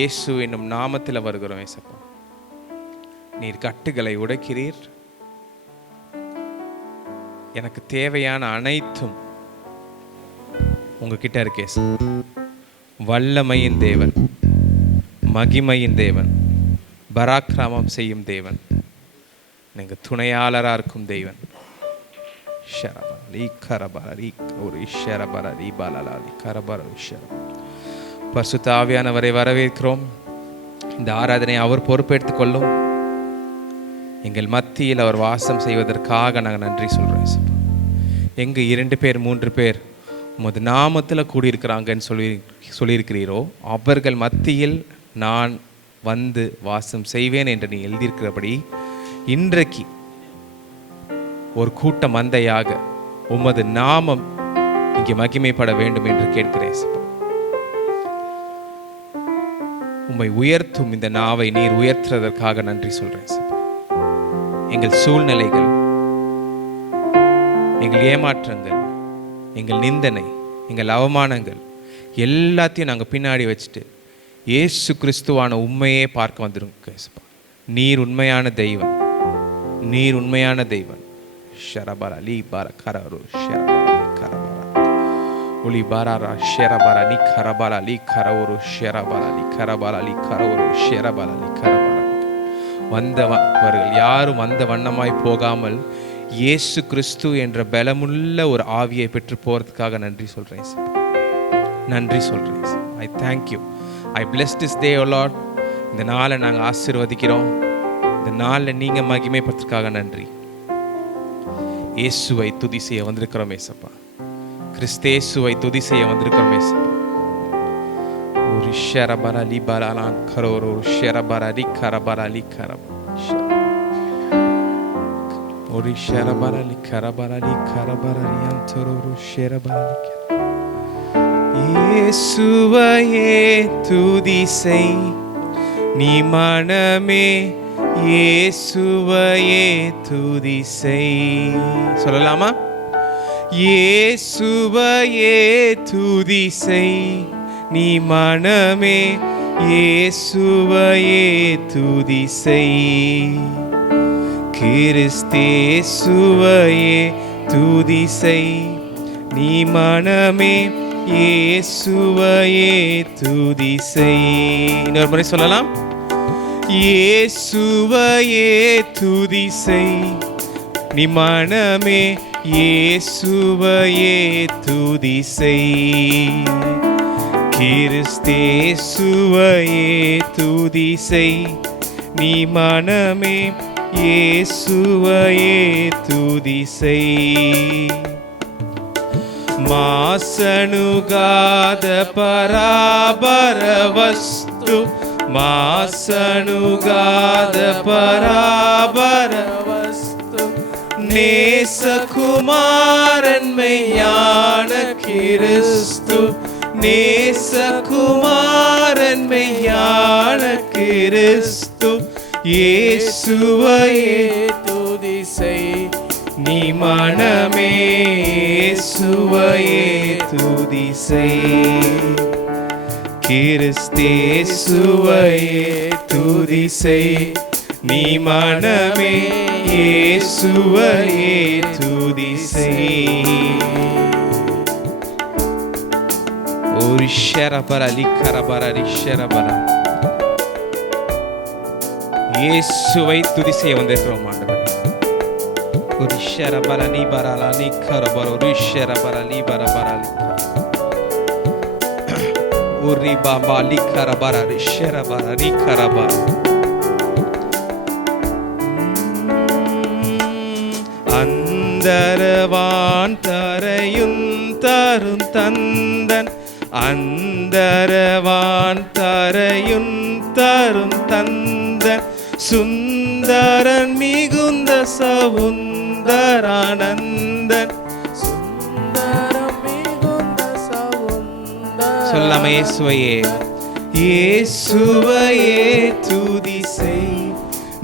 இயேசு என்னும் நாமத்தில் வருகிறோம் ஏசப்பா. நீர் கட்டுகளை உடைக்கிறீர். எனக்கு தேவையான அனைத்தும் உங்ககிட்ட இருக்கே. வல்லமையின் தேவன், மகிமையின் தேவன், பராக்கிரமம் செய்யும் தேவன், நீங்க துணையாளராக இருக்கும் தேவன். பரிசுத்த ஆவியானவரை வரவேற்கிறோம். இந்த ஆராதனை அவர் பொறுப்பெடுத்துக் கொள்ளும். எங்கள் மத்தியில் அவர் வாசம் செய்வதற்காக நாங்கள் நன்றி சொல்கிறோம். எங்கு 2 பேர் 3 பேர் உமது நாமத்தில் கூடியிருக்கிறாங்கன்னு சொல்லியிருக்கிறீரோ அவர்கள் மத்தியில் நான் வந்து வாசம் செய்வேன் என்று நீ எழுதியிருக்கிறபடி இன்றைக்கு ஒரு கூட்ட மந்தையாக உமது நாமம் இங்கே மகிமைப்பட வேண்டும் என்று கேட்கிறேன். உம்மை உயர்த்தும் இந்த நாவை நீர் உயர்த்துறதற்காக நன்றி சொல்றேன். எங்கள் சூழ்நிலைகள், எங்கள் ஏமாற்றங்கள், எங்கள் நிந்தனை, எங்கள் அவமானங்கள் எல்லாத்தையும் நாங்கள் பின்னாடி வச்சுட்டு இயேசு கிறிஸ்துவான உண்மையே பார்க்க வந்துருங்க. நீர் உண்மையான தெய்வன், நீர் உண்மையான தெய்வன். ஷரபர லீ பார கரரு ஷரபர கரபர ஒலி பாரா ஷரபர லீ கரபர லீ கரவரு ஷரபர லீ கரபர லீ கரவரு ஷரபர லீ கரபர. வந்தவர்கள் யாரும் வந்த வண்ணமாய் போகாமல் இயேசு கிறிஸ்து என்ற பலமுள்ள ஒரு ஆவியை பெற்று போறதுக்காக நன்றி சொல்றேன். நன்றி சொல்றேன். I thank you. I bless this day, oh lord. இந்த நாளை நாங்கள் ஆசீர்வதிக்கிறோம். இந்த நாளில் நீங்க மகிமைப்படுறதுக்காக நன்றி. இயேசுவை துதி செய்ய வந்திருக்கிறோம் ஏசப்பா. கிறிஸ்தேசுவை துதி செய்ய வந்திருக்கிறோம் ஏசப்பா. ஒரு ஷரபரலி பரலான் கரோரு ஷரபரலி கரபரலி கரப ஒரு ஷரபரலி கரபரலி கரபரலி அந்தரோரு ஷரபரலி. இயேசுவையே துதி செய் நீ மனமே, இயேசுவையே துதி செய். சொல்லலாமா? இயேசுவையே துதி செய் நீ மனமே, இயேசுவையே துதி செய். கிறிஸ்தேசுவையே துதி செய் நீ மனமே, இயேசுவையே துதி செய். இன்னொரு முறை சொல்லலாம். இயேசுவையே துதி செய் நீ மனமே, இயேசுவையே துதி செய். கிறிஸ்தேசுவையே துதி செய் நீ மனமே, இயேசுவையே துதி செய். மாசணுகாத பராபர வஸ்து, மாசணுகாத பராபர வஸ்து, நேசகுமாரன் மெய்யான கிறிஸ்து, நேசகுமாரன் மெய்யான கிறிஸ்து. இயேசுவையே துதி செய் நீ மனமே, இயேசுவையே துதி செய். கிறிஸ்தேசுவையே துதி செய் நீ மனமே, இயேசுவையே துதி செய். ஒரு ஷரபர லிக்கரபர ரிஷரபர. இயேசுவை துதி செய்ய வந்திருக்கிறோம் ஆண்டவரே. ஒரு ஷரபர நீ பரல நீ கரபர ஒரு ஷரபர நீ பரபர ஒரு பாபா லி கரபர ரிஷரபர நீ கரபர. அந்தரவான் தரையும் தரும் தந்தன், அந்தரவான் தரையும் தரும் தந்தன், சுந்தரன் மிகுந்த சவுந்தரானந்தன், சுந்தரம் மிகுந்த சவுந்தர. சொல்லாம இயேசுவையே, இயேசுவையே துதி செய்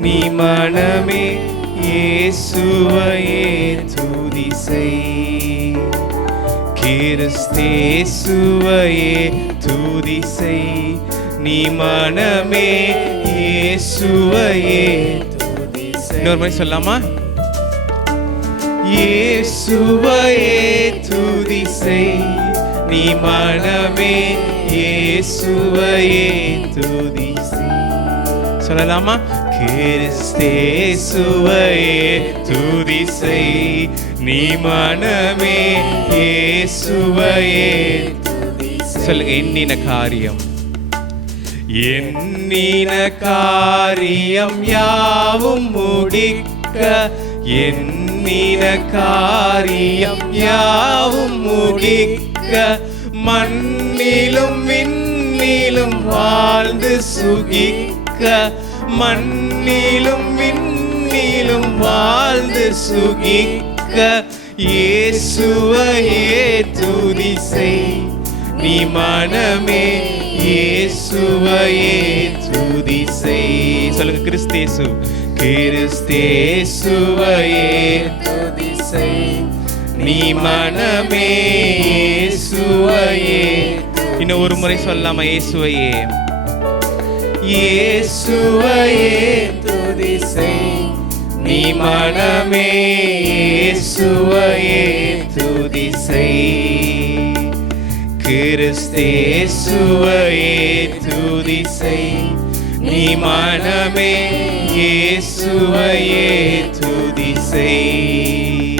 நீ மனமே, இயேசுவையே துதி செய். கிறிஸ்தேசுவையே துதி செய் நீ மனமே இயேசுவையே துதி செய். இன்னொரு மாதிரி சொல்லலாமா? இயேசுவையே துதி செய், நீ மனமே இயேசுவையே துதி செய். சொல்லலாமா? கிறிஸ்தேசுவையே துதி செய், நீ மனமே இயேசுவையே துதி செய். சொல்லுங்க. எண்ணின காரியம், எண்ணின காரியம் யாவும் முடிக்க, எண்ணின காரியம் யாவும் முடிக்க, மண்ணிலும் விண்ணிலும் வாழ்ந்து சுகிக்க, மண்ணிலும் விண்ணிலும் வாழ்ந்து சுகிக்க, இயேசுவையே துதி செய், நீ மனமே இயேசுவையே துதி செய். சொல்லுங்க. கிறிஸ்தேசு, கிறிஸ்தேசுவையே துதி செய், நீ மனமே இயேசுவையே. இன்னும் ஒரு முறை சொல்லலாமா? இயேசுவையே, இயேசுவையே துதி செய், நீ மனமே இயேசுவையே துதி செய். கிறிஸ்தேசுவையே துதி செய், நீ மனமே இயேசுவையே துதி செய்.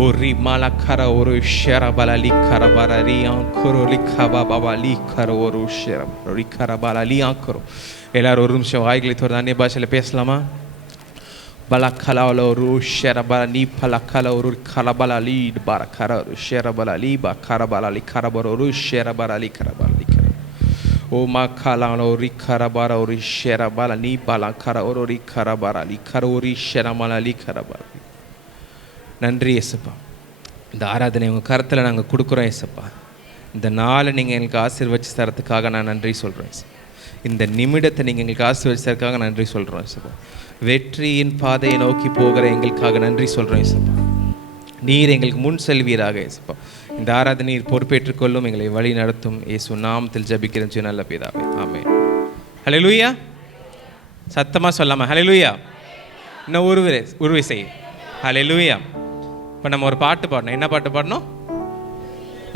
ஓரி மலக்கர ஒரு ஷரபலலி கரபரலி ஆங்கரோ லிக்கபா பபலி கர ஒரு ஷரபலி கரபலலி ஆங்கரோ. எல்லாரும் ஒரு நிமிஷம் வாய்களை திறந்து அந்நிய பாஷையில் பேசலாமா? பலக்கலால ஒரு ஷரபலி பலக்கல ஒரு கரபலலி பரக்கர ஒரு ஷரபலலி பரபலலி கரபர ஒரு ஷரபலி கரபலி கர. ஓ மக்களான ஒரு கரபர ஒரு ஷரபலி பலக்கர ஒரு கரபலி கர ஒரு ஷரமலி கரபலி. நன்றி ஏசப்பா. இந்த ஆராதனை உங்கள் கருத்தில் நாங்கள் கொடுக்குறோம் ஏசப்பா. இந்த நாளை நீங்கள் எங்களுக்கு ஆசீர்வதிச்சு தரத்துக்காக நான் நன்றி சொல்கிறோம் ஏசப்பா. இந்த நிமிடத்தை நீங்கள் எங்களுக்கு ஆசீர்வதிச்சு தரதுக்காக நன்றி சொல்கிறோம் ஏசப்பா. வெற்றியின் பாதையை நோக்கி போகிற எங்களுக்காக நன்றி சொல்கிறோம் ஏசப்பா. நீர் எங்களுக்கு முன் செல்வீராக ஏசப்பா. இந்த ஆராதனை பொறுப்பேற்றுக்கொள்ளும், எங்களை வழி நடத்தும். இயேசு நாமத்தில் ஜெபிக்கிறேன் நல்ல பிதாவே, ஆமென். ஹல்லேலூயா. சத்தமாக சொல்லாமா? ஹல்லேலூயா. இன்னும் ஒரு விசை ஹல்லேலூயா. இப்போ நம்ம ஒரு பாட்டு பாடணும். என்ன பாட்டு பாடணும்?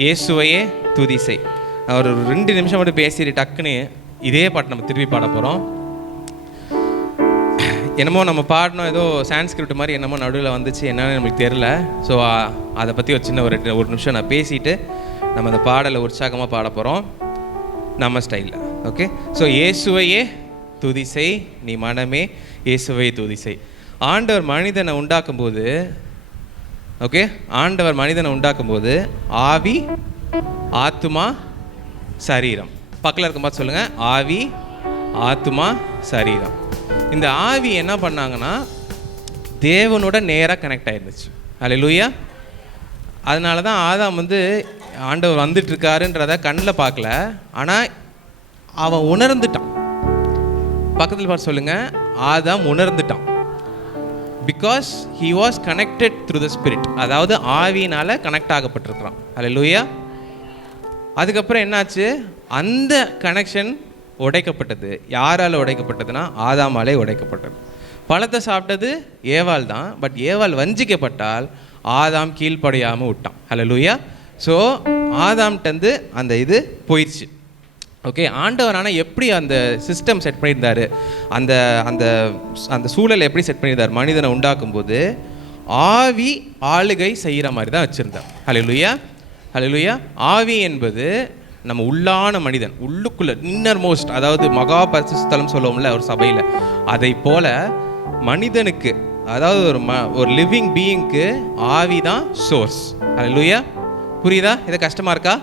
இயேசுவையே துதி செய். நான் ஒரு 2 நிமிஷம் மட்டும் பேசிட்டு டக்குன்னு இதே பாட்டு நம்ம திருப்பி பாட போகிறோம். என்னமோ நம்ம பாடணும், ஏதோ சான்ஸ்கிரிப்ட் மாதிரி என்னமோ நடுவில் வந்துச்சு, என்னன்னு நம்மளுக்கு தெரில. ஸோ அதை பற்றி ஒரு சின்ன ஒரு நிமிஷம் நான் பேசிட்டு நம்ம அந்த பாடலை உற்சாகமாக பாட போகிறோம் நம்ம ஸ்டைலில். ஓகே. ஸோ இயேசுவையே துதி செய், நீ மனமே இயேசுவையே துதி செய். ஆண்டவர் மனிதனை உண்டாக்கும்போது, ஓகே, ஆண்டவர் மனிதனை உண்டாக்கும்போது ஆவி, ஆத்துமா, சரீரம். பக்கத்தில் இருக்கும் பார்த்து சொல்லுங்கள். ஆவி, ஆத்துமா, சரீரம். இந்த ஆவி என்ன பண்ணாங்கன்னா தேவனோட நேராக கனெக்ட் ஆகிருந்துச்சு. ஹல்லேலூயா. அதனால தான் ஆதாம் ஆண்டவர் வந்துட்டுருக்காருன்றத கண்ணில் பார்க்கல, ஆனால் அவன் உணர்ந்துட்டான். பக்கத்தில் பார்த்து சொல்லுங்கள். ஆதாம் உணர்ந்துட்டான். Because he was connected through the spirit. அதாவது ஆவியினால் கனெக்ட் ஆகப்பட்டிருக்கிறான். ஹல்லேலூயா. அதுக்கப்புறம் என்னாச்சு? அந்த கனெக்ஷன் உடைக்கப்பட்டது. யாரால் உடைக்கப்பட்டதுன்னா ஆதாமாலே உடைக்கப்பட்டது. பழத்தை சாப்பிட்டது ஏவாள் தான். பட் ஏவாள் வஞ்சிக்கப்பட்டால் ஆதாம் கீழ்ப்படியாமல் விட்டான். ஹல்லேலூயா. ஸோ ஆதாம்கிட்டருந்து அந்த இது போயிடுச்சு. ஓகே. ஆண்டவர் ஆனால் எப்படி அந்த சிஸ்டம் செட் பண்ணியிருந்தார், அந்த அந்த அந்த சூழலை எப்படி செட் பண்ணியிருந்தார்? மனிதனை உண்டாக்கும்போது ஆவி ஆளுகை செய்கிற மாதிரி தான் வச்சுருந்தார். ஹல்லேலூயா. ஹல்லேலூயா. ஆவி என்பது நம்ம உள்ளான மனிதன், உள்ளுக்குள்ளே இன்னர் மோஸ்ட், அதாவது மகா பரிசுத்தலம் சொல்லுவோம்ல ஒரு சபையில், அதை போல மனிதனுக்கு, அதாவது ஒரு லிவிங் பீயிங்க்கு ஆவி தான் சோர்ஸ். ஹல்லேலூயா. புரியுதா? இது கஷ்டமாக இருக்கா?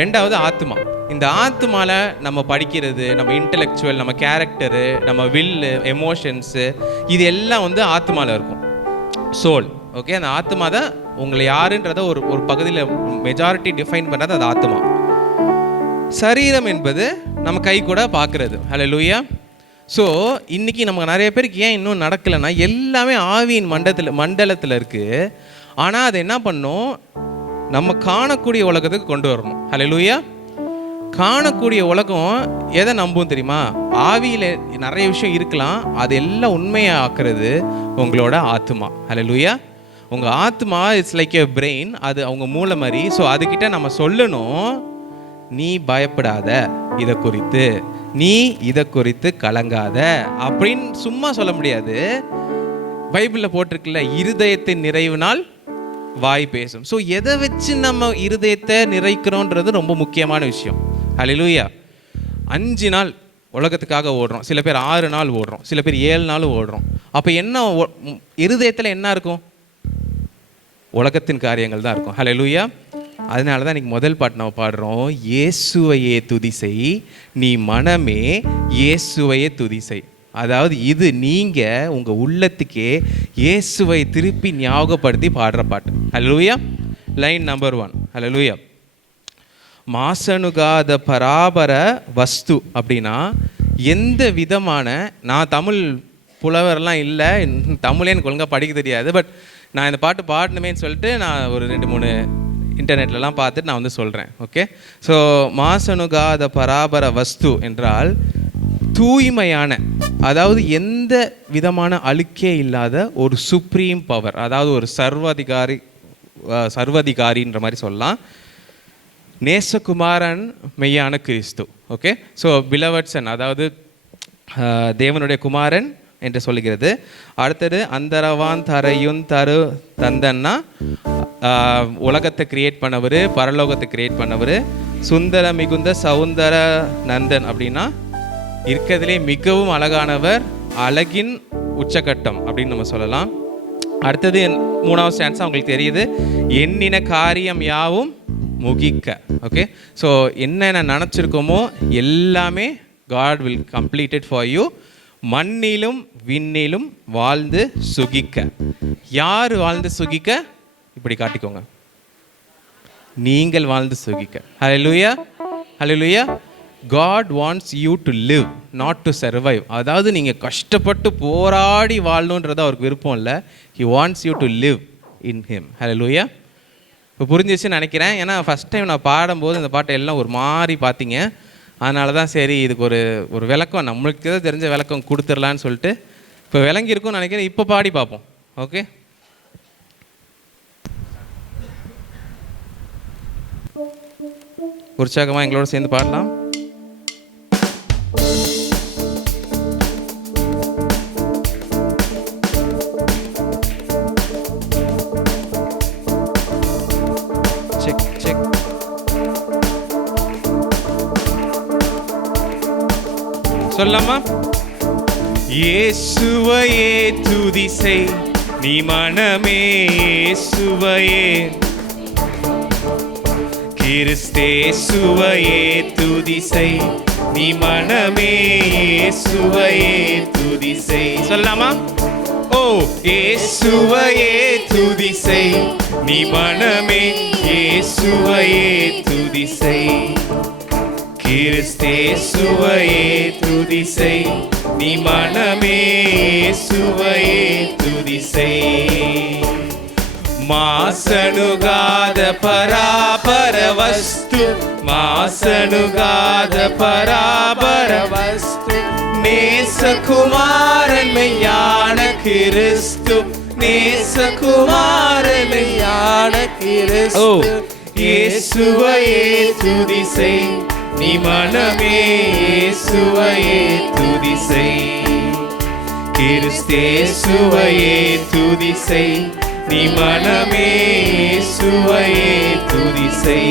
ரெண்டாவது ஆத்மா. இந்த ஆத்மாவில் நம்ம படிக்கிறது, நம்ம இன்டெலெக்சுவல், நம்ம கேரக்டரு, நம்ம வில்லு, எமோஷன்ஸு, இது எல்லாம் ஆத்மாவில் இருக்கும். சோல். ஓகே. அந்த ஆத்மா தான் உங்களை யாருன்றத ஒரு பகுதியில் மெஜாரிட்டி டிஃபைன் பண்ணுறது அது ஆத்மா. சரீரம் என்பது நம்ம கை கூட பார்க்குறது. ஹல்லேலூயா. ஸோ இன்றைக்கி நமக்கு நிறைய பேருக்கு ஏன் இன்னும் நடக்கலைன்னா எல்லாமே ஆவியின் மண்டலத்தில் இருக்குது. ஆனால் அது என்ன பண்ணும்? நம்ம காணக்கூடிய உலகத்துக்கு கொண்டு வரணும். ஹல்லேலூயா. காணக்கூடிய உலகம் எதை நம்பும் தெரியுமா? ஆவியில் நிறைய விஷயம் இருக்கலாம், அது எல்லாம் உண்மையை ஆக்குறது உங்களோட ஆத்மா. ஹல்லேலூயா. உங்கள் ஆத்மா இட்ஸ் லைக் எ பிரெயின், அது அவங்க மூளை மாதிரி. ஸோ அதுக்கிட்ட நம்ம சொல்லணும், நீ பயப்படாத இதை குறித்து, நீ இதை குறித்து கலங்காத அப்படின்னு சும்மா சொல்ல முடியாது. பைபிளில் போட்டிருக்குல்ல, இருதயத்தின் நிறைவினால் வாய் பேசும். ஸோ எதை வச்சு நம்ம இருதயத்தை நிறைக்கிறோன்றது ரொம்ப முக்கியமான விஷயம். ஹல்லேலூயா. 5 நாள் உலகத்துக்காக ஓடுறோம், சில பேர் 6 நாள் ஓடுறோம், சில பேர் 7 நாள் ஓடுறோம். அப்போ என்ன இருதயத்தில் என்ன இருக்கும்? உலகத்தின் காரியங்கள் தான் இருக்கும். ஹல்லேலூயா. அதனால தான் இன்றைக்கி முதல் பாட்டு நம்ம பாடுறோம், இயேசுவையே துதிசை நீ மனமே இயேசுவையே துதிசை. அதாவது இது நீங்கள் உங்கள் உள்ளத்துக்கே இயேசுவை திருப்பி ஞாபகப்படுத்தி பாடுற பாட்டு. ஹல்லேலூயா. Line number 1. ஹல்லேலூயா. மாசணுகாத பராபர வஸ்து அப்படின்னா எந்த விதமான, நான் தமிழ் புலவரெலாம் இல்லை, தமிழே எனக்கு ஒழுங்காக படிக்க தெரியாது, பட் நான் இந்த பாட்டு பாடணுமேன்னு சொல்லிட்டு நான் ஒரு 2-3 இன்டர்நெட்லலாம் பார்த்துட்டு நான் வந்து சொல்கிறேன். ஓகே. ஸோ மாசணுகாத பராபர வஸ்து என்றால் தூய்மையான, அதாவது எந்த விதமான அழுக்கே இல்லாத ஒரு சுப்ரீம் பவர், அதாவது ஒரு சர்வதிகாரின்ற மாதிரி சொல்லலாம். நேசகுமாரன் மெய்யான கிறிஸ்து. ஓகே. ஸோ பிலவட் சன், அதாவது தேவனுடைய குமாரன் என்று சொல்லுகிறது. அடுத்தது அந்தரவான் தரையுன் தரு தந்தன்னா உலகத்தை கிரியேட் பண்ணவர், பரலோகத்தை கிரியேட் பண்ணவர். சுந்தர மிகுந்த சவுந்தர நந்தன் அப்படின்னா இருக்கிறதுலே மிகவும் அழகானவர், அழகின் உச்சக்கட்டம் அப்படின்னு நம்ம சொல்லலாம். அடுத்தது 3வது ஸ்டான்ஸ் அவங்களுக்கு தெரியுது, எண்ணின காரியம் யாவும் முகிக்க. ஓகே. ஸோ என்னென்ன நினச்சிருக்கோமோ எல்லாமே God will complete it for you. மண்ணிலும் விண்ணிலும் வாழ்ந்து சுகிக்க. யார் வாழ்ந்து சுகிக்க? இப்படி காட்டிக்கோங்க, நீங்கள் வாழ்ந்து சுகிக்க. ஹல்லேலூயா. ஹல்லேலூயா. God wants you to live, not to survive. அதாவது நீங்கள் கஷ்டப்பட்டு போராடி வாழணுன்றது அவருக்கு விருப்பம் இல்லை. He wants you to live in him. ஹல்லேலூயா. இப்போ புரிஞ்சிச்சுன்னு நினைக்கிறேன். ஏன்னா ஃபஸ்ட் டைம் நான் பாடும்போது இந்த பாட்டை எல்லாம் ஒரு மாதிரி பார்த்தீங்க. அதனால தான் சரி இதுக்கு ஒரு விளக்கம், நம்மளுக்கு ஏதோ தெரிஞ்ச விளக்கம் கொடுத்துடலான்னு சொல்லிட்டு இப்போ விளங்கியிருக்கும்னு நினைக்கிறேன். இப்போ பாடி பார்ப்போம். ஓகே. உற்சாகமாக எங்களோட சேர்ந்து பாடலாம். சொல்லலாமா? இயேசுவையே துதிசை நீ மனமே இயேசுவையே, கிறிஸ்தேசுவையே துதிசை நீ மனமே இயேசுவையே துதிசை. சொல்லலாமா? ஓ இயேசுவையே துதிசை நீ மனமே இயேசுவையே துதிசை, கிறிஸ்தேசுவையே துதிசை நீ மனமே இயேசுவையே துதிசை. மாசணுகாத பராபர வஸ்து, மாசணுகாத பராபர வஸ்து, நேசகுமாரன் மெய்யான கிறிஸ்து, நேசகுமாரன் மெய்யான கிறிஸ்து, இயேசுவையே துதிசை நீ மனமே இயேசுவையே துதிசை, கிறிஸ்தேசுவையே துதிசை நீ மனமே இயேசுவையே துதிசை.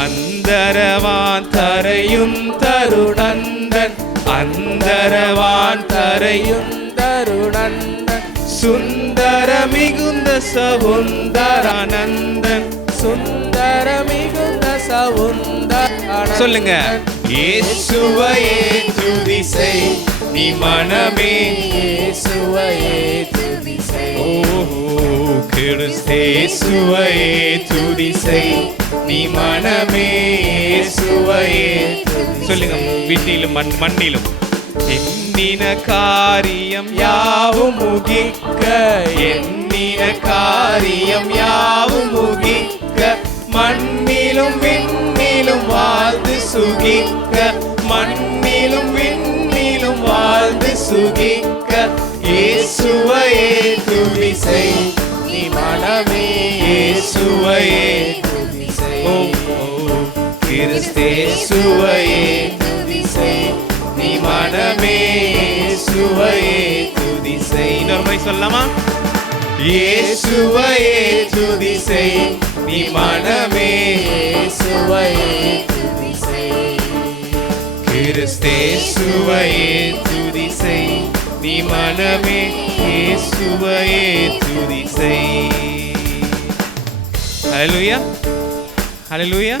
அந்தரவான் தரையும் தருணந்தன், அந்தரவான் தரையும் தருணந்தன், சுந்தர மிகுந்த சவுந்தரானந்தன், சுந்தர மிகுந்த சவுந்தரானந்தன். சொல்லுங்க. இயேசுவையே துதிசை நீ மனமே இயேசுவையே துதிசை, ஓஹோ கிறிஸ்தேசுவையே துதிசை நீ மனமே இயேசுவையே. சொல்லுங்க. விண்ணிலும் மண்ணிலும் எண்ணின காரியம் யாவும் முகிக்க, எண்ணின காரியம் யாவும் முகிக்க, மண்ணிலும் விண்ணிலும் விண்ணிலும் வாழ்ந்து சுகிக்க, மண்ணிலும் விண்ணிலும் வாழ்ந்து சுகிக்க, இயேசுவையே துதி செய் நீ மனமே, இயேசுவையே துதி செய். ஓ கிறிஸ்தேசுவையே துதி செய் நீ மனமே, இயேசுவையே துதி செய். இன்னொரு முறை சொல்லலாமா? இயேசுவையே துதி செய் நீ மனமே, இயேசுவையே துதி செய். கிறிஸ்தேசுவையே துதி செய் நீ மனமே, இயேசுவையே துதி செய். ஹல்லேலூயா, ஹல்லேலூயா.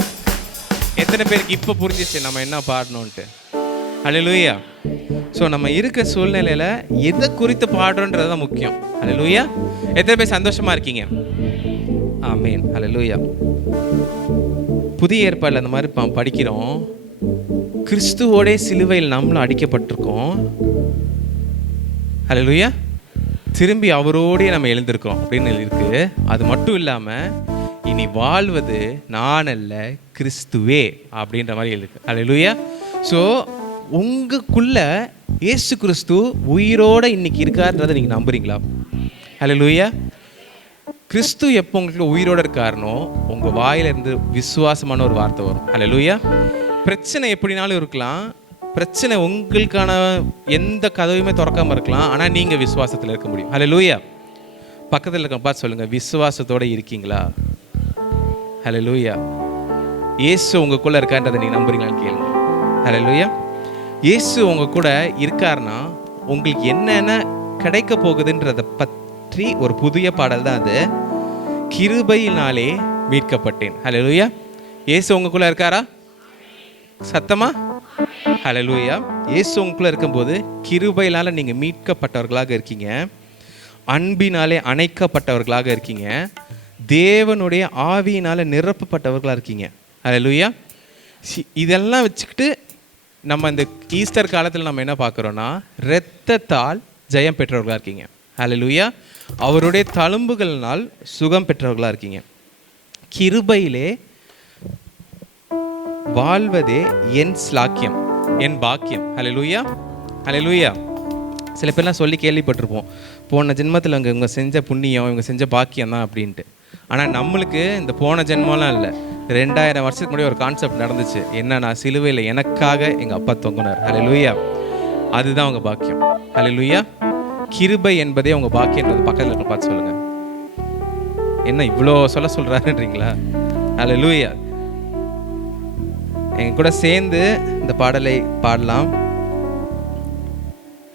எத்தனை பேருக்கு இப்போ புரிஞ்சிச்சு நம்ம என்ன பாடணும்ட்டு? ஹல்லேலூயா. ஸோ நம்ம இருக்க சூழ்நிலையில் எதை குறித்து பாடுறோன்றது தான் முக்கியம். ஹல்லேலூயா. எத்தனை பேர் சந்தோஷமாக இருக்கீங்க? ஆமென். ஹல்லேலூயா. புதிய ஏற்பாடில் அந்த மாதிரி படிக்கிறோம், கிறிஸ்துவோட சிலுவையில் நம்மளும் அடிக்கப்பட்டிருக்கோம். ஹல்லேலூயா. திரும்பி அவரோடே நம்ம எழுந்திருக்கிறோம் அப்படின்னு இருக்கு. அது மட்டும் இல்லாமல் இனி வாழ்வது நான் அல்ல கிறிஸ்துவே அப்படின்ற மாதிரி இருக்கு. ஹல்லேலூயா. ஸோ உங்களுக்குள்ள இயேசு கிறிஸ்து உயிரோட இன்னைக்கு இருக்காருன்றதை நீங்கள் நம்புறீங்களா? ஹல்லேலூயா. கிறிஸ்து எப்போ உங்களுக்கு உயிரோடு இருக்காருனோ உங்கள் வாயிலிருந்து விசுவாசமான ஒரு வார்த்தை வரும். ஹல்லேலூயா. பிரச்சனை எப்படினாலும் இருக்கலாம், பிரச்சனை உங்களுக்கான எந்த கதவுமே திறக்காமல் இருக்கலாம், ஆனால் நீங்கள் விசுவாசத்தில் இருக்க முடியும். ஹல்லேலூயா. பக்கத்தில் இருக்க பார்த்து சொல்லுங்கள், விசுவாசத்தோடு இருக்கீங்களா? ஹல்லேலூயா. இயேசு உங்களுக்குள்ளே இருக்கான்றதை நீங்கள் நம்புறீங்களான்னு கேளுங்க. ஹல்லேலூயா. இயேசு உங்கள் கூட இருக்காருன்னா உங்களுக்கு என்னென்ன கிடைக்க போகுதுன்றதை பற்றி ஒரு புதிய பாடல் தான் அது. கிருபையினாலே மீட்கப்பட்டேன். ஹல்லேலூயா. இயேசு உங்களுக்குள்ளே இருக்காரா? சத்தமா? ஹல்லேலூயா. இயேசு உங்களுக்குள்ளே இருக்கும்போது கிருபையினால் நீங்கள் மீட்கப்பட்டவர்களாக இருக்கீங்க, அன்பினாலே அணைக்கப்பட்டவர்களாக இருக்கீங்க, தேவனுடைய ஆவியினால் நிரப்பப்பட்டவர்களாக இருக்கீங்க. ஹல்லேலூயா. இதெல்லாம் வச்சுக்கிட்டு நம்ம இந்த ஈஸ்டர் காலத்தில் நம்ம என்ன பார்க்குறோன்னா, இரத்தத்தால் ஜெயம் பெற்றவர்களாக இருக்கீங்க. ஹல்லேலூயா. அவருடைய தழும்புகளினால் சுகம் பெற்றவர்களாக இருக்கீங்க. கிருபையிலே வாழ்வதே என் ஸ்லாக்கியம், என் பாக்கியம். ஹல்லேலூயா, ஹல்லேலூயா. சில பேர்லாம் சொல்லி கேள்விப்பட்டிருப்போம், போன ஜென்மத்தில் இவங்க செஞ்ச புண்ணியம், இவங்க செஞ்ச பாக்கியம் தான் அப்படின்ட்டு. ஆனால் நம்மளுக்கு இந்த போன ஜென்மம்லாம் இல்லை, 2000 வருஷத்துக்கு முன்னாடி ஒரு கான்செப்ட் நடந்துச்சு. என்னன்னா, சிலுவையில் எனக்காக எங்கள் அப்பா தொங்குனார். ஹல்லேலூயா. அதுதான் உங்கள் பாக்கியம். ஹல்லேலூயா. கிருபை என்பதே உங்கள் பாக்கியன்றது பக்கத்தில் இருக்க பார்த்து சொல்லுங்கள். என்ன இவ்வளோ சொல்கிறாருன்றீங்களா? ஹல்லேலூயா. எங்க கூட சேர்ந்து இந்த பாடலை பாடலாம்.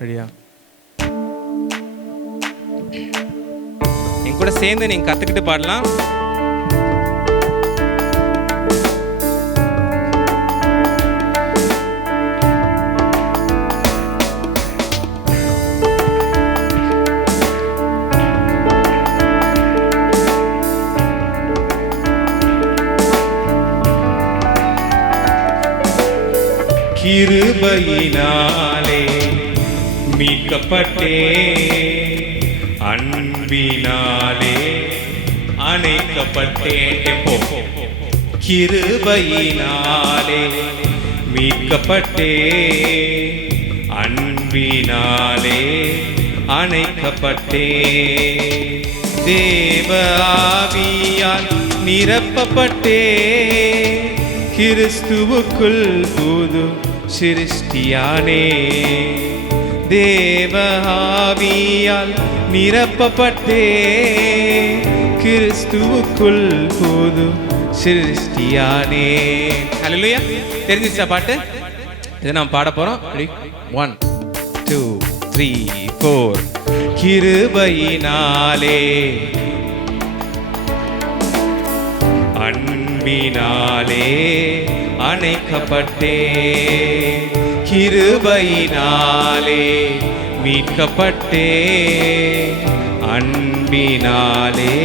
ரெடியா? என் கூட சேர்ந்து நீங்க கத்துக்கிட்டு பாடலாம். கிருபையினாலே மீட்கப்பட்டே, அன்பினாலே அணைக்கப்பட்டேன். எப்போ? கிருபையினாலே மீட்கப்பட்டே, அன்பினாலே அணைக்கப்பட்டே, தேவ ஆவியால் நிரப்பப்பட்டே, கிறிஸ்துவுக்குள் புது சிருஷ்டியானே, தேவ ஆவியால் நிரப்பப்பட்டே, கிறிஸ்துவுக்குள் புது சிருஷ்டியானே. ஹல்லேலூயா. தெரிஞ்சிச்சா பாட்டு? இதை நாம் பாட போறோம். 1 2 3 4. கிருபையினாலே அன்பினாலே அணைக்கப்பட்டே, கிருபையினாலே மீட்கப்பட்டே, அன்பினாலே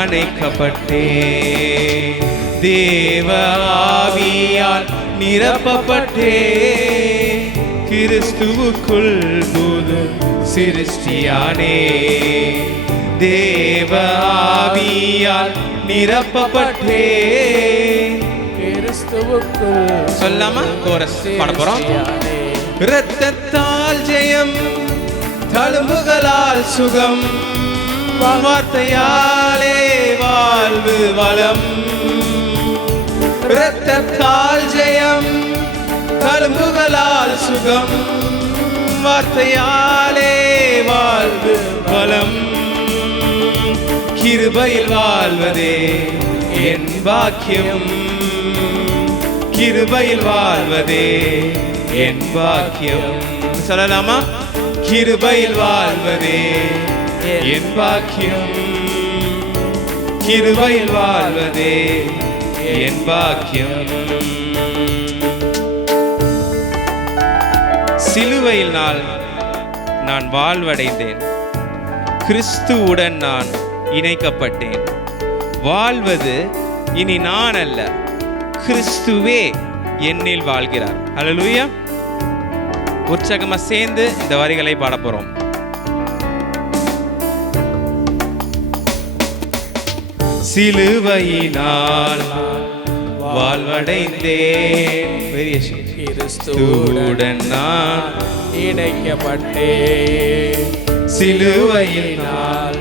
அணைக்கப்பட்டே, தேவ ஆவியால் நிரப்பப்பட்டே, கிறிஸ்துவுக்குள் புது சிருஷ்டியானே, தேவ ஆவியால் நிரப்பப்பட்டே, கிறிஸ்துவுக்குள் சொல்லாமா கோரஸ் பாட போறோம். இரத்தத்தால் ஜெயம், தழும்புகளால் சுகம், வார்த்தையாலே வாழ்வு வளம். இரத்தத்தால் ஜெயம், தழும்புகளால் சுகம், வார்த்தையாலே வாழ்வு வளம். கிருபையில் வாழ்வதே என் பாக்கியம், கிருபையில் வாழ்வதே என் பாக்கியம். சொல்லலாமா? கிருபையில் வாழ்வதே என் பாக்கியம், கிருபையில் வாழ்வதே என் பாக்கியம். சிலுவையில் நான் வாழ்வடைந்தேன், கிறிஸ்துவுடன் நான் இணைக்கப்பட்டேன். வாழ்வது இனி நான் அல்ல, கிறிஸ்துவே என்னில் வாழ்கிறார். ஹல்லேலூயா. உற்சாகமா சேர்ந்து இந்த வரிகளை பாட போறோம். சிலுவையினால் வாழ்வடைந்தேன், கிறிஸ்துவுடன் நான் இணைக்கப்பட்டேன். சிலுவையினால்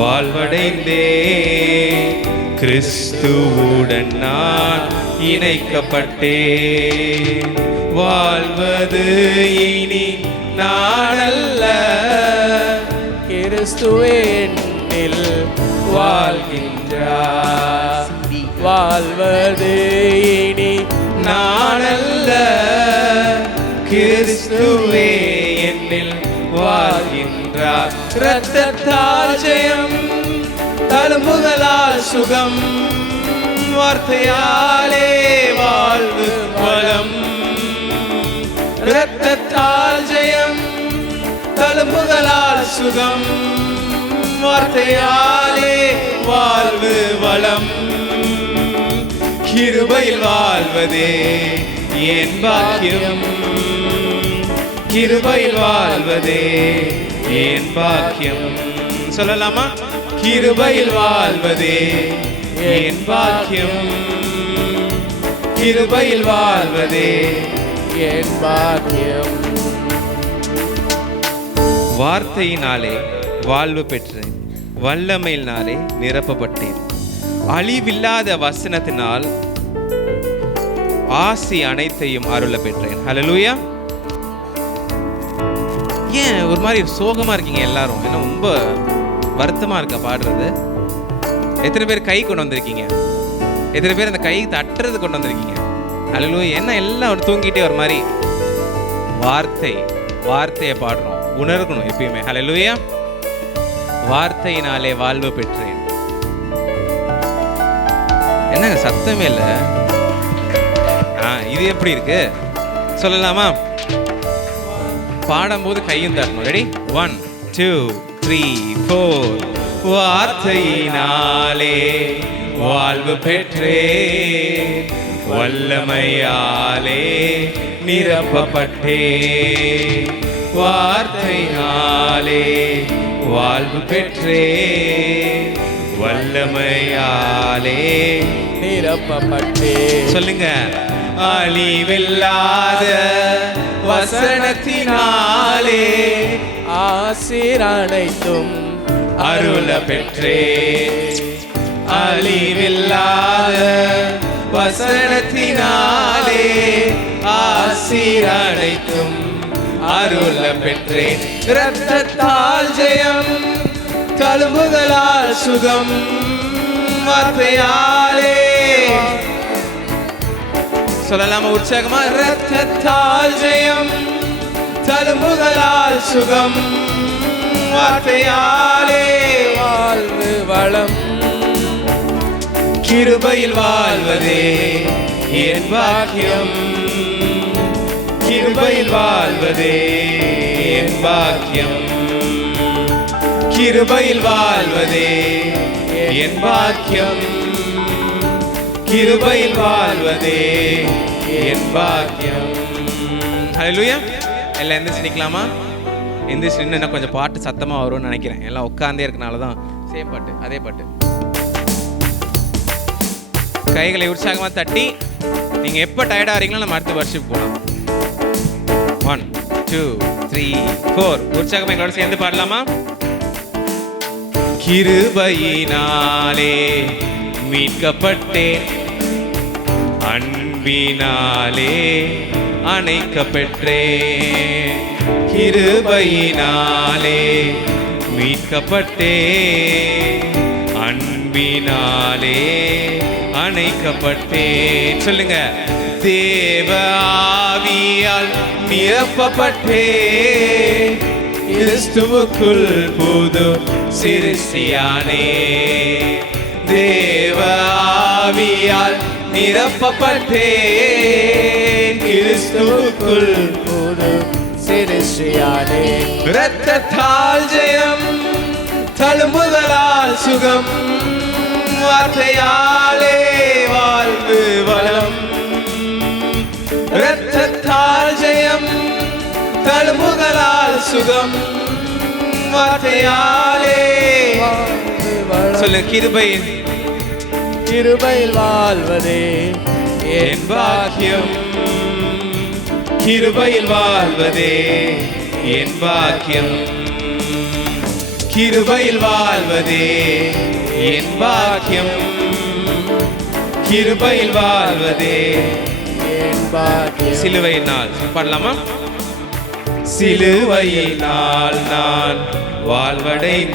வாழ்வடைந்தேன், கிறிஸ்துவுடன் நான் இணைக்கப்பட்டேன். வாழ்வது இனி நான் அல்ல, கிறிஸ்துவே என்னில் வாழ்கின்றார். வாழ்வது இனி நான் அல்ல, கிறிஸ்துவே என்னில் வாழ்கின்றார். இரத்தத்தால் ஜெயம், தழும்புகளால் சுகம், வார்த்தையாலே வாழ்வு வளம். இரத்தத்தால் ஜெயம், தழும்புகளால் சுகம், வார்த்தையாலே வாழ்வு வளம். கிருபையில் வாழ்வதே என் பாக்கியம், கிருபையில் வாழ்வதே என் பாக்கியம். சொல்லலாமா? கிருபையில் வாழ்வதே என் பாக்கியம், கிருபையில் வாழ்வதே என் பாக்கியம். வார்த்தையினாலே வாழ்வு பெற்றேன், வல்லமையினாலே நிரப்பப்பட்டேன். அழிவில்லாத வசனத்தினால் ஆசி அனைத்தையும் அருள பெற்றேன். ஹல்லேலூயா. ஏன் ஒரு மாதிரி சோகமா இருக்கீங்க எல்லாரும்? என்ன ரொம்ப வருத்தமா இருக்க பாடுறது? எத்தனை பேர் கை கொண்டு வந்திருக்கீங்க? எத்தனை பேர் அந்த கை தட்டுறது கொண்டு வந்திருக்கீங்க? ஹல்லேலூயா. என்ன எல்லாம் தூங்கிட்டே ஒரு மாதிரி வார்த்தையை பாடுறோம், உணர்கணும் எப்பயுமே. ஹல்லேலூயா. வார்த்தையினாலே வாழ்வு பெற்றேன். என்னங்க சத்தமே இல்ல? இது எப்படி இருக்கு சொல்லலாமா? பாடும்போது கையும் தரணும். ரெடி? 1 2 3 4. வார்த்தையினாலே வாழ்வு பெற்றேன், வல்லமையாலே நிரப்பப்பட்டேன். வார்த்தையினாலே வாழ்வு பெற்றேன், வல்லமையாலே நிரப்பப்பட்டேன். சொல்லுங்க. அழிவில்லாத வசனத்தினாலே ஆசீர் அனைத்தும் அருள பெற்றேன். அழிவில்லாத வசனத்தினாலே ஆசீர் அனைத்தும் அருள பெற்றேன். இரத்தத்தால் ஜெயம், தழும்புகளால் சுகம், வார்த்தையாலே. சொல்லலாமா உற்சாகமா? இரத்தத்தால் ஜெயம், தழும்புகளால் சுகம், வார்த்தையாலே வாழ்வு வளம். கிருபையில் வாழ்வதே என் பாக்கியம், கிருபையில் வாழ்வதே என் பாக்கியம், கிருபையில் வாழ்வதே என் பாக்கியம், கிருபையில் வாழ்வதே என் பாக்கியம். ஹல்லேலூயா. எல்லாம் எந்திரிச்சு நிற்கலாமா? எந்திரிச்சு நின்று இன்னும் கொஞ்சம் பாட்டு சத்தமாக வரும்னு நினைக்கிறேன். எல்லாம் உட்காந்தே இருக்கனால தான். சேம் பாட்டு, அதே பாட்டு. கைகளை உற்சாகமாக தட்டி நீங்கள் எப்போ டயர்டாக வரீங்களோ நம்ம அடுத்த வர்ஷிப் போகலாம். 1 2 3 4 உற்சாகமாக எங்களோட சேர்ந்து பாடலாமா? கிருபையினாலே மீட்கப்பட்டேன், அன்பினாலே அணைக்கப்பெற்றேன். கிருபையினாலே மீட்கப்பட்டேன், அன்பினாலே அணைக்கப்பட்டேன். சொல்லுங்க. தேவ ஆவியால் நிரப்பப்பட்டேன், கிறிஸ்துவுக்குள் புது சிருஷ்டியானே. தேவ ஆவியால் நிரப்பப்பட்டேன், கிறிஸ்துவுக்குள் புது சிருஷ்டியானே. இரத்தத்தால் ஜெயம், தழும்புகளால் சுகம், வார்த்தையாலே வாழ்வு வளம். இரத்தத்தால் ஜெயம், தழும்புகளால் சுகம், வார்த்தையாலே. சொல்லுங்க. கிருபையில் வாழ்வதே என் பாக்கியம், கிருபையில் வாழ்வதே என் பாக்கியம், கிருபையில் வாழ்வதே என் பாக்கியம், கிருபையில் வாழ்வதே என் பாக்கியம். சிலுவையினால் பாடலாமா? சிலுவையினால் நான் வாழ்வடைந்தேன்,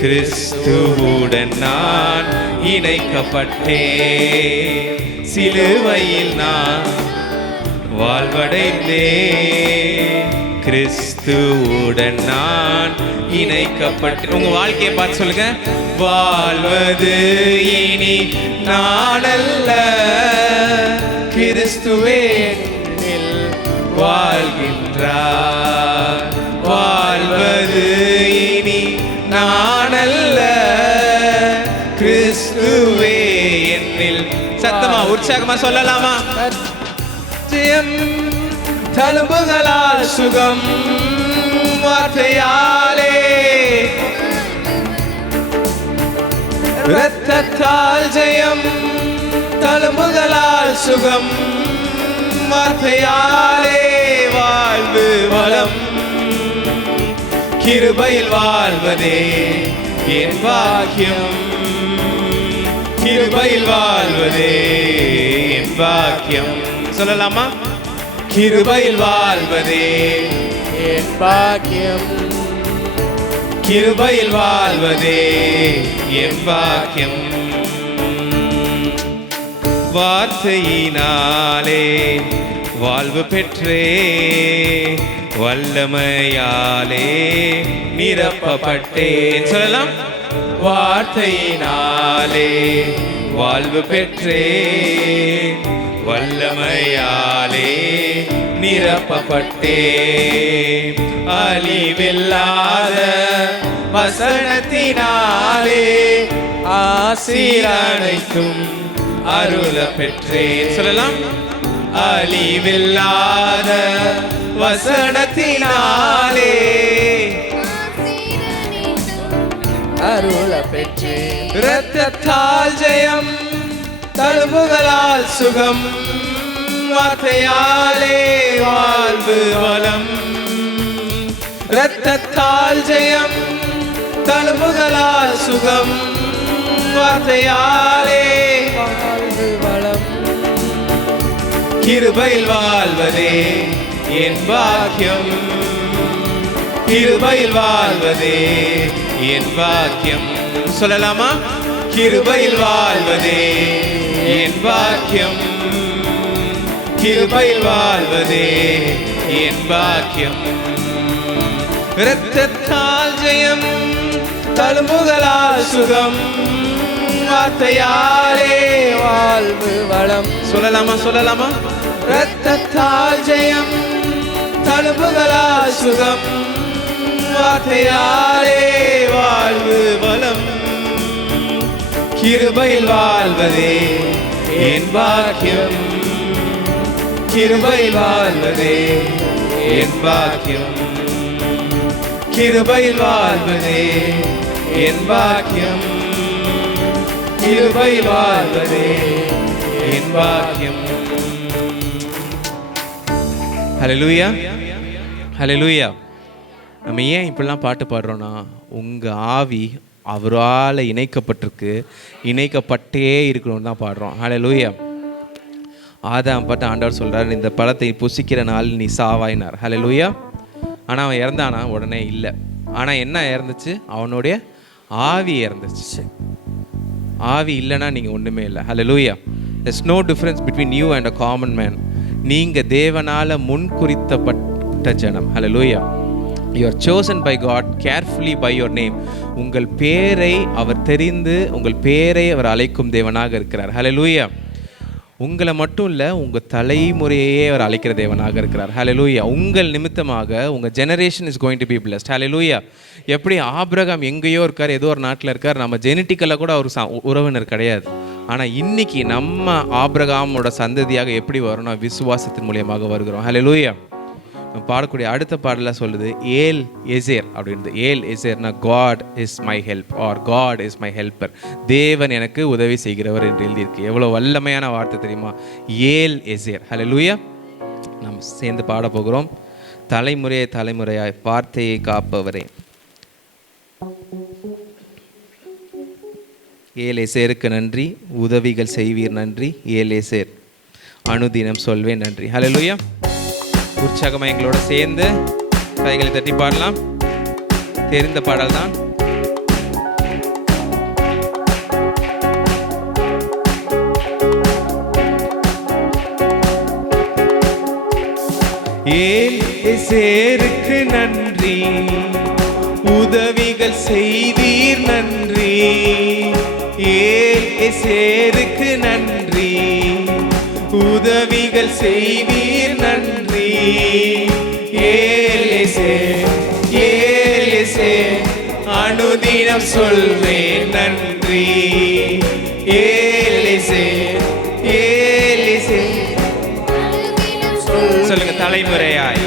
கிறிஸ்துவுடன் நான் இணைக்கப்பட்டேன். சிலுவையில் நான் வாழ்வடைந்தேன், கிறிஸ்துவுடன் நான் இணைக்கப்பட்டேன். உங்க வாழ்க்கையை பார்த்து சொல்லுங்க. வாழ்வது இனி நான் அல்ல, கிறிஸ்துவே வாழ்கின்றார். வாழ்வது இனி நான் அல்ல, கிறிஸ்துவே என்னில். சத்தமா உற்சாகமா சொல்லலாமா? ஜெயம், தழும்புகளால் சுகம், வார்த்தையாலே. இரத்தத்தால் ஜெயம், தழும்புகளால் சுகம், வார்த்தையாலே வாழ்வு வளம். கிருபையில் வாழ்வதே என் பாக்கியம், கிருபையில் வாழ்வதே என் பாக்கியம். சொல்லலாமா? கிருபையில் வாழ்வதே என் பாக்கியம், கிருபையில் வாழ்வதே என் பாக்கியம். வார்த்தையினாலே வாழ்வு பெற்றே, வல்லமையாலே நிரப்பப்பட்டேன். சொல்லலாம். வார்த்தையினாலே வாழ்வு பெற்றே, வல்லமையாலே நிரப்பப்பட்டேன். அழிவில்லாத வசனத்தினாலே ஆசீர் அனைத்தும் அருள பெற்றேன். சொல்லலாம். அழிவில்லாத வசனத்தினாலே அருள பெற்றேன். இரத்தத்தால் ஜெயம், தழும்புகளால் சுகம், வார்த்தையாலே வாழ்வு வளம். இரத்தத்தால் ஜெயம், தழும்புகளால் சுகம், வார்த்தையாலே வாழ்வு வளம். கிருபையில் வாழ்வதே என் பாக்கியம், கிருபையில் வாழ்வதே என் பாக்கியம். சொல்லலாமா? கிருபையில் வாழ்வதே என் பாக்கியம், கிருபையில் வாழ்வதே என் பாக்கியம். இரத்தத்தால் ஜெயம், தழும்புகளால் சுகம், வார்த்தையாலே வாழ்வு வளம். சொல்லலாமா? சொல்லலாமா? இரத்தத்தால் ஜெயம், தழும்புகளால் சுகம், வார்த்தையாலே வாழ்வு வளம். கிருபையில் வாழ்வதே என் பாக்கியம், கிருபையில் வாழ்வதே என் பாக்கியம், கிருபையில் வாழ்வதே என் பாக்கியம், கிருபை வாழ்வதே என் பாக்கியம். ஹல்லேலூயா, ஹல்லேலூயா. நம்ம ஏன் இப்படிலாம் பாட்டு பாடுறோன்னா, உங்கள் ஆவி அவரால் இணைக்கப்பட்டே இருக்கணும்னு தான் பாடுறோம். ஹல்லேலூயா. ஆதாம் பாட்டு ஆண்டவர் சொல்கிறார், இந்த பழத்தை புசிக்கிற நாள் நீ சாவாயினார். ஹல்லேலூயா. ஆனால் அவன் இறந்தானா? உடனே இல்லை. ஆனால் என்ன இறந்துச்சு? அவனுடைய ஆவி இறந்துச்சு. ஆவி இல்லைன்னா நீங்கள் ஒன்றுமே இல்லை. ஹல்லேலூயா. there's no difference between you and a common man. நீங்கள் தேவனால் முன்குறித்தப்பட்ட ஜனம். ஹல்லேலூயா. you are chosen by God carefully by your name. உங்கள் பேரை அவர் தெரிந்து உங்கள் பேரை அவர் அழைக்கும் தேவனாக இருக்கிறார். ஹல்லேலூயா. உங்களை மட்டும் இல்லை, உங்கள் தலைமுறையே அவர் அழைக்கிற தேவனாக இருக்கிறார். ஹல்லேலூயா. உங்கள் நிமித்தமாக உங்கள் generation is going to be blessed. Hallelujah. எப்படி ஆபிரகாம் எங்கேயோ இருக்கார், ஏதோ ஒரு நாட்டில் இருக்கார், நம்ம ஜெனட்டிக்கலாக கூட அவர் உறவினர் கிடையாது. ஆனால் இன்னைக்கு நம்ம ஆபிரகாமோட சந்ததியாக எப்படி வரோம்னா விசுவாசத்தின் மூலியமாக வருகிறோம். ஹல்லேலூயா. பாடக்கூடிய அடுத்த பாடலாம் சொல்லுது ஏல் எசேர் அப்படின்றது. ஏல் எசேர்னா God is my help or God is my helper. தேவன் எனக்கு உதவி செய்கிறவர் என்று எழுதியிருக்கு. எவ்வளோ வல்லமையான வார்த்தை தெரியுமா? ஏல் எசேர். ஹல்லேலூயா. நாம் சேர்ந்து பாட போகிறோம். தலைமுறையாய் வார்த்தையை காப்பவரே. ஏல் எசேருக்கு நன்றி, உதவிகள் செய்வீர் நன்றி. ஏல் எசேர் அனுதினம் சொல்வேன் நன்றி. ஹல்லேலூயா. உற்சாகமாக எங்களோட சேர்ந்து கைகளை தட்டி பாடலாம். தெரிந்த பாடல் தான். ஏல் எசேருக்கு நன்றி, உதவிகள் செய்தீர் நன்றி. ஏல் எசேருக்கு நன்றி, உதவிகள் செய்வீர் நன்றி. ஏல் எசேர் அனுதினம் சொல்வேன் நன்றி. ஏல் எசேர் சொல்லுங்க. தலைமுறையாய்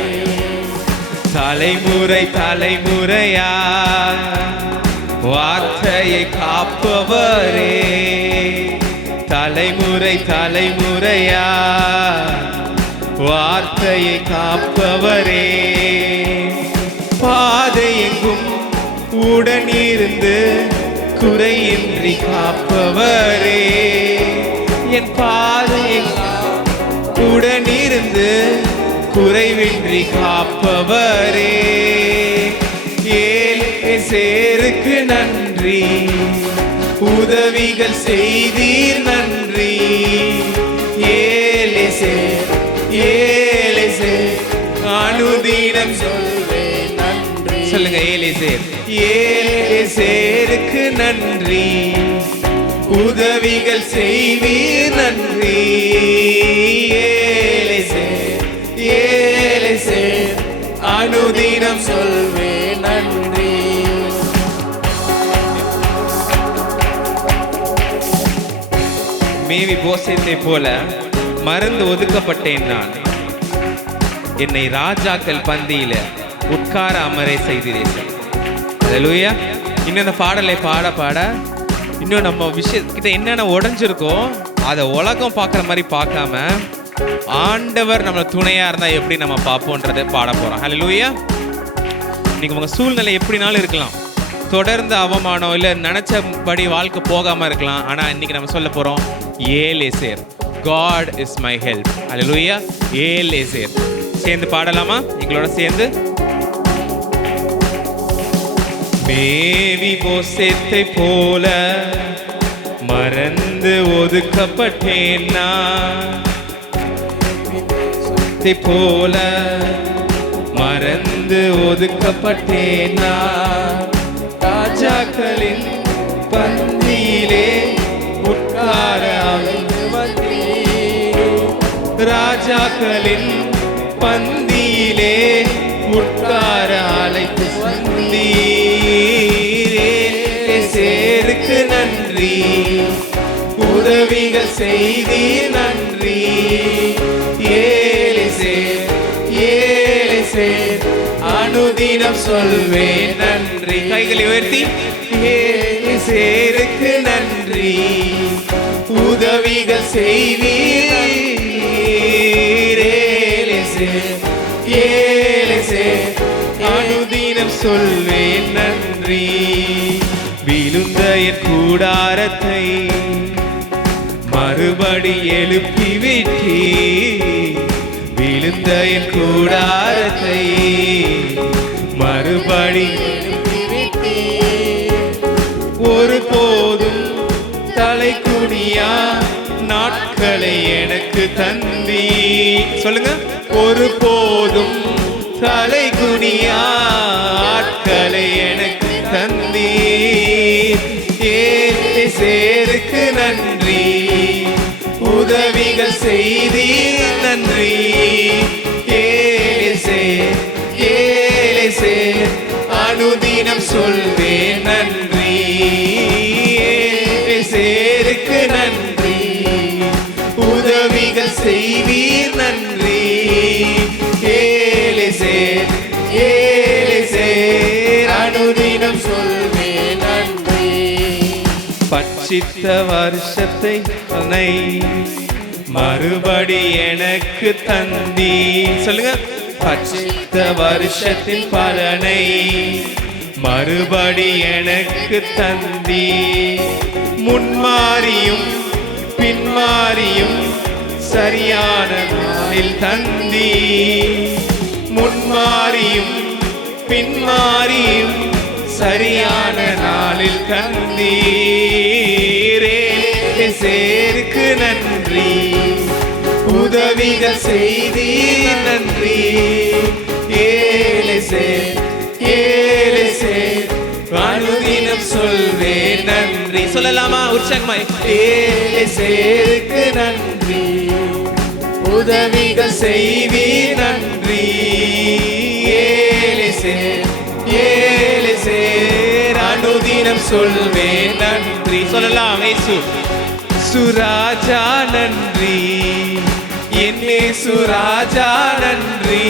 வார்த்தையை காப்பவரே. தலைமுறையா வார்த்தையை காப்பவரே. பாதையெங்கும் உடனிருந்து குறையின்றி காப்பவரே. என் பாதையெங்கும் உடனிருந்து குறைவின்றி காப்பவரே. ஏல் எசேருக்கு நன்றி, உதவிகள் செய்தீர் நன்றி. ஏல் எசேர் அனுதினம் சொல்வேன் நன்றி. சொல்லுங்க. ஏல் எசேருக்கு நன்றி, உதவிகள் செய்வீர் நன்றி. ஏல் எசேர் அனுதினம் சொல்வேன் நன்றி. மேவி போசேத்தை போல மறந்து ஒதுக்கப்பட்டேன் நான். என்னை ராஜாக்கள் பந்தியில உட்கார அமரை செய்தீர்கள். ஹல்லேலூயா. இன்னும் இந்த பாடலை பாட இன்னும் நம்ம விஷயக்கிட்ட என்னென்ன உடஞ்சிருக்கோ அதை உலகம் பார்க்குற மாதிரி பார்க்காம ஆண்டவர் நம்ம துணையாக இருந்தால் எப்படி நம்ம பார்ப்போன்றதை பாட போகிறோம். ஹல்லேலூயா. இன்னைக்கு உங்கள் சூழ்நிலை எப்படினாலும் இருக்கலாம், தொடர்ந்து அவமானம் இல்லை நினச்சபடி வாழ்க்கை போகாமல் இருக்கலாம். ஆனால் இன்னைக்கு நம்ம சொல்ல போகிறோம் ஏல் Ezer, God is my help. ஹல்லேலூயா. ஏல் எசேர் சேர்ந்து பாடலாமா எங்களோட சேர்ந்து? மேவி போசேத்தை போல மறந்து ஒதுக்கப்பட்டேன் நான். போல மறந்து ஒதுக்கப்பட்டேன் நான். ராஜாக்களின் பந்தியிலே உட்கார ராஜாக்களின் பந்தியிலே உட்கார அழைத்து சேருக்கு நன்றி, உதவிகள் செய்தீர் நன்றி. ஏலிசேர் அனுதினம் சொல்வேன் நன்றி. கைகளை உயர்த்தி ஏலிசேருக்கு நன்றி, நன்றி. உதவிகள் செய்வீர் ஏலேசே ஏலேசே, அனுதினம் சொல்வேன் நன்றி. விழுந்த என் கூடாரத்தை மறுபடி எழுப்பி விட்டீ, விழுந்த என் கூடாரத்தை மறுபடி எழுப்பி விட்டீ. ஒரு போதும் தலை குனியா நாட்களை எனக்கு தந்தீ. சொல்லுங்க. ஒரு போதும் தலை குனியா ஆட்களை எனக்கு தந்தீ. ஏலேசேருக்கு நன்றி. உதவிகள் செய்தீர் நன்றி. ஏலேசே ஏலேசே, அனுதினம் சொல்வேன் நன்றி. ஏலேசேருக்கு நன்றி. உதவிகள் செய்வீர் நன்றி. ஏலேசே ஏலேசே, அனுதினம் சொல்வேன் நன்றி. பட்சித்த வருஷத்தை மறுபடி எனக்கு தந்தீ. சொல்லுங்க. பட்சித்த வருஷத்தின் பலனை மறுபடி எனக்கு தந்தீ. முன்மாறியும் பின்மாறியும் சரியான நாளில் தந்தீ. முன்மாறியும் பின்மாறியும் சரியான நாளில் தந்தீரே. ஏலேசேருக்கு நன்றி. உதவிகள் செய்தீர் நன்றி. ஏலேசே ஏலேசே, அனுதினம் சொல்வேன் நன்றி. சொல்லலாமா உற்சாகமாய்? ஏலேசேருக்கு நன்றி. உதவிகள் செய்வீர் நன்றி. ஏலேசே ஏலேசே, அனுதினம் சொல்வேன் நன்றி. சொல்லலாம். இயேசு சுராஜா நன்றி. என்னே சுராஜா நன்றி.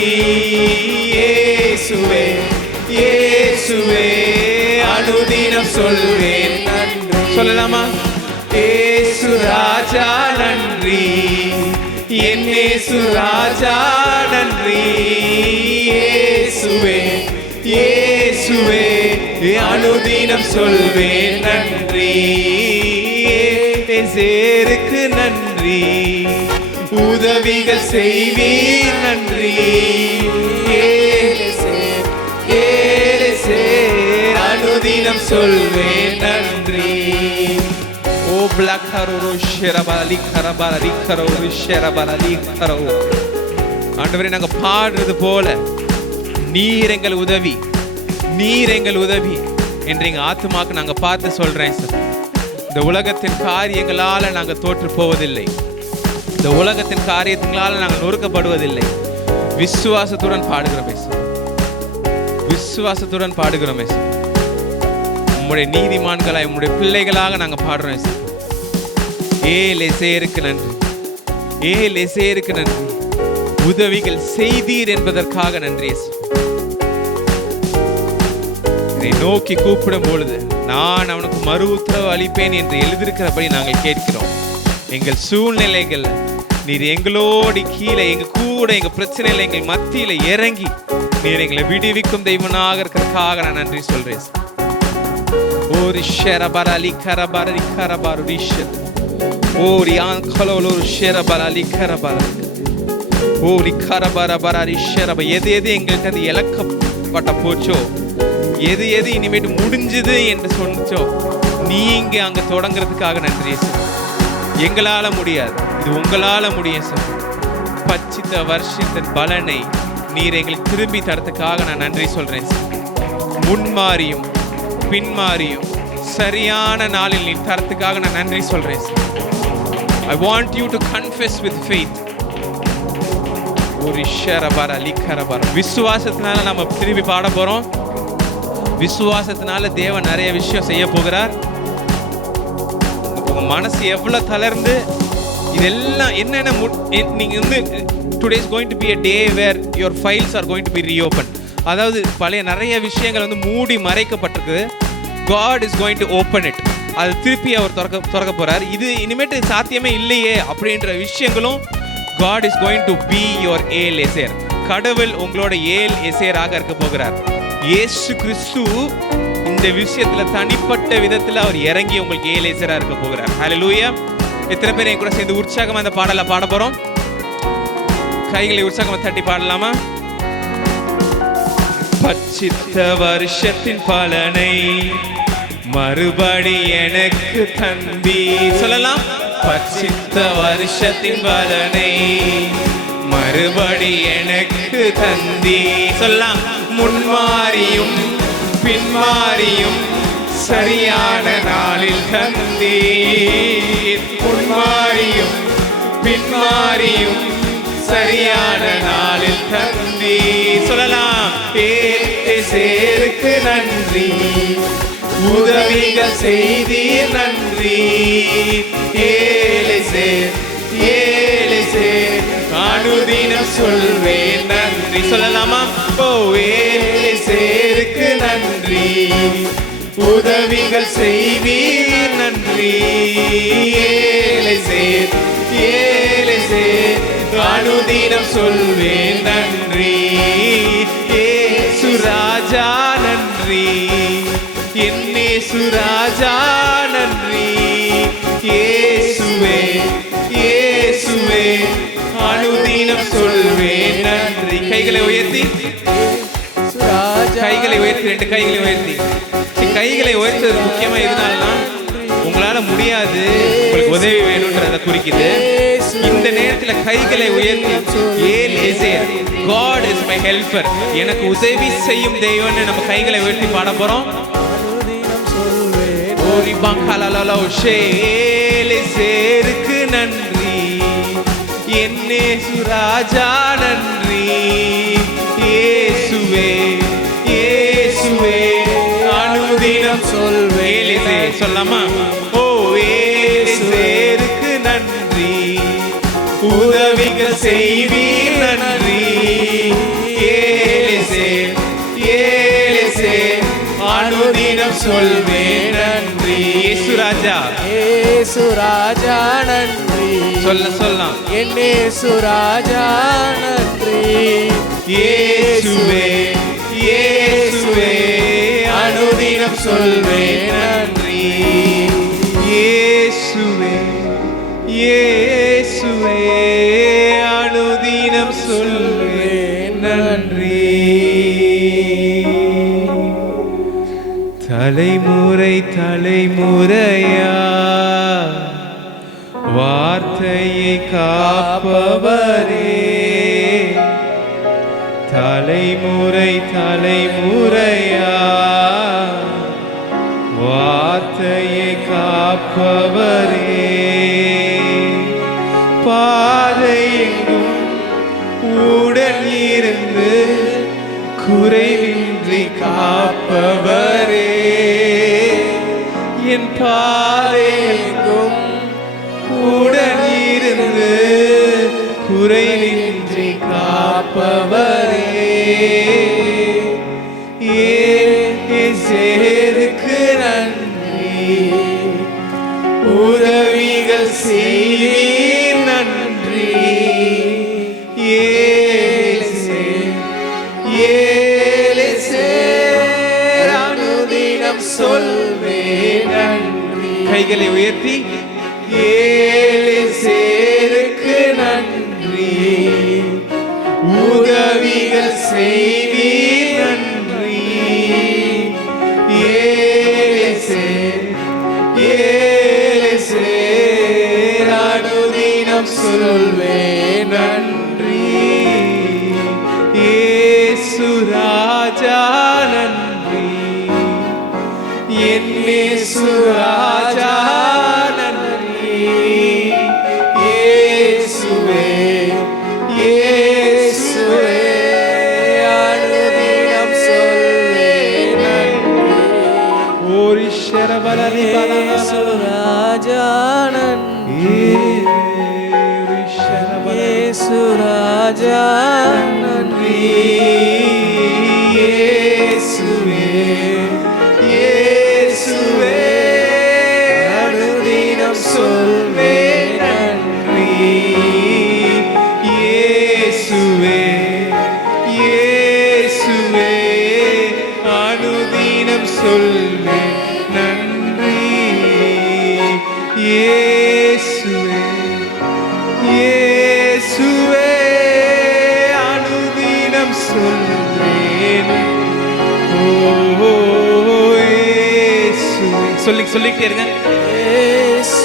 இயேசுவே இயேசுவே, அனுதினம் சொல்வேன் நன்றி. சொல்லலாமா? இயேசு ராஜா நன்றி. என்னே சுராஜா நன்றி. இயேசுவே இயேசுவே, அனுதினம் சொல்வேன் நன்றி. ஏலேசேருக்கு நன்றி. உதவிகள் செய்வீர் நன்றி. ஏலேசே ஏலேசே, அனுதினம் சொல்வேன் நன்றி. ஓ பிளக்கரோ ஷெரபலி கரபலி கரோ ஷெரபலி கரோ. ஆண்டவரே, நாங்க பாடுறது போல நீர் எங்கள் உதவி, நீர் எங்கள் உதவி என்று எங்க ஆத்துமாக்கு நாங்க பார்த்து சொல்றேன் சார். இந்த உலகத்தின் காரியங்களால நாங்க தோற்று போவதில்லை. இந்த உலகத்தின் காரியங்களால நாங்கள் நொறுக்கப்படுவதில்லை. விசுவாசத்துடன் பாடுகிறோமே சார், விசுவாசத்துடன் பாடுகிறோமே சார். உம்முடைய நீதிமான்களாய் உம்முடைய பிள்ளைகளாக நாங்க பாடுறோம் சார். ஏலேசேருக்கு நன்றி. ஏலேசேருக்கு நன்றி. உதவிகள் செய்தீர் என்பதற்காக நன்றி. என்னை நோக்கி கூப்பிடும் பொழுது நான் அவனுக்கு மறு உத்தரவு அளிப்பேன் என்று எழுதியிருக்கிறபடி நாங்கள் கேட்கிறோம். எங்கள் சூழ்நிலைகள் நீர் எங்களோடு கீழே, எங்க கூட, எங்க பிரச்சனையில எங்கள் மத்தியில இறங்கி நீர் எங்களை விடுவிக்கும் தெய்வனாக இருக்கிறதுக்காக நான் நன்றி சொல்றேன். ஓரி ஷெரபரலி கரபரலி கரபருடிஷ ஓரி ஆங்கலோலோ ஷெரபரலி கரபரலி ஓரி கரபரபரலி ஷெரப. எது எது எங்களுக்கு அது இழக்கப்பட்ட போச்சோ, எது எது இனிமேட்டு முடிஞ்சது என்று சொன்னச்சோ, நீங்க அங்க தொடங்குறதுக்காக நன்றி சார். எங்களால முடியாது, இது உங்களால முடியும் சார். பச்சித்த வருஷத்தின் பலனை நீர் எங்களுக்கு திரும்பி தரத்துக்காக நான் நன்றி சொல்றேன் சார். முன்மாறியும் பின்மாறியும் சரியான நாளில் நீ தரத்துக்காக நான் நன்றி சொல்றேன் sir. I want you to confess with faith. ஒரு ஷரபர லிக்கரபர. விசுவாசத்தினால நம்ம திரும்பி பாட போறோம். விசுவாசத்தினால தேவன் நிறைய விஷயம் செய்ய போகிறார். உங்க மனசு எவ்வளவு தளர்ந்து இதெல்லாம் என்னென்ன நீங்க வந்து today is going to be a day where your files are going to be reopened. அதாவது பழைய நிறைய விஷயங்கள் வந்து மூடி மறைக்கப்பட்டிருக்கு. God is going to open it. அது திருப்பி அவர் திறக்க போறார். இது இனிமேட்டு சாத்தியமே இல்லையே அப்படின்ற விஷயங்களும் God is going to be your ஏலேசேர். கடவுள் உங்களோட ஏலேசேராக இருக்க போகிறார். இயேசு கிறிஸ்து இந்த விஷயத்துல தனிப்பட்ட விதத்துல அவர் இறங்கி உங்களுக்கு ஏலேசேரா இருக்க போகிறார். ஹல்லேலூயா. எத்தனை பேர் என் கூட சேர்ந்து உற்சாகமா அந்த பாடலை பாட போறோம்? கைகளை உற்சாகமா தட்டி பாடலாமா? பச்சித்த வருஷத்தின் பலனை மறுபடி எனக்கு தந்தி. சொல்லலாம். பச்சித்த வருஷத்தின் பலனை மறுபடி எனக்கு தந்தி. சொல்லலாம். முன்மாறியும் பின்மாறியும் சரியான நாளில் தந்தி. முன்மாறியும் பின்மாறியும் சரியான நாளில் தந்தி. சொல்லலாம். ஏலேசேருக்கு நன்றி, உதவிகள் செய்தீர் நன்றி. ஏலேசேர் ஏலேசேர் அனுதினம் சொல்வேன் நன்றி. சொல்லலாமா? ஓ ஏலேசேருக்கு நன்றி, உதவிகள் செய்வீர் நன்றி. ஏலேசேர் ஏலேசேர் அனுதினம் சொல்வேன் நன்றி. இயேசு ராஜா நன்றி, என் இயேசு ராஜா நன்றி. இயேசுவே இயேசுவே அனுதினம் சொல்வேன் நன்றி. கைகளை உயர்த்தி, கைகளை உயர்த்தி, ரெண்டு கைகளை உயர்த்தி. கைகளை உயர்த்தது முக்கியமா எதுனாலனா உங்களால முடியாது, உங்களுக்கு உதவி வேணும்ன்றத குறிக்குது. இந்த நேரத்தில் கைகளை உயர்த்தி ஏலேசேர், God is my helper, எனக்கு உதவி செய்யும் தெய்வம்னு நம்ம கைகளை உயர்த்தி பாட போறோம். ஓரி பங்கலலலோ ஏலேசேருக்கு நன்றி, என் இயேசு ராஜா நன்றி. இயேசுவே இயேசுவே அனுதினம் சொல்வேன். ஏலேசேர் சொல்லலாமா? ஓ ஏலேசேருக்கு நன்றி, உதவிகள் செய்வீர் நன்றி. ஏலேசேர் ஏலேசேர் அனுதினம் சொல்வேன் நன்றி. இயேசு ராஜா இயேசு ராஜா நன்றி. சொல்லலாம். என் இயேசு ராஜா நன்றி. இயேசுவே இயேசுவே அனுதினம் சொல்வேன் நன்றி. இயேசுவே இயேசுவே அனுதினம் சொல்வேன் நன்றி. தலைமுறை தலைமுறையா வார்த்தையை காப்பவரே, தலைமுறை தலைமுறையா வார்த்தையை காப்பவரே, பாதை எங்கும் உடன் இருந்து குறைவின்றி காப்பவரே, என் பாதை எங்கும் உடன் இருந்து குறைவின்றி காப்பவரே. ஏலேசேருக்கு நன்றி, உதவிகள் செய்வீர் நன்றி. ஏலேசேர் ஏலேசேர் அனுதினம் சொல்வேன் நன்றி. கைகளை உயர்த்தி ஏலேசேருக்கு நன்றி, உதவிகள் செய்வீர் நன்றி. ஏலேசேர் ஏலேசேர் அனுதினம் சொல்வேன் நன்றி. இயேசு ராஜா நன்றி, என் இயேசு ராஜா நன்றி. இயேசுவே இயேசுவே அனுதினம் சொல்வேன் நன்றி. ஓரி ஷரபலரி இயேசு ராஜா நன்றி. இயேசு ராஜா நன்றி. இயேசுவே இயேசுவே சொல்லிக்கிட்டே இருங்க.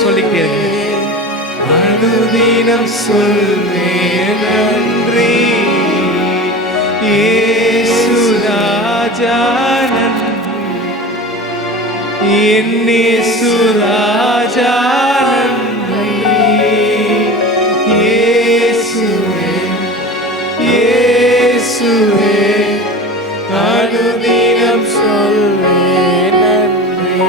சொல்லிக்கிட்டே இருங்க. அனுதினம் சொல்வேன் நன்றி இயேசு ராஜா நன்றி என் இயேசு ராஜா நன்றி இயேசுவே இயேசுவே அனுதினம் சொல்வேன் நன்றி.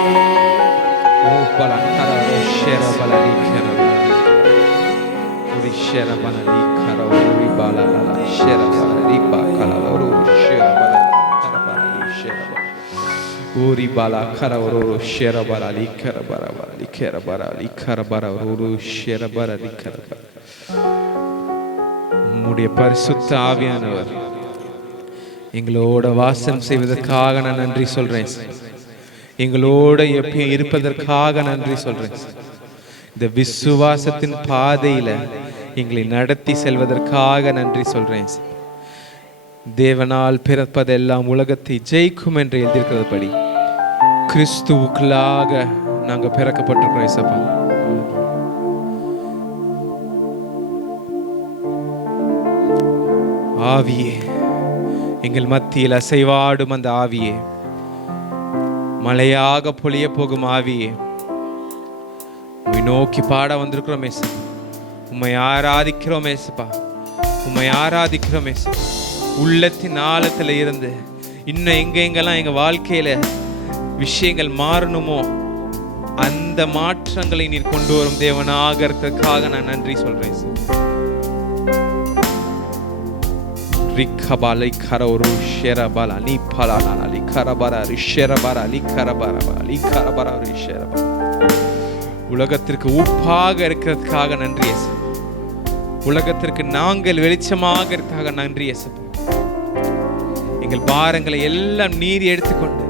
உம்முடைய பரிசுத்த ஆவியானவர் எங்களோட வாசம் செய்வதற்காக நான் நன்றி சொல்றேன். எங்களோட எப்பயும் இருப்பதற்காக நன்றி சொல்றேன். இந்த விசுவாசத்தின் பாதையில எங்களை நடத்தி செல்வதற்காக நன்றி சொல்றேன். தேவனால் பிறப்பதெல்லாம் உலகத்தை ஜெயிக்கும் என்று எழுதியிருக்கிறபடி கிறிஸ்துவுக்குள்ளாக நாங்க பிறக்கப்பட்டிருக்கிறோம் இயேசப்பா. ஆவியே, எங்கள் மத்தியில் அசைவாடும் அந்த ஆவியே, மழையாக பொழிய போகும் ஆவியே, உம்மை நோக்கி பாட வந்திருக்கிறோம் ஏசப்பா. உம்மை ஆராதிக்கிறோம் ஏசப்பா. உம்மை ஆராதிக்கிறோம் ஏசப்பா. உள்ளத்தின் ஆழத்துல இருந்து இன்னும் எங்கெங்கெல்லாம் எங்க வாழ்க்கையில விஷயங்கள் மாறணுமோ அந்த மாற்றங்களை நீர் கொண்டு வரும் தேவனாக இருக்கிறதுக்காக நான் நன்றி சொல்றேன். ரிக்கபாலை கரௌரு ஷெரபாலா நீ பலாலா லி கரபரா ரிஷெரபரா லி கரபரா லி கரபரா ரிஷெரபா. உலகத்திற்கு உப்பாக இருக்கிறதுக்காக நன்றி இயேசு. உலகத்திற்கு நாங்கள் வெளிச்சமாக இருக்கிறதுக்காக நன்றி இயேசு. எங்கள் பாரங்களை எல்லாம் நீர் எடுத்துக்கொண்டு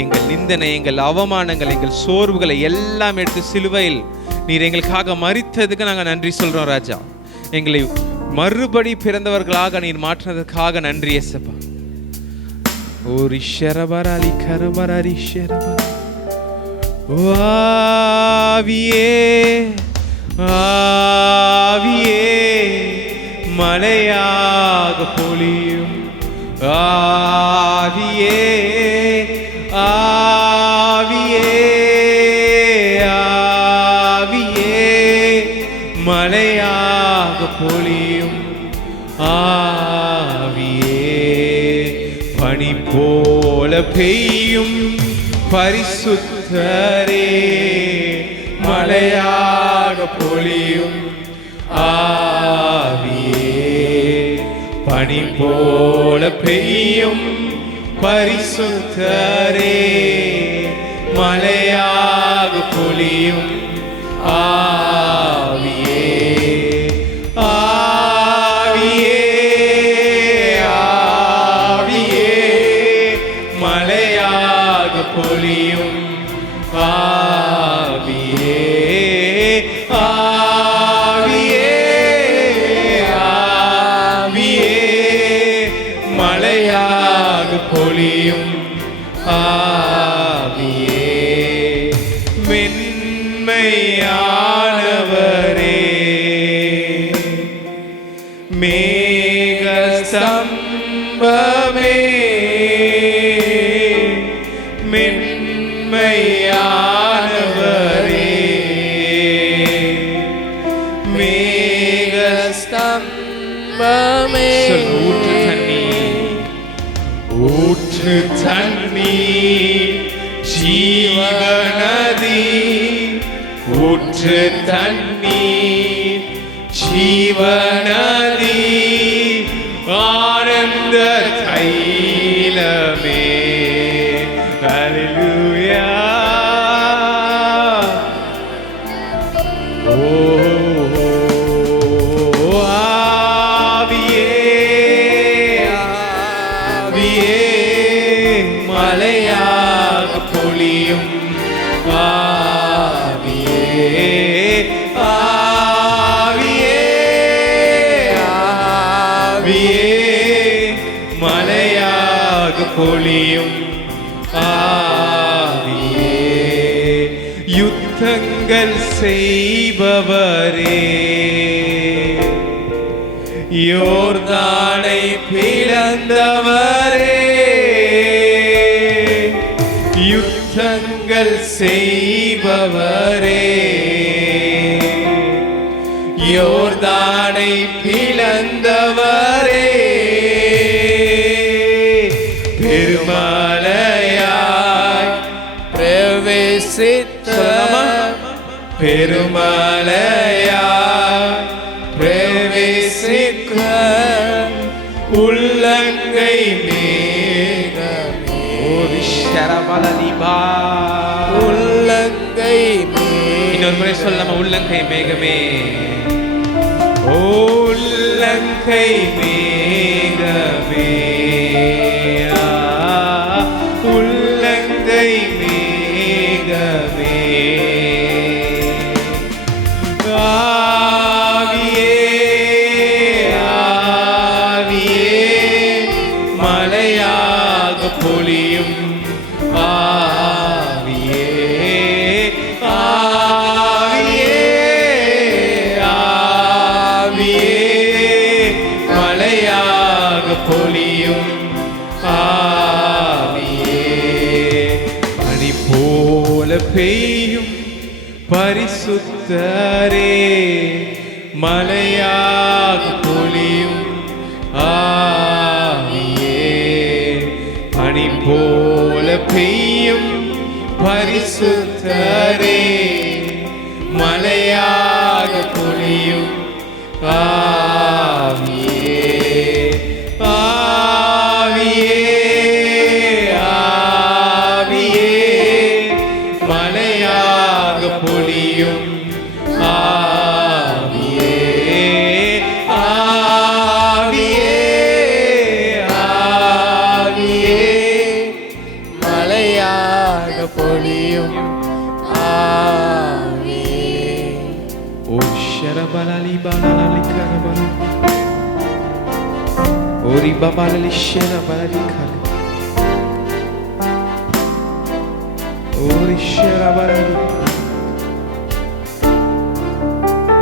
எங்கள் நிந்தனை, எங்கள் அவமானங்கள், எங்கள் சோர்வுகளை எல்லாம் எடுத்து சிலுவையில் நீர் எங்களுக்காக மரித்ததுக்கு நாங்கள் நன்றி சொல்றோம் ராஜா. எங்களை மறுபடி பிறந்தவர்களாக நீர் மாற்றினதுக்காக நன்றி இயேசப்பா. ஓ ரிஷரபரா லி கரபரா ரிஷரபா. ஆவியே ஆவியே மழையாக பொழியும் ஆவியே ஆவியே ஆவியே மழையாக பொழியும் ஆவியே பனி போல பெய்யும் பரிசுத்தரே மழையாக பொழியும் ஆவியே பனி போல பெய்யும் பரிசுத்தரே மழையாக பொழியும் ஆவியே ஆவியே ஆவியே மழையாக பொழியும் ஆவியே ஆவியே ஆவியே மழையாக பொழியும் ஆவியே மென்மையானவரே மேக ஸ்தம்பமே மென்மையானவரே மேக ஸ்தம்பமே ஊற்று தண்ணீர் ஊற்று தண்ணீர் ஜீவநதி ஊற்று தண்ணீர் ஜீவநதி ஆனந்த தைலமே ஹல்லேலூயா. ஓ ஆவியே ஆவியே மழையாக பொழியும் ஆவியே ஆவியே ஆவியே மழையாக பொழியும் ஆவியே யுத்தங்கள் செய்பவரே, யோர்தானை பிளந்தவரே, யுத்தங்கள் செய்பவரே, யோர்தானை பிளந்தவரே, பெருமலையாய் பிரவேசித்த பெருமலையாய் பிரவேசிக்க உள்ளங்கை மேகமே, ஒரு ஷரபலலிபா உள்ளங்கை இன்னொரு முறை சொல்லாம, உள்ளங்கை மேகமே, உள்ளங்கை மேகமே, உள்ளங்கை மேகமே, ஆவியே ஆவியே மலையாக பொழியும், ஆவியே ஆவியே ஆவியே மலையாக பொழியும், ஆவியே பனி போல பெய்யும் பரிசுத்தரே, மலையாக பொழியும், ஆவியே பனி போல பெய்யும் பரிசுத்தரே, மலையாக பொழியும், ஆவியே ஆவியே ஆவியே மலையாக பொழியும், ஆவியே ஆவியே ஆவியே மலையாக பொழியும், ஆவியே. ஓ ஷரபலலி பலலி கரபல, ஓரி பபலலி ஷரபலி கர, ஓரி ஷரபலலி.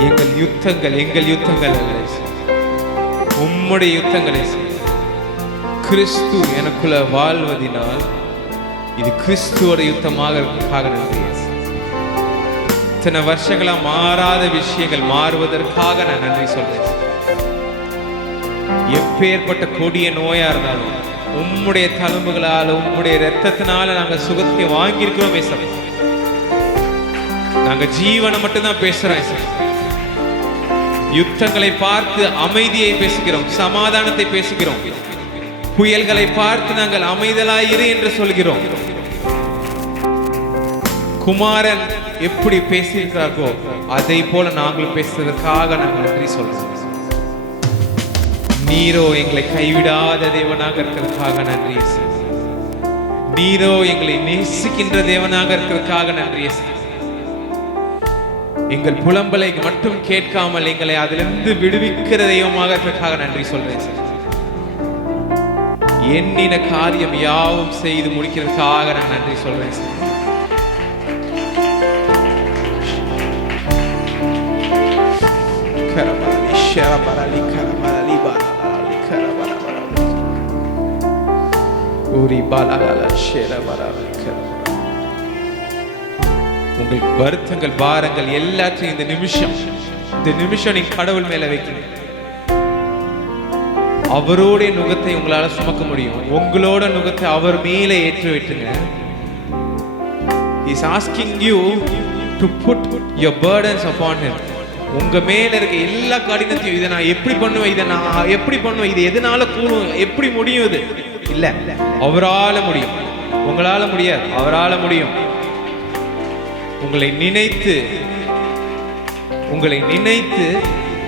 எங்கள் யுத்தங்கள் அல்ல, உம்முடைய யுத்தங்களை கிறிஸ்து எனக்குள்ள வாழ்வதினால் இது கிறிஸ்துவோட யுத்தமாக இருக்காக நன்றி. இத்தனை வருஷங்களா மாறாத விஷயங்கள் மாறுவதற்காக நான் நன்றி சொல்றேன். எப்பேற்பட்ட கொடிய நோயா இருந்தாலும் உம்முடைய தழும்புகளால உம்முடைய இரத்தத்தினால நாங்க சுகத்தை வாங்கியிருக்கிறோம். நாங்க ஜீவனை மட்டும்தான் பேசுறோம். யுத்தங்களை பார்த்து அமைதியை பேசுகிறோம், சமாதானத்தை பேசுகிறோம். புயல்களை பார்த்து நாங்கள் அமைதலாயிரு என்று சொல்கிறோம். குமாரன் எப்படி பேசியிருக்கிறார்களோ அதை போல நாங்களும் பேசுவதற்காக நாங்கள் நன்றி சொல்றோம். நீரோ எங்களை கைவிடாத தேவனாக இருக்கிறதுக்காக நன்றி. நீரோ எங்களை நேசிக்கின்ற தேவனாக இருக்கிறதுக்காக நன்றி. எங்கள் புலம்பலை மட்டும் கேட்காமல் எங்களை அதிலிருந்து விடுவிக்கிற தெய்வமாக இருக்கிறதுக்காக நன்றி சொல்றேன். எண்ணின காரியம் யாவும் செய்து முடிக்கிறதுக்காக நான் நன்றி சொல்றேன். உங்கள் வருத்தங்கள் பாரங்கள் எல்லாத்தையும் இந்த நிமிஷம் நீங்க கடவுள் மேல வைக்கணும். அவரோட நுகத்தை உங்களால சுமக்க முடியும். உங்களோட நுகத்தை அவர் மேல ஏற்றி வைட்டுங்க. He is asking you to put your burdens upon him. உங்க மேல இருக்க எல்லா கடினத்தையும், இதை நான் எப்படி பண்ணுவேன், இது எதனால கூடும், எப்படி முடியும், இது இல்ல, அவரால முடியும். உங்களால முடியாது, அவரால முடியும். உங்களை நினைத்து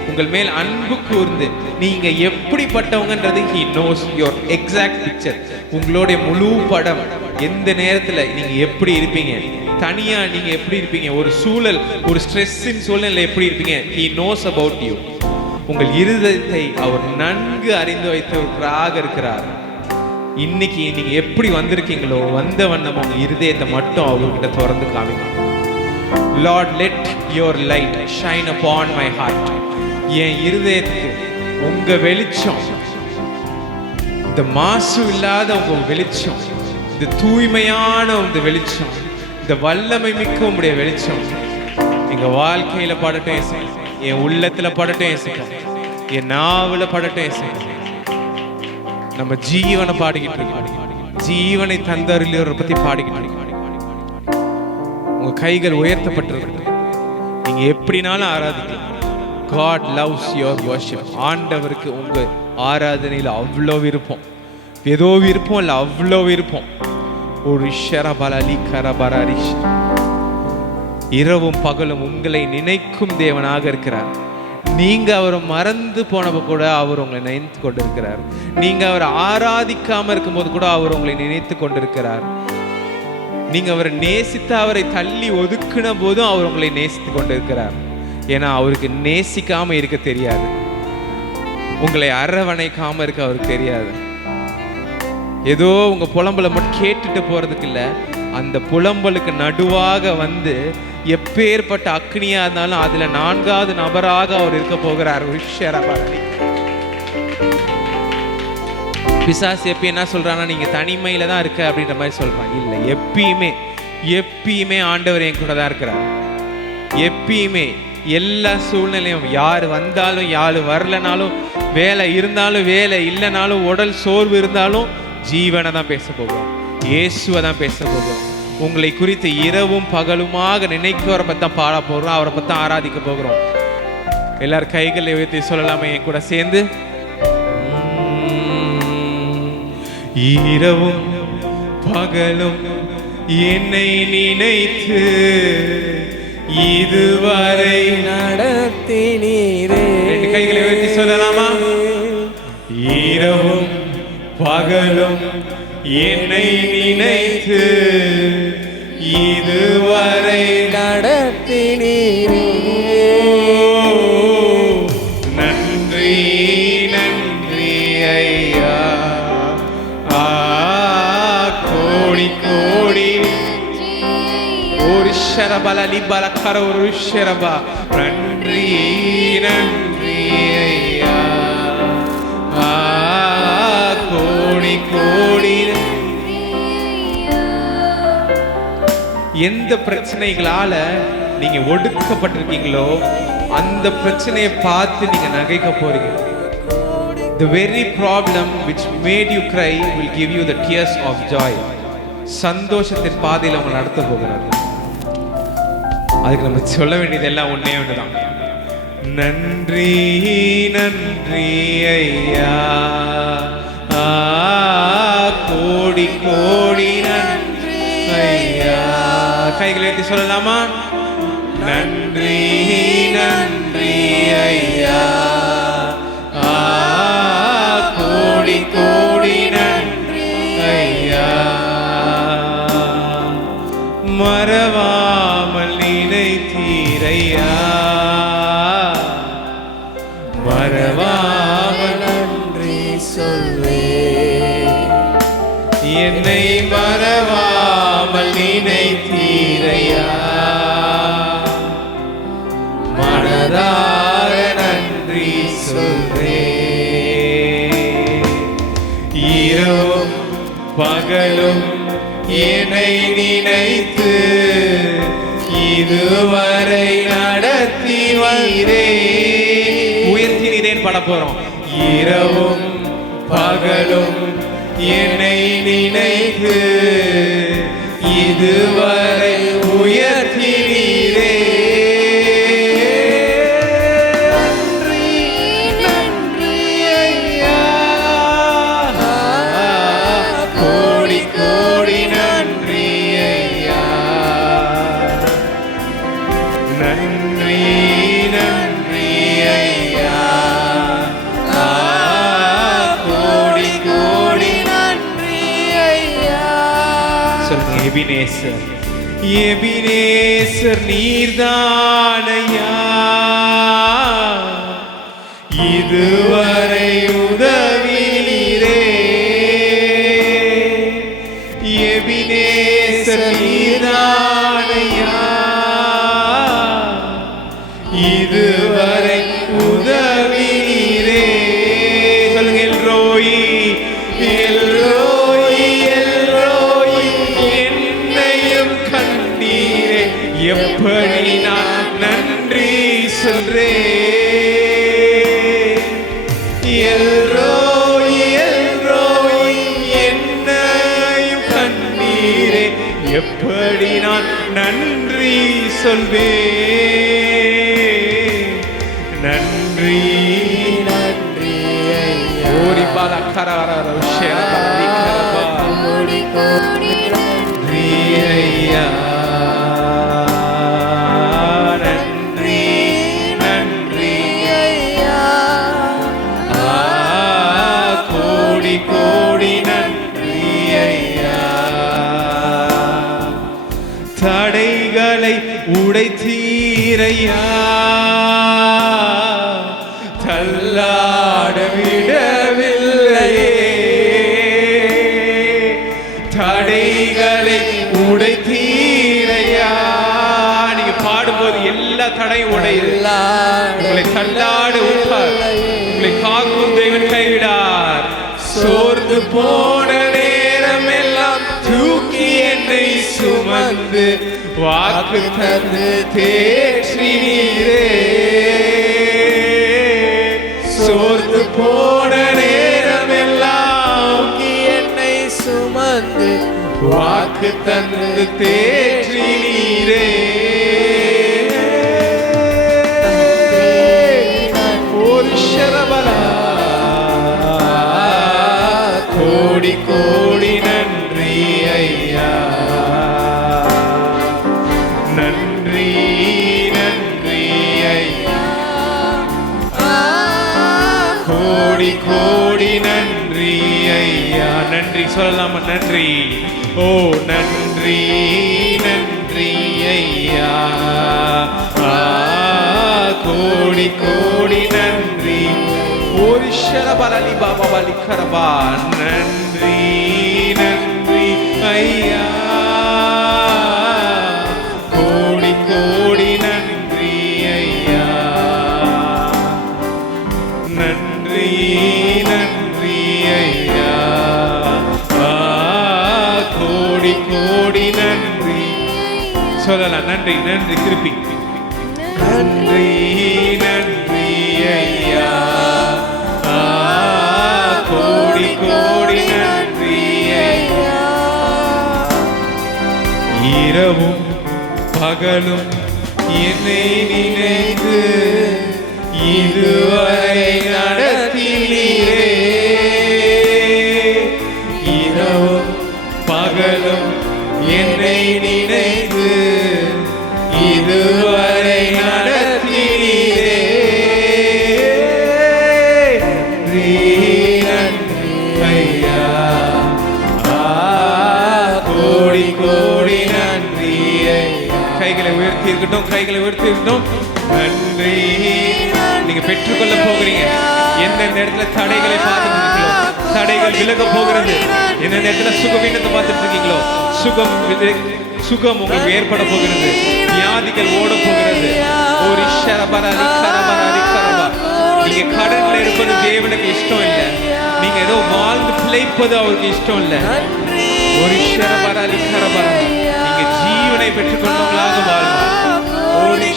உங்கள் மேல் அன்பு கூர்ந்து நீங்க எப்படிப்பட்டவங்கன்றது he knows your exact picture. உங்களுடைய முழு படம், எந்த நேரத்துல நீங்க எப்படி இருப்பீங்க, தனியா நீங்க எப்படி இருப்பீங்க, ஒரு சூழல், ஒரு ஸ்ட்ரெஸ்ஸின் சூழ்நிலை எப்படி இருப்பீங்க, he knows about you. உங்கள் இருதயத்தை அவர் நன்கு அறிந்து வைத்தவராக இருக்கிறார். இன்னைக்கு நீங்க எப்படி வந்திருக்கீங்களோ வந்த வண்ணம் உங்க இருதயத்தை மட்டும் அவர்கிட்ட திறந்து காமிங்க. Lord, let your light shine upon my heart. என் இருதயத்துக்கு உங்க வெளிச்சம், இந்த மாசு இல்லாத உங்க வெளிச்சம், இந்த தூய்மையான உங்க வெளிச்சம், இந்த வல்லமை மிக்க உங்களுடைய வெளிச்சம் எங்க வாழ்க்கையில படட்டும் இயேசுவே. என் உள்ளத்துல படட்டும் இயேசுவே. என் நாவுல படட்டும் இயேசுவே. நம்ம ஜீவனை பாடிக்கிட்டு இருக்கோம். ஜீவனை தந்தருளியோரை பத்தி பாடிக்கிட்டு இருக்கோம். உங்க கைகள் உயர்த்தப்பட்டிருக்கு. நீங்க எப்படினாலும் ஆராதிக்கலாம். God loves your worship. ஆண்டவருக்கு உங்க ஆராதனையில் அவ்வளோ விருப்பம். ஏதோ விருப்பம் இல்லை, அவ்வளோ விருப்பம். ஒரு ஷரபலி கரபரரிஷ். இரவும் பகலும் உங்களை நினைக்கும் தேவனாக இருக்கிறார். நீங்க அவரை மறந்து போனப்ப கூட அவர் உங்களை நினைத்து கொண்டிருக்கிறார். நீங்க அவரை ஆராதிக்காம இருக்கும்போது கூட அவர் உங்களை நினைத்து கொண்டிருக்கிறார். நீங்க அவரை நேசித்து அவரை தள்ளி ஒதுக்கின போதும் அவர் உங்களை நேசித்து கொண்டிருக்கிறார். ஏன்னா அவருக்கு நேசிக்காம இருக்க தெரியாது. உங்களை அரவணைக்காம இருக்க அவருக்கு தெரியாது. ஏதோ உங்க புலம்பலை மட்டும் கேட்டுட்டு போறதுக்கு இல்லை, அந்த புலம்பலுக்கு நடுவாக வந்து எப்பேற்பட்ட அக்னியா இருந்தாலும் அதுல 4வது நபராக அவர் இருக்க போகிறார். பிசாசு எப்ப என்ன சொல்றான்னா, நீங்க தனிமையில தான் இருக்க அப்படின்ற மாதிரி சொல்றான். இல்லை, எப்பயுமே ஆண்டவர் என் கூட தான் இருக்கிறார். எப்பயுமே எல்லா சூழ்நிலையும், யார் வந்தாலும் யார் வரலனாலும், வேலை இருந்தாலும் வேலை இல்லைனாலும், உடல் சோர்வு இருந்தாலும் ஜீவனை தான் பேச போகிறோம். இயேசுவை தான் பேச போகிறோம். உங்களை குறித்து இரவும் பகலுமாக நினைக்கிறவரை பற்றி தான் பாட போகிறோம். அவரை பற்றி தான் ஆராதிக்க போகிறோம். எல்லாரும் கைகளை உயர்த்தி சொல்லலாமே என் கூட சேர்ந்து? இரவும் பகலும் என்னை நினைத்து இதுவரை நடத்தினீரே. 2 கைகளை உயர்த்தி சொல்லலாமா? இரவும் பகலும் என்னை நினைத்து இதுவரை நடத்தினீரே. நன்றி நன்றி ஐயா. கோடி கோடி ஒரு ஷரபல லிபல கர ஒரு ஷரபா. நன்றி நன்றி ஐயா. கோடி கோடி. எந்த பிரச்சனைகளால நீங்க ஒடுக்கப்பட்டிருக்கீங்களோ அந்த பிரச்சனையை பார்த்து நீங்க நகைக்க போறீங்க. The very problem which made you cry will give you the tears of joy. சந்தோஷத்தின் பாதையில் அவங்க நடத்த போகிறார்கள். அதுக்கு நம்ம சொல்ல வேண்டியது எல்லாம் ஒன்னே ஒண்ணுதான். நன்றி நன்றி ஐயா. கோடி கோடி நன்றி ஐயா. கைகளை ஏற்றி சொல்லலாமா? நன்றி நன்றி ஐயா. கோடி கோடி நன்றி ஐயா. மறவாமல் நினைத்தீரையா. மறவாமல் நன்றி சொல்வே. என்னை மறவாமல் நினைத்தீரையா. மனதார நன்றி சொல்வே. இரவும் பகலும் என்னை நினைத்து இதுவரை நடத்தி வந்தீரே. உயர்த்தினீரேன் பாட போறோம். இரவும் பகலும் என்னை நினைத்து இதுவரை உயர்த்தினீரே. நன்றி நன்றி ஐயா. கோடி கோடி நன்றி ஐயா. நன்றி நன்றி ஐயா. கோடி கோடி நன்றி ஐயா. சொல்லுங்க, எபினேசர். எபினேசர் நீர்தானையா. இதுவரை உதவினீரே. எபினேசர் நீர்தானையா. எப்படி நான் நன்றி சொல்றேன். எல்ரோய் எல்ரோய் என்னையும் கண்ணீரே, எப்படி நான் நன்றி சொல்வேன். நன்றி நன்றி ஐயா. ஓரி பாலா கராரா ஷேரா பாலி கரபா. கோடி கோடி நன்றி ஐயா. நன்றி நன்றி ஐயா. கோடி கோடி நன்றி ஐயா. தடைகளை உடைத்தீரையா, தள்ளாட விடவில்லையே. தடைகளை உடைத்தீரையா. நீங்க பாடும்போது எல்லா தடையும் உடையுது. உங்களை தள்ளாட விட்டார், உங்களை காக்கும் தேவன் கைவிடார். சோர்ந்து போன நேரம் எல்லாம் தூக்கி என்னை சுமந்து வாக்கு தந்து தேற்றினீரே. சோர்ந்து போன நேரம் எல்லாம் என்னை சுமந்து வாக்கு தந்து தேற்றினீரே. ஒரு ஷரபலா. கோடி கோடி நன்றி ஐயா. நன்றி நன்றி ஐயா. கோடி கோடி நன்றி ஐயா. நன்றி சொல்லலாமா? நன்றி. ஓ நன்றி நன்றி ஐயா. கோடி கோடி நன்றி. ஒரு ஷரபலி பாபா பலி கரபா. நன்றி நன்றி ஐயா. கோடி கோடி நன்றி ஐயா. நன்றி நன்றி ஐயா. கோடி கோடி நன்றி சொல்லலாம். நன்றி நன்றி திருப்பி. நன்றி நன்றி ஐயா. கோடி கோடி நன்றி ஐயா. இரவும் பகலும் என்னை நினைத்து இதுவரை நடத்தினீரே. இரவும் பகலும் என்னை நினைத்து இதுவரை நடத்தினீரே. நன்றி நன்றி ஐயா. கோடி கோடி நன்றி ஐயா. கைகளை உயர்த்தி இருக்கட்டும், கைகளை உயர்த்தி இருக்கட்டும். நன்றி. நீங்க பெற்றுக்கொள்ள போகிறீங்க. எந்தெந்த இடத்துல தடைகளை பார்த்துட்டு இருக்கீங்களோ தடைகள் விலக போகிறது. எந்தெந்த இடத்துல சுகவீனத்தை பார்த்துட்டு இருக்கீங்களோ சுகம் உங்களுக்கு ஏற்பட போகிறது. வியாதிகள் ஓட போகிறது. ஒரு நீங்க கடன்ல இருப்பது தேவனுக்கு இஷ்டம் இல்லை. நீங்க ஏதோ வாழ்ந்து பிழைப்பது அவருக்கு இஷ்டம் இல்லை. ஒரு நீங்க ஜீவனை பெற்றுக்கொண்டவங்களாக வாழும். ஒரு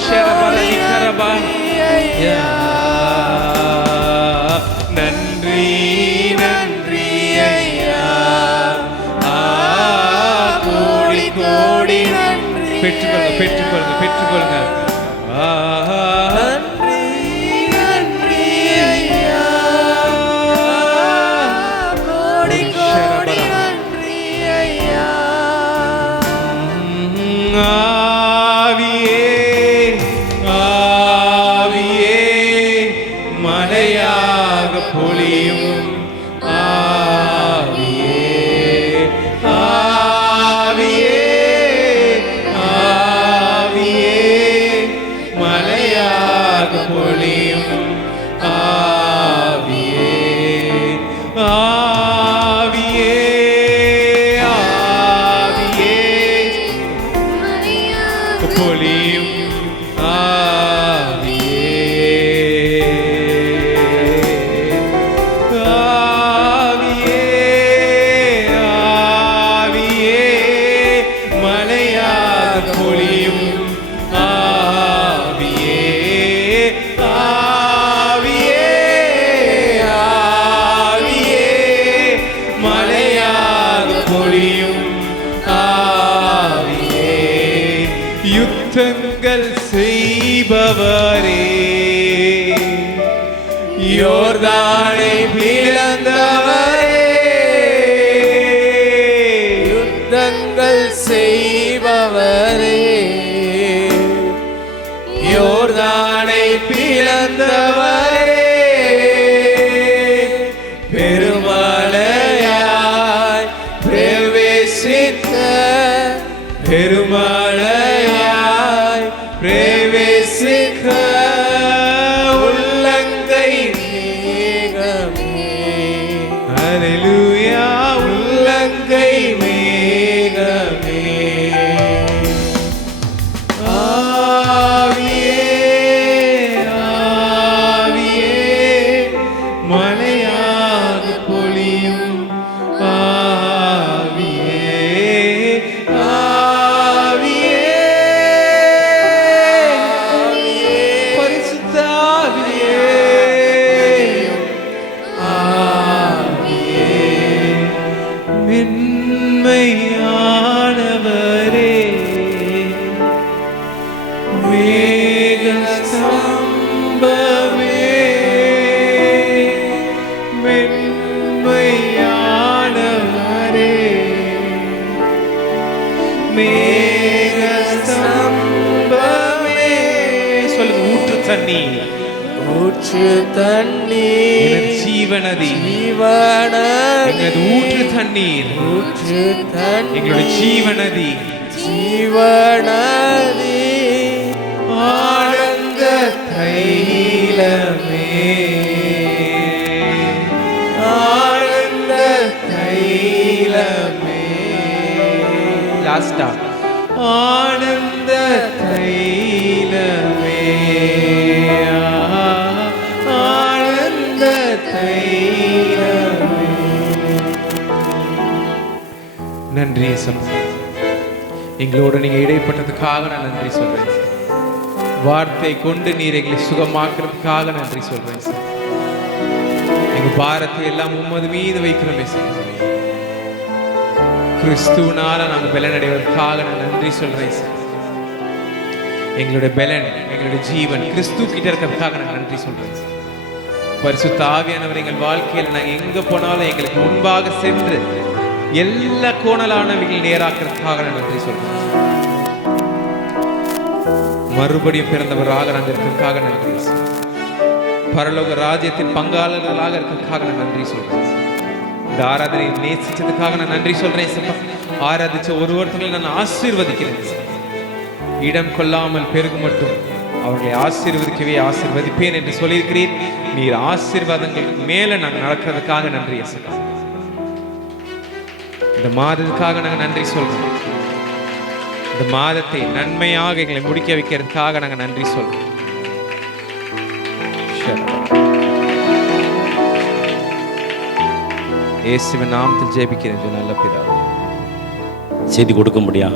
நன்றி நன்றி ஐயா. கோடி கோடி பெற்றுக்கொள்ளுங்க பெற்றுக்கொள்ளுங்க பெற்றுக்கொள்ளுங்க. பொழியும் அற்புதங்கள் செய்பவரே, யோர்தானை பிளந்தவரே, யுத்தங்கள் செய்பவரே, யோர்தானை பிளந்தவரே, பெருமழையாய் பிரவேசித்த, பெருமழையாய் பிரவேசிக்க உள்ளங்கை மேகமே, ஹல்லேலூயா, உள்ளங்கை மேகமே, ஆவியே ஆவியே மழையாக பொழியும், ஆவியே ஆவியே பரிசுத்த ஆவியே, ஆவியே மென்மையானவரே, மேக ஸ்தம்பமே, மென்மையானவரே, மேக ஸ்தம்பமே. சொல்லுங்க, ஊற்று தண்ணீர், ஊற்று தண்ணீர், எனது ஜீவநதி, ஜீவநதி, எங்களது ஊற்று தண்ணீர், ஊற்று தண்ணீர், எங்களுடைய ஜீவநதி, ஜீவநதி, ஆனந்த தைலமே, ஆனந்த தைலமே. லாஸ்டா, ஆனந்த தைலமே, ஆனந்த தைலமே. நன்றி இயேசுப்பா, எங்களோடு நீங்க இடைப்பட்டதுக்காக நான் நன்றி சொல்றேன். வார்த்தை கொண்டு நீர் எங்களை சுகமாக்குறதுக்காக நன்றி சொல்றேன் சார். எங்க பாரத்தை எல்லாம் உம்மது மீது வைக்கிறோமே சார். கிறிஸ்துவனால நாங்க பலன் அடைவதற்காக நான் நன்றி சொல்றேன் சார். எங்களுடைய பலன், எங்களுடைய ஜீவன் கிறிஸ்து கிட்ட இருக்கிறதுக்காக நான் நன்றி சொல்றேன் சார். பரிசுத்த ஆவியானவர் எங்கள் வாழ்க்கையில் நாங்கள் எங்க போனாலும் எங்களுக்கு முன்பாக சென்று எல்லா கோணலானவைகள் நேராக்கிறதுக்காக நான் நன்றி சொல்றேன். மறுபடியும் பிறந்தவராக நாங்கள் இருக்கிறதுக்காக நன்றி. பரலோக ராஜ்யத்தின் பங்காளர்களாக இருக்கிறதுக்காக நான் நன்றி சொல்றேன். இந்த ஆராதனையை நேசிச்சதுக்காக நான் நன்றி சொல்றேன். ஆராதிச்ச ஒருவர்களை நான் ஆசீர்வதிக்கிறேன். இடம் கொள்ளாமல் பெருகு மட்டும் அவர்களை ஆசீர்வதிக்கவே ஆசீர்வதிப்பேன் என்று சொல்லியிருக்கிறீர். நீர் ஆசீர்வாதங்களுக்கு மேல நாங்கள் நடக்கிறதுக்காக நன்றி. இந்த மாதத்துக்காக நாங்கள் நன்றி சொல்றோம். இந்த மாதத்தை நன்மையாக எங்களை முடிக்க வைக்கிறதுக்காக நாங்கள் நன்றி சொல்றோம். இயேசுவின் நாமத்தில் ஜெபிக்கிறேன் நல்ல பிதாவே. செய்தி கொடுக்கும்படியாக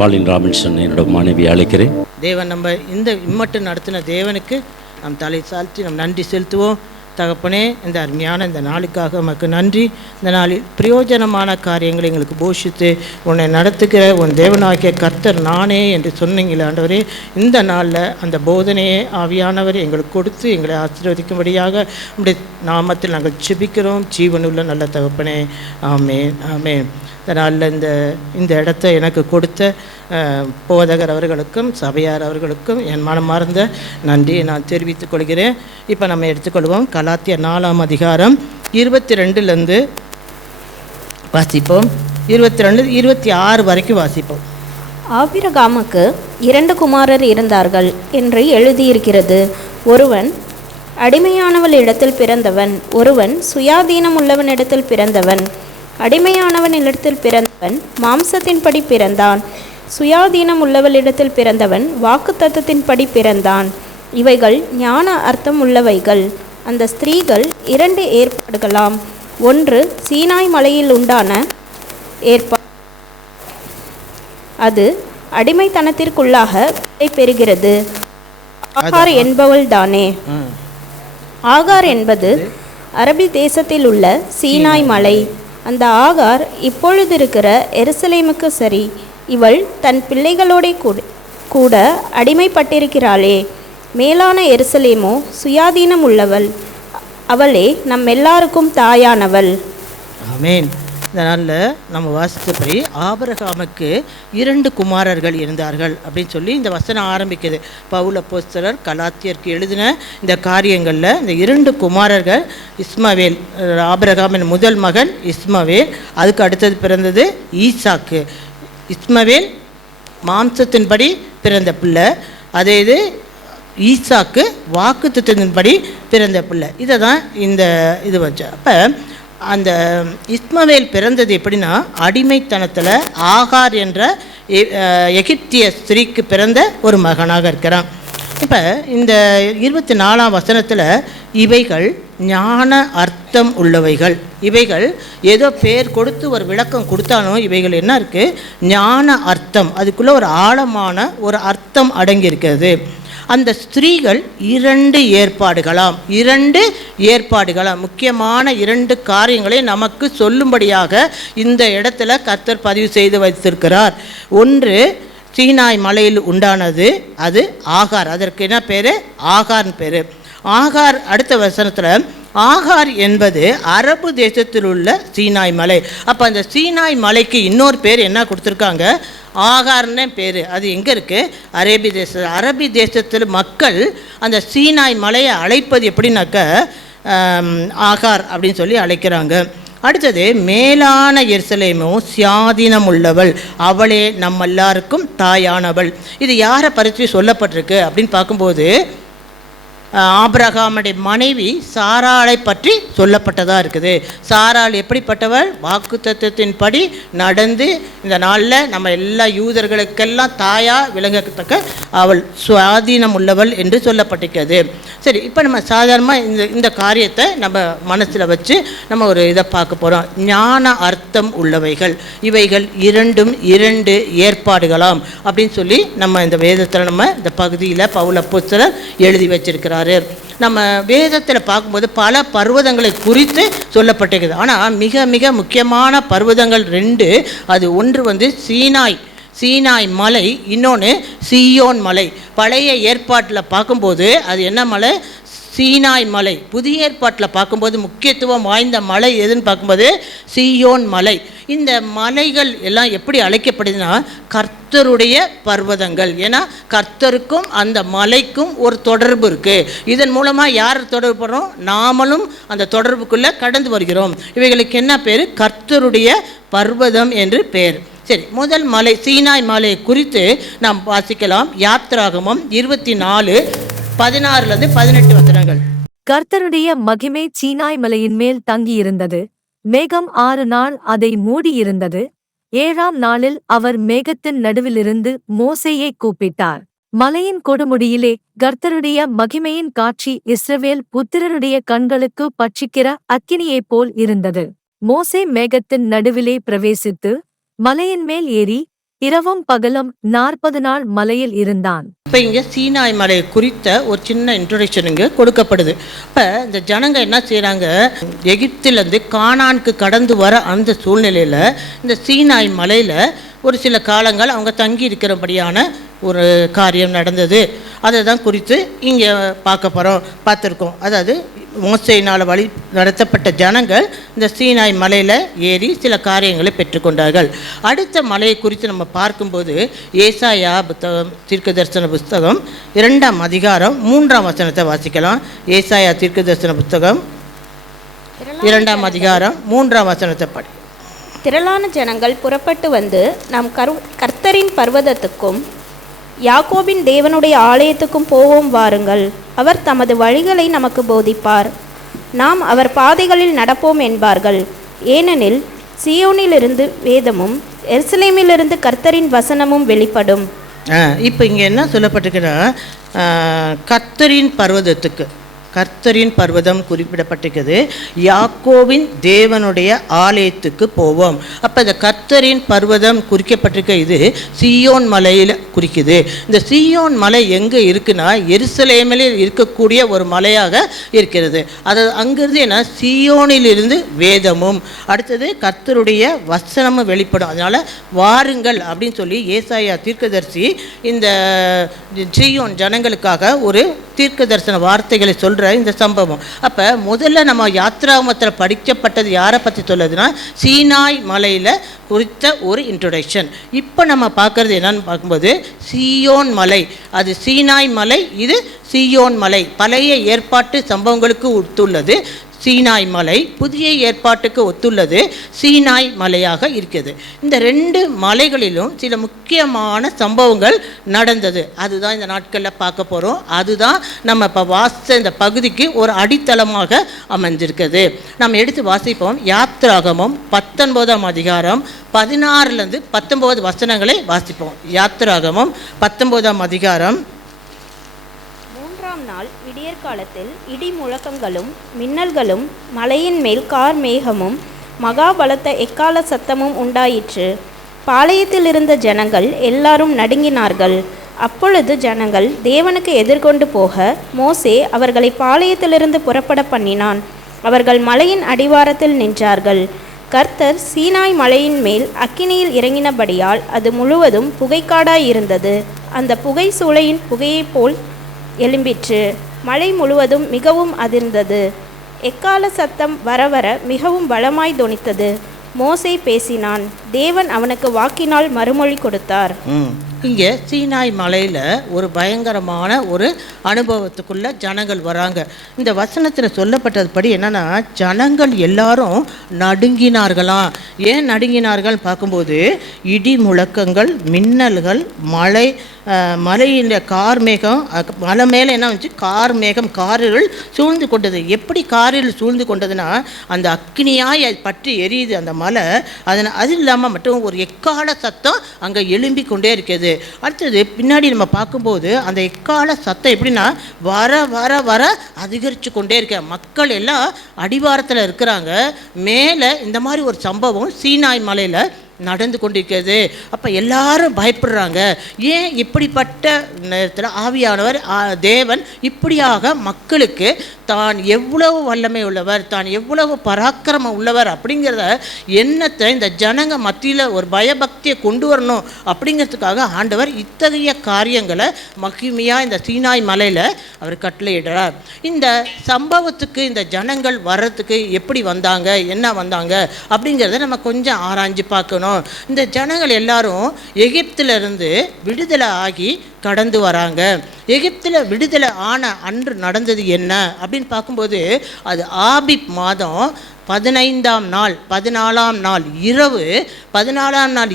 பாலின் ராபின்சன் என்னோட மனைவி அழைக்கிறேன். தேவன் நம்ம இந்த இம்மட்டு நடத்தின தேவனுக்கு நம் தலை சாழ்த்தி நம் நன்றி செலுத்துவோம். தகப்பனே, இந்த அருமையான இந்த நாளுக்காக உமக்கு நன்றி. இந்த நாளில் பிரயோஜனமான காரியங்களை எங்களுக்கு போஷித்து உன்னை நடத்துகிற உன் தேவனாகிய கர்த்தர் நானே என்று சொன்னீங்களே ஆண்டவரே. இந்த நாளில் அந்த போதனையை ஆவியானவர் எங்களுக்கு கொடுத்து எங்களை ஆசீர்வதிக்கும்படியாக உம்முடைய நாமத்தில் நாங்கள் ஜெபிக்கிறோம். ஜீவனுள்ள நல்ல தகப்பனே, ஆமேன் ஆமேன். அதனால் இந்த இடத்த எனக்கு கொடுத்த போதகர் அவர்களுக்கும் சபையார் அவர்களுக்கும் என் மனமார்ந்த நன்றியை நான் தெரிவித்துக் கொள்கிறேன். இப்போ நம்ம எடுத்துக்கொள்வோம். கலாத்தியர் 4ஆம் அதிகாரம் 22லேருந்து வாசிப்போம். 22 26 வரைக்கும் வாசிப்போம். ஆபிரகாமுக்கு 2 குமாரர் இருந்தார்கள் என்று எழுதியிருக்கிறது. ஒருவன் அடிமையானவள் இடத்தில் பிறந்தவன், ஒருவன் சுயாதீனம் உள்ளவனிடத்தில் பிறந்தவன். அடிமையானவனிடத்தில் பிறந்தவன் மாம்சத்தின்படி பிறந்தான், சுயாதீனம் உள்ளவளிடத்தில் பிறந்தவன் வாக்குத்தத்தத்தின்படி பிறந்தான். இவைகள் ஞான அர்த்தம் உள்ளவைகள். அந்த ஸ்திரீகள் 2 ஏற்பாடுகளாம். ஒன்று சீனாய் மலையில் உண்டான ஏற்பாடு, அது அடிமைத்தனத்திற்குள்ளாக பெறுகிறது. ஆகார் என்பவள் தானே. ஆகார் என்பது அரபி தேசத்தில் உள்ள சீனாய் மலை. அந்த ஆகார் இப்பொழுது இருக்கிற எருசலேமுக்கு சரி. இவள் தன் பிள்ளைகளோட கூட அடிமைப்பட்டிருக்கிறாளே. மேலான எருசலேமோ சுயாதீனம் உள்ளவள், அவளே நம் எல்லாருக்கும் தாயானவள். ஆமென். இந்த நாளில் நம்ம வாசித்தபடி ஆபிரகாமுக்கு 2 குமாரர்கள் இருந்தார்கள் அப்படின்னு சொல்லி இந்த வசனம் ஆரம்பிக்குது. பவுல் அப்போஸ்தலர் கலாத்தியருக்கு எழுதின இந்த காரியங்களில் இந்த 2 குமாரர்கள் இஸ்மவேல், ஆபிரகாமின் முதல் மகன் இஸ்மவேல், அதுக்கு அடுத்தது பிறந்தது ஈசாக்கு. இஸ்மவேல் மாம்சத்தின்படி பிறந்த பிள்ளை, அதே இது ஈசாக்கு வாக்குத்தத்தத்தின்படி பிறந்த பிள்ளை. இதை தான் இந்த இது வச்சு. அப்போ அந்த இஸ்மவேல் பிறந்தது எப்படின்னா அடிமைத்தனத்தில் ஆகார் என்ற எகிப்திய ஸ்திரீக்கு பிறந்த ஒரு மகனாக இருக்கிறான். இப்போ இந்த 24ஆம் வசனத்தில் இவைகள் ஞான அர்த்தம் உள்ளவைகள், இவைகள் ஏதோ பேர் கொடுத்து ஒரு விளக்கம் கொடுத்தாலும் இவைகள் என்ன இருக்குது, ஞான அர்த்தம், அதுக்குள்ளே ஒரு ஆழமான ஒரு அர்த்தம் அடங்கியிருக்கிறது. அந்த ஸ்திரீகள் 2 ஏற்பாடுகளாம் முக்கியமான 2 காரியங்களை நமக்கு சொல்லும்படியாக இந்த இடத்துல கர்த்தர் பதிவு செய்து வைத்திருக்கிறார். ஒன்று சீனாய் மலையில் உண்டானது, அது ஆகார். அதற்கு என்ன பேர்? ஆகார்னு பேர். ஆகார் அடுத்த வசனத்தில் ஆகார் என்பது அரபு தேசத்தில் உள்ள சீனாய் மலை. அப்போ அந்த சீனாய் மலைக்கு இன்னொரு பேர் என்ன கொடுத்துருக்காங்க? ஆகார்னே பேர். அது எங்கே இருக்குது? அரபி தேசத்தில் மக்கள் அந்த சீனாய் மலையை அழைப்பது எப்படின்னாக்க ஆகார் அப்படின்னு சொல்லி அழைக்கிறாங்க. அடுத்தது மேலான எருசலேமோ சுயாதீனம் உள்ளவள், அவளே நம்ம எல்லாருக்கும் தாயானவள். இது யாரை பற்றி சொல்லப்பட்டிருக்கு அப்படின்னு பார்க்கும்போது ஆபிரகாமுடைய மனைவி சாராளை பற்றி சொல்லப்பட்டதாக இருக்குது. சாராள் எப்படிப்பட்டவள்? வாக்குத்தத்தத்தின்படி நடந்து இந்த நாளில் நம்ம எல்லா யூதர்களுக்கெல்லாம் தாயாக விளங்கத்தக்க அவள் சுயாதீனம் உள்ளவள் என்று சொல்லப்பட்டிருக்கிறது. சரி, இப்போ நம்ம சாதாரணமாக இந்த காரியத்தை நம்ம மனசில் வச்சு நம்ம ஒரு இதை பார்க்க போகிறோம். ஞான அர்த்தம் உள்ளவைகள், இவைகள் 2 ஏற்பாடுகளாம் அப்படின்னு சொல்லி நம்ம இந்த வேதத்தில் நம்ம இந்த பகுதியில் பவுல் அப்போஸ்தலர் எழுதி வச்சிருக்கிறார். நம்ம வேதத்தில் பார்க்கும்போது பல பர்வதங்களை குறித்து சொல்லப்பட்டிருக்குது. ஆனால் மிக மிக முக்கியமான பர்வதங்கள் 2. அது ஒன்று சீனாய் மலை, இன்னொன்று சீயோன் மலை. பழைய ஏற்பாட்டில் பார்க்கும்போது அது என்ன மலை? சீனாய் மலை. புதிய ஏற்பாட்டில் பார்க்கும்போது முக்கியத்துவம் வாய்ந்த மலை எதுன்னு பார்க்கும்போது சீயோன் மலை. இந்த மலைகள் எல்லாம் எப்படி அழைக்கப்படுதுன்னா கர்த்தருடைய பர்வதங்கள். ஏன்னா கர்த்தருக்கும் அந்த மலைக்கும் ஒரு தொடர்பு இருக்குது. இதன் மூலமாக யார் தொடர்பு பண்ணுறோம்? நாமளும் அந்த தொடர்புக்குள்ளே கடந்து வருகிறோம். இவைகளுக்கு என்ன பேர்? கர்த்தருடைய பர்வதம் என்று பேர். சரி, முதல் மலை சீனாய் மலையை குறித்து நாம் வாசிக்கலாம். யாத்திராகமம் 24:16-18 வசனங்கள். கர்த்தருடைய மகிமை சீனாய் மலையின் மேல் தங்கியிருந்தது. மேகம் 6 நாள் அதை மூடியிருந்தது. 7ஆம் நாளில் அவர் மேகத்தின் நடுவிலிருந்து மோசேயை கூப்பிட்டார். மலையின் கொடுமுடியிலே கர்த்தருடைய மகிமையின் காட்சி இஸ்ரவேல் புத்திரருடைய கண்களுக்கு பட்சிக்கிற அக்கினியைப் போல் இருந்தது. மோசே மேகத்தின் நடுவிலே பிரவேசித்து மலையின் மேல் ஏறி இரவும் பகலும் 40 நாள் மலையில் இருந்தான். இப்போ இங்கே சீனாய் மலை குறித்த ஒரு சின்ன இன்ட்ரோடக்ஷன் இங்கே கொடுக்கப்படுது. இப்போ இந்த ஜனங்க என்ன செய்கிறாங்க? எகிப்திலேருந்து கானானுக்கு கடந்து வர அந்த சூழ்நிலையில் இந்த சீனாய் மலையில் ஒரு சில காலங்கள் அவங்க தங்கி இருக்கிறபடியான ஒரு காரியம் நடந்தது. அதை தான் குறித்து இங்கே பார்த்துருக்கோம். அதாவது மோசேயினால் வழி நடத்தப்பட்ட ஜனங்கள் இந்த சீனாய் மலையில் ஏறி சில காரியங்களை பெற்றுக்கொண்டார்கள். அடுத்த மலையை குறித்து நம்ம பார்க்கும்போது ஏசாயா புத்தகம், தீர்க்கதரிசன புஸ்தகம் 2ஆம் அதிகாரம் 3ஆம் வசனத்தை வாசிக்கலாம். ஏசாயா தீர்க்கதரிசன புஸ்தகம் 2ஆம் அதிகாரம் 3ஆம் வசனத்தை படி. திரளான ஜனங்கள் புறப்பட்டு வந்து நாம் கர்த்தரின் பர்வதத்துக்கும் யாக்கோபின் தேவனுடைய ஆலயத்துக்கும் போவோம் வாருங்கள். அவர் தமது வழிகளை நமக்கு போதிப்பார். நாம் அவர் பாதைகளில் நடப்போம் என்பார்கள். ஏனெனில் சீயோனிலிருந்து வேதமும் எருசலேமிலிருந்து கர்த்தரின் வசனமும் வெளிப்படும். இப்போ இங்கே என்ன சொல்லப்பட்டிருக்குன்னா கர்த்தரின் பர்வதத்துக்கு, கர்த்தரின் பர்வதம் குறிப்பிடப்பட்டிருக்கிறது. யாக்கோவின் தேவனுடைய ஆலயத்துக்கு போவோம். அப்போ இந்த கர்த்தரின் பர்வதம் குறிக்கப்பட்டிருக்க இது சீயோன் மலையில் குறிக்குது. இந்த சீயோன் மலை எங்கே இருக்குன்னா எருசலேமில் இருக்கக்கூடிய ஒரு மலையாக இருக்கிறது. அது அங்கிருந்து என்ன, சீயோனிலிருந்து வேதமும் அடுத்தது கர்த்தருடைய வசனமும் வெளிப்படும். அதனால் வாருங்கள் அப்படின்னு சொல்லி ஏசாயா தீர்க்கதரிசி இந்த சீயோன் ஜனங்களுக்காக ஒரு தீர்க்க தரிசன வார்த்தைகளை சொல்கிற இந்த சம்பவம். அப்போ முதல்ல நம்ம யாத்ராகமத்தில் படிக்கப்பட்டது யாரை பற்றி சொல்லுதுன்னா சீனாய் மலையில் குறித்த ஒரு இன்ட்ரொடக்ஷன். இப்போ நம்ம பார்க்குறது என்னன்னு பார்க்கும்போது சீயோன் மலை, அது சீனாய் மலை, இது சீயோன் மலை. பழைய ஏற்பாட்டு சம்பவங்களுக்கு ஒத்துள்ளது சீனாய் மலை, புதிய ஏற்பாட்டுக்கு ஒத்துள்ளது சீனாய் மலையாக இருக்கிறது. இந்த ரெண்டு மலைகளிலும் சில முக்கியமான சம்பவங்கள் நடந்தது. அதுதான் இந்த நாட்களில் பார்க்க போகிறோம். அதுதான் நம்ம இப்போ வாசித்த இந்த பகுதிக்கு ஒரு அடித்தளமாக அமைஞ்சிருக்குது. நம்ம எடுத்து வாசிப்போம். யாத்ராகமம் 19ஆம் அதிகாரம் 16லேருந்து 19 வசனங்களை வாசிப்போம். யாத்ராகமம் 19ஆம் அதிகாரம். நாள் விடியற்காலத்தில் இடி முழக்கங்களும் மின்னல்களும் மலையின் மேல் கார் மேகமும் மகா பலத்த எக்கால சத்தமும் உண்டாயிற்று. பாளையத்தில் இருந்த ஜனங்கள் எல்லாரும் நடுங்கினார்கள். அப்பொழுது ஜனங்கள் தேவனுக்கு எதிர்கொண்டு போக மோசே அவர்களை பாளையத்திலிருந்து புறப்பட பண்ணினான். அவர்கள் மலையின் அடிவாரத்தில் நின்றார்கள். கர்த்தர் சீனாய் மலையின் மேல் அக்கினியில் இறங்கினபடியால் அது முழுவதும் புகைக்காடாயிருந்தது. அந்த புகை சூளையின் புகையைப் போல் எழும்பிற்று. மலை முழுவதும் மிகவும் அதிர்ந்தது. எக்கால சத்தம் வர வர மிகவும் பலமாய் தொனித்தது. மோசே பேசினான். தேவன் அவனுக்கு வாக்கினால் மறுமொழி கொடுத்தார். இங்கே சீனாய் மலையில் ஒரு பயங்கரமான ஒரு அனுபவத்துக்குள்ளே ஜனங்கள் வராங்க. இந்த வசனத்தில் சொல்லப்பட்டது படி என்னென்னா ஜனங்கள் எல்லாரும் நடுங்கினார்களாம். ஏன் நடுங்கினார்கள் பார்க்கும்போது இடி முழக்கங்கள், மின்னல்கள், மலையின் கார் மேகம், மலை மேலே என்ன வந்துச்சு, கார் மேகம், காரில் சூழ்ந்து கொண்டது. எப்படி காரில் சூழ்ந்து கொண்டதுன்னா அந்த அக்னியாய் பற்றி எரியுது அந்த மலை. அது இல்லாமல் மட்டும் ஒரு எக்கால சத்தம் அங்கே எழும்பி கொண்டே இருக்குது. அடுத்தது பின்னாடி நம்ம பார்க்கும்போது அந்த எக்கால சத்தம் எப்படின்னா வர வர வர அதிகரித்து கொண்டே இருக்க. மக்கள் எல்லாம் அடிவாரத்தில் இருக்கிறாங்க. மேலே இந்த மாதிரி ஒரு சம்பவம் சீனாய் மலையில் நடந்து கொண்டிருக்கிறது. அப்போ எல்லாரும் பயப்படுறாங்க. ஏன் இப்படிப்பட்ட நேரத்தில் ஆவியானவர் தேவன் இப்படியாக மக்களுக்கு தான் எவ்வளவு வல்லமை உள்ளவர், தான் எவ்வளவு பராக்கிரமம் உள்ளவர் அப்படிங்கிறத எண்ணத்தை இந்த ஜனங்க மத்தியில் ஒரு பயபக்தியை கொண்டு வரணும் அப்படிங்கிறதுக்காக ஆண்டவர் இத்தகைய காரியங்களை மகிமையாக இந்த சீனாய் மலையில் அவர் கட்டளையிடுறார். இந்த சம்பவத்துக்கு இந்த ஜனங்கள் வர்றதுக்கு எப்படி வந்தாங்க, என்ன வந்தாங்க அப்படிங்கிறத நம்ம கொஞ்சம் ஆராய்ஞ்சு பார்க்கணும். இந்த ஜனங்கள் எல்லாரும் எகிப்திலிருந்து விடுதலை ஆகி கடந்து வராங்க. எகிப்தில் விடுதலை ஆன அன்று நடந்தது என்ன அப்படின்னு பார்க்கும்போது அது ஆபிப் மாதம் 15ஆம் நாள் 14ஆம் நாள்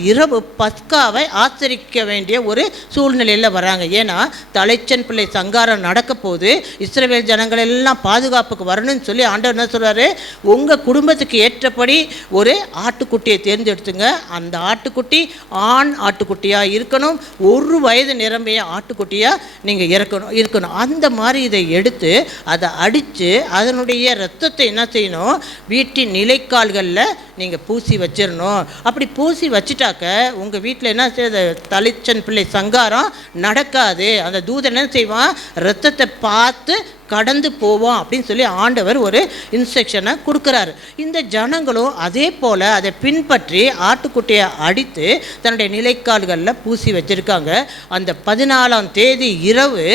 இரவு பஸ்காவை ஆச்சரிக்க வேண்டிய ஒரு சூழ்நிலையில் வராங்க. ஏன்னா தலைச்சன் பிள்ளை சங்காரம் நடக்க போது இஸ்ரவேல் ஜனங்கள் எல்லாம் பாதுகாப்புக்கு வரணும்னு சொல்லி ஆண்டவர் என்ன சொல்கிறாரு, உங்கள் குடும்பத்துக்கு ஏற்றபடி ஒரு ஆட்டுக்குட்டியை தேர்ந்தெடுத்துங்க. அந்த ஆட்டுக்குட்டி ஆண் ஆட்டுக்குட்டியாக இருக்கணும். 1 வயது நிரம்பிய ஆட்டுக்குட்டியாக நீங்கள் இருக்கணும். அந்த மாதிரி இதை எடுத்து அதை அடித்து அதனுடைய இரத்தத்தை என்ன செய்யணும், வீட்டின் நிலைக்கால்களில் நீங்கள் பூசி வச்சிடணும். அப்படி பூசி வச்சுட்டாக்க உங்கள் வீட்டில் என்ன செய்யுது, தலைச்சன் பிள்ளை சங்காரம் நடக்காது. அந்த தூதன் என்ன செய்வான், இரத்தத்தை பார்த்து கடந்து போவோம் அப்படின்னு சொல்லி ஆண்டவர் ஒரு இன்ஸ்ட்ரக்ஷனை கொடுக்குறாரு. இந்த ஜனங்களும் அதே போல் அதை பின்பற்றி ஆட்டுக்குட்டியை அடித்து தன்னுடைய நிலைக்கால்களில் பூசி வச்சுருக்காங்க. அந்த 14ஆம் தேதி இரவு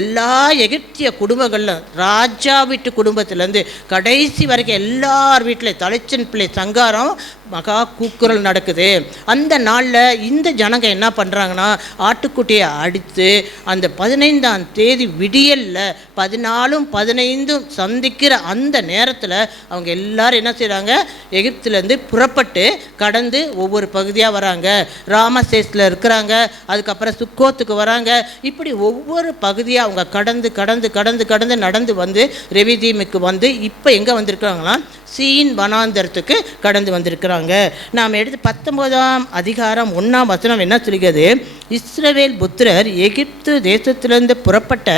எல்லா எகிப்திய குடும்பங்களில், ராஜா வீட்டு குடும்பத்திலேருந்து கடைசி வரைக்கும் எல்லார் வீட்டில் தலைச்சன் பிள்ளை சங்காரம் மகா கூக்குரல் நடக்குது. அந்த நாளில் இந்த ஜனங்க என்ன பண்ணுறாங்கன்னா ஆட்டுக்குட்டியை அடித்து அந்த 15ஆம் தேதி விடியலில் 14ம் 15ம் சந்திக்கிற அந்த நேரத்தில் அவங்க எல்லாரும் என்ன செய்கிறாங்க, எகிப்திலேருந்து புறப்பட்டு கடந்து ஒவ்வொரு பகுதியாக வராங்க. ராமசேஸில் இருக்கிறாங்க, அதுக்கப்புறம் சுக்கோத்துக்கு வராங்க. இப்படி ஒவ்வொரு பகுதியாக அவங்க கடந்து கடந்து கடந்து கடந்து நடந்து வந்து ரெவிதீமுக்கு வந்து இப்போ எங்கே வந்திருக்காங்கன்னா சீன் வனாந்தரத்துக்கு கடந்து வந்திருக்கிறாங்க. நாம் எடுத்து 19ஆம் அதிகாரம் 1ஆம் வசனம் என்ன சொல்கிறது? இஸ்ரவேல் புத்திரர் எகிப்து தேசத்திலிருந்து புறப்பட்ட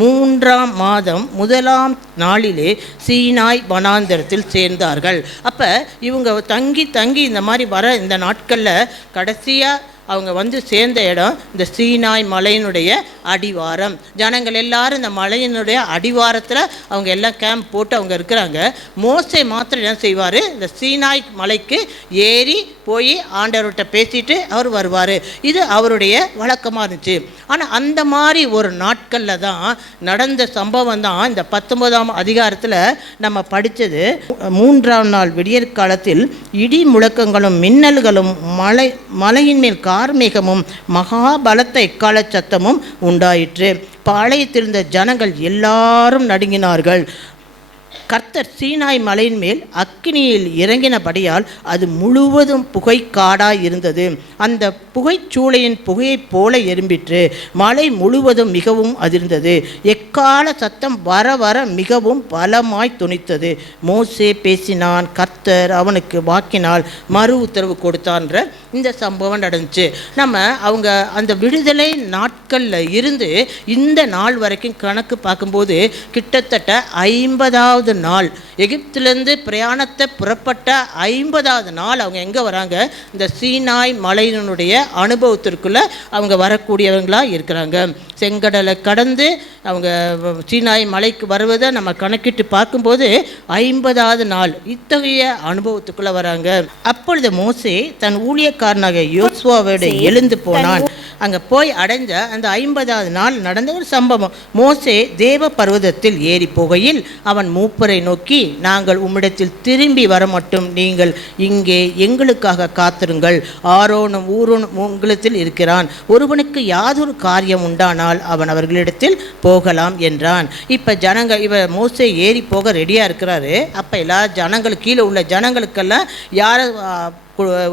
3ஆம் மாதம் 1ஆம் நாளிலே சீனாய் வனாந்தரத்தில் சேர்ந்தார்கள். அப்போ இவங்க தங்கி இந்த மாதிரி வர இந்த நாட்களில் கடைசியாக அவங்க வந்து சேர்ந்த இடம் இந்த சீனாய் மலையினுடைய அடிவாரம். ஜனங்கள் எல்லாரும் இந்த மலையினுடைய அடிவாரத்தில் அவங்க எல்லாம் கேம்ப் போட்டு அவங்க இருக்கிறாங்க. மோசே மாத்திரம் என்ன செய்வார்? இந்த சீனாய் மலைக்கு ஏறி போய் ஆண்டவர்கிட்ட பேசிட்டு அவர் வருவார். இது அவருடைய வழக்கமாக இருந்துச்சு. ஆனால் அந்த மாதிரி ஒரு நாட்களில் தான் நடந்த சம்பவம் தான் இந்த 19ஆம் அதிகாரத்தில் நம்ம படித்தது. 3ஆம் நாள் விடியற் காலத்தில் இடி முழக்கங்களும் மின்னல்களும் மலையின் மேல் கார்மேகமும் மகாபலத்த எக்கால சத்தமும் உண்டாயிற்று. பாளையத்திலிருந்த ஜனங்கள் எல்லாரும் நடுங்கினார்கள். கர்த்தர் சீனாய் மலையின் மேல் அக்கினியில் இறங்கினபடியால் அது முழுவதும் புகை காடாய் இருந்தது. அந்த புகைச்சூளையின் புகையைப் போல எறும்பிற்று. மலை முழுவதும் மிகவும் அதிர்ந்தது. எக்கால சத்தம் வர வர மிகவும் பலமாய் துணித்தது. மோசே பேசினான், கர்த்தர் அவனுக்கு வாக்கினால் மறு உத்தரவு கொடுத்தான்ற இந்த சம்பவம் நடந்துச்சு. நம்ம அவங்க அந்த விடுதலை நாட்களில் இருந்து இந்த நாள் வரைக்கும் கணக்கு பார்க்கும்போது கிட்டத்தட்ட 50வது நாள், எகிப்திலிருந்து பிரயாணத்தை புறப்பட்ட 50வது நாள் அவங்க எங்கே வராங்க? இந்த சீனாய் மலையினுடைய அனுபவத்திற்குள்ளே அவங்க வரக்கூடியவங்களாக இருக்கிறாங்க. செங்கடலை கடந்து அவங்க சீனாய் மலைக்கு வருவதை நம்ம கணக்கிட்டு பார்க்கும்போது 50வது நாள் இத்தகைய அனுபவத்துக்குள்ளே வராங்க. அப்பொழுது மோசே தன் ஊழியக்காரனாக யோசுவாவோடு எழுந்து போனான். அங்கே போய் அடைஞ்ச அந்த 50வது நாள் நடந்த ஒரு சம்பவம். மோசே தேவ பர்வதத்தில் ஏறி போகையில் அவன் மூப்பரை நோக்கி, நாங்கள் உம்மிடத்தில் திரும்பி வர மட்டும் நீங்கள் இங்கே எங்களுக்காக காத்திருங்கள். ஆரோனும் ஊரோனும் உங்களிடத்தில் இருக்கிறான். ஒருவனுக்கு யாதொரு காரியம் உண்டானால் அவன் அவர்களிடத்தில் போகலாம் என்றான். இப்போ இவர் மோசே ஏறி போக ரெடியாக இருக்கிறாரு. அப்போ எல்லா ஜனங்கள் கீழே உள்ள ஜனங்களுக்கெல்லாம் யாரை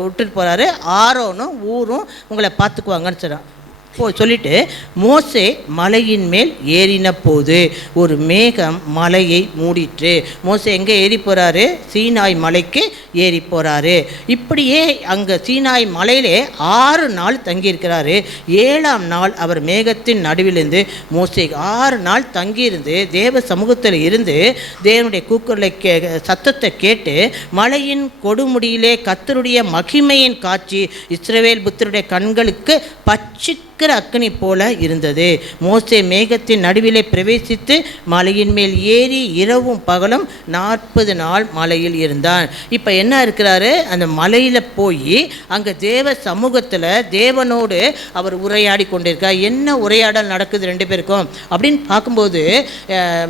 விட்டுட்டு போகிறாரு? ஆரோனும் ஊரும் உங்களை பார்த்துக்குவாங்கன்னு சொல்கிறான். சொல்லிட்டு மோசே மலையின் மேல் ஏறின போது ஒரு மேகம் மலையை மூடிற்று. மோசே எங்கே ஏறி போகிறாரு? சீனாய் மலைக்கு ஏறி போகிறாரு. இப்படியே அங்கே சீனாய் மலையிலே 6 நாள் தங்கியிருக்கிறாரு. 7ஆம் நாள் அவர் மேகத்தின் நடுவிலிருந்து மோசே 6 நாள் தங்கியிருந்து தேவ சமூகத்தில் இருந்து தேவனுடைய கூக்குரலை சத்தத்தை கேட்டு மலையின் கொடுமுடியிலே கர்த்தருடைய மகிமையின் காட்சி இஸ்ரவேல் புத்திரருடைய கண்களுக்கு பச்சிக்கிற அக்கினி போல இருந்தது. மோசே மேகத்தின் நடுவிலே பிரவேசித்து மலையின் மேல் ஏறி இரவும் பகலும் 40 நாள் மலையில் இருந்தான். இப்போ என்ன இருக்கிறாரு? அந்த மலையில் போய் அங்கே தேவ சமூகத்தில் தேவனோடு அவர் உரையாடி கொண்டிருக்கார். என்ன உரையாடல் நடக்குது 2 பேருக்கும் அப்படின்னு பார்க்கும்போது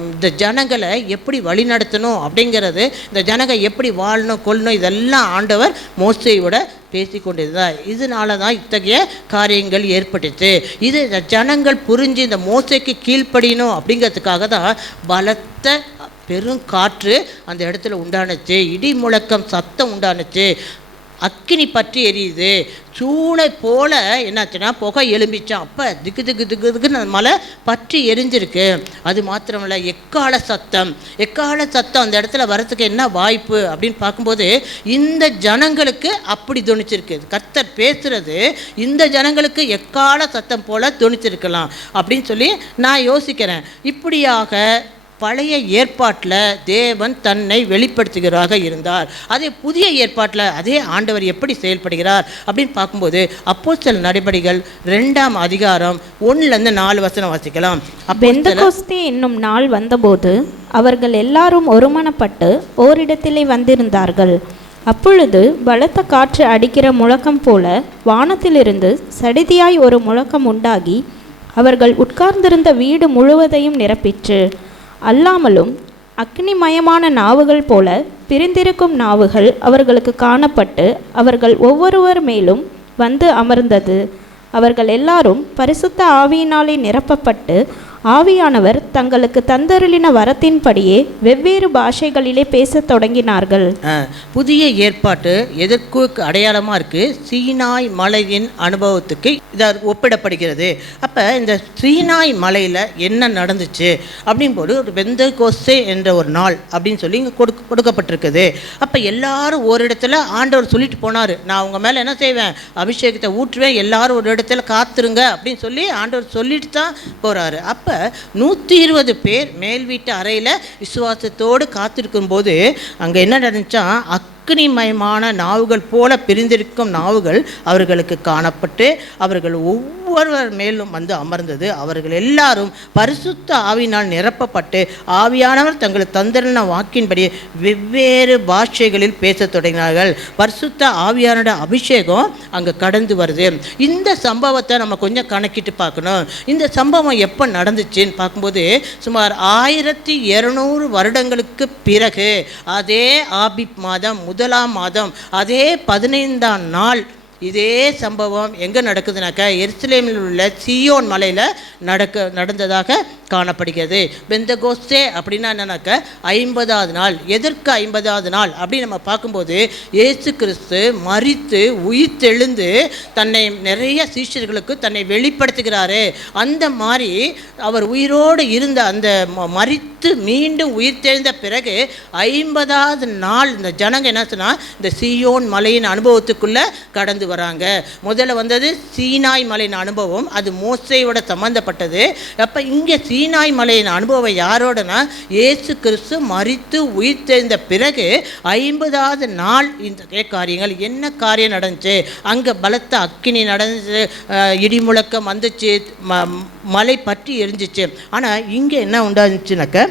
இந்த ஜனங்களை எப்படி வழி நடத்தணும் அப்படிங்கிறது, இந்த ஜனங்கள் எப்படி வாழணும் கொள்ளணும், இதெல்லாம் ஆண்டவர் மோசேயோட பேசிக்கொண்டிருந்தார். இதனால தான் இத்தகைய காரியங்கள் ஏற்பட்டுச்சு. இது ஜனங்கள் புரிஞ்சு இந்த மோசைக்கு கீழ்ப்படியணும் அப்படிங்கிறதுக்காக தான் பலத்த பெரும் காற்று அந்த இடத்துல உண்டானுச்சு. இடி முழக்கம் சத்தம் உண்டானுச்சு. அக்கினி பற்றி எரியுது. சூளை போல என்னாச்சுன்னா புகை எழும்பிச்சான். அப்போ திக்கு திக்கு திக்கு திக்குன்னு மலை பற்றி எரிஞ்சிருக்கு. அது மாத்திரமில்ல, எக்கால சத்தம் அந்த இடத்துல வரத்துக்கு என்ன வாய்ப்பு அப்படின்னு பார்க்கும்போது இந்த ஜனங்களுக்கு அப்படி துணிச்சிருக்கு. கர்த்தர் பேசுறது இந்த ஜனங்களுக்கு எக்கால சத்தம் போல துணிச்சிருக்கலாம் அப்படின்னு சொல்லி நான் யோசிக்கிறேன். இப்படியாக பழைய ஏற்பாட்டில் தேவன் தன்னை வெளிப்படுத்துகிறாராக இருந்தார். அதே புதிய ஏற்பாட்டில் அதே ஆண்டவர் எப்படி செயல்படுகிறார் அப்படின்னு பார்க்கும்போது அப்போஸ்தலர் நடபடிகள் 2ஆம் அதிகாரம் 1-4 வசனம் வாசிக்கலாம். பெந்தெகோஸ்தே என்னும் நாள் வந்தபோது அவர்கள் எல்லாரும் ஒருமனப்பட்டு ஓரிடத்திலே வந்திருந்தார்கள். அப்பொழுது பலத்த காற்று அடிக்கிற முழக்கம் போல வானத்திலிருந்து சடிதியாய் ஒரு முழக்கம் உண்டாகி அவர்கள் உட்கார்ந்திருந்த வீடு முழுவதையும் நிரப்பிற்று. அல்லாமலும் அக்னிமயமான நாவுகள் போல பிரிந்திருக்கும் நாவுகள் அவர்களுக்கு காணப்பட்டு அவர்கள் ஒவ்வொருவர் மேலும் வந்து அமர்ந்தது. அவர்கள் எல்லாரும் பரிசுத்த ஆவியினாலே நிரப்பப்பட்டு ஆவியானவர் தங்களுக்கு தந்தருளின வரத்தின்படியே வெவ்வேறு பாஷைகளிலே பேசத் தொடங்கினார்கள். புதிய ஏற்பாட்டு எதற்கு அடையாளமாக இருக்குது? சீனாய் மலையின் அனுபவத்துக்கு இதை ஒப்பிடப்படுகிறது. அப்போ இந்த சீனாய் மலையில் என்ன நடந்துச்சு அப்படின்போது ஒரு பெந்தெகோஸ்தே என்ற ஒரு நாள் அப்படின்னு சொல்லி இங்கே கொடுக்கப்பட்டிருக்குது. அப்போ எல்லாரும் ஒரு இடத்துல ஆண்டவர் சொல்லிட்டு போனார், நான் உங்கள் மேலே என்ன செய்வேன், அபிஷேகத்தை ஊற்றுவேன், எல்லாரும் ஒரு இடத்துல காத்துருங்க அப்படின்னு சொல்லி ஆண்டவர் சொல்லிட்டு தான் போகிறாரு. அப்போ 120 பேர் மேல் வீட்டு அறையில் விசுவாசத்தோடு காத்திருக்கும் போது அங்கே என்ன நடந்துச்சா, அக்னிமயமான நாவுகள் போல பிரிந்திருக்கும் நாவுகள் அவர்களுக்கு காணப்பட்டு அவர்கள் ஒவ்வொருவர் மேலும் வந்து அமர்ந்தது. அவர்கள் எல்லாரும் பரிசுத்த ஆவியினால் நிரப்பப்பட்டு ஆவியானவர் தங்களுக்கு தந்திருந்த வாக்கின்படி வெவ்வேறு பாஷைகளில் பேசத் தொடங்கினார்கள். பரிசுத்த ஆவியானோட அபிஷேகம் அங்கே கடந்து வருது. இந்த சம்பவத்தை நம்ம கொஞ்சம் கணக்கிட்டு பார்க்கணும். இந்த சம்பவம் எப்போ நடந்துச்சுன்னு பார்க்கும்போது சுமார் 1200 வருடங்களுக்கு பிறகு அதே ஆபிப் மாதம் 1ஆம் மாதம் அதே 15ஆம் நாள் இதே சம்பவம் எங்கே நடக்குதுனாக்கா எருசலேமில் உள்ள சீயோன் மலையில் நடந்ததாக காணப்படுகிறது. பெந்தெகோஸ்தே அப்படின்னா என்னன்னாக்கா 50ஆவது நாள். எதற்கு 50ஆவது நாள் அப்படின்னு நம்ம பார்க்கும்போது இயேசு கிறிஸ்து மரித்து உயிர்த்தெழுந்து தன்னை நிறைய சீஷர்களுக்கு தன்னை வெளிப்படுத்துகிறாரு. அந்த மாதிரி அவர் உயிரோடு இருந்த அந்த மரித்து மீண்டும் உயிர்த்தெழுந்த பிறகு 50ஆவது நாள் இந்த ஜனங்க என்ன சொன்னால் இந்த சீயோன் மலையின் அனுபவத்துக்குள்ளே கடந்து வராங்க. முதல்ல வந்தது சீனாய் மலையின் அனுபவம், அது மோசேயோட சம்பந்தப்பட்டது. அப்போ இங்கே சீனாய் மலையின் அனுபவம் யாரோடனா இயேசு கிறிஸ்து மரித்து உயிர்த்தெழுந்த பிறகு 50ஆவது நாள் இந்த காரியங்கள். என்ன காரியம் நடந்துச்சு? அங்கே பலத்த அக்கினி நடந்துச்சு, இடி முழக்கம் வந்துச்சு, மலை பற்றி எரிஞ்சிச்சு. ஆனால் இங்கே என்ன உண்டாச்சுனாக்க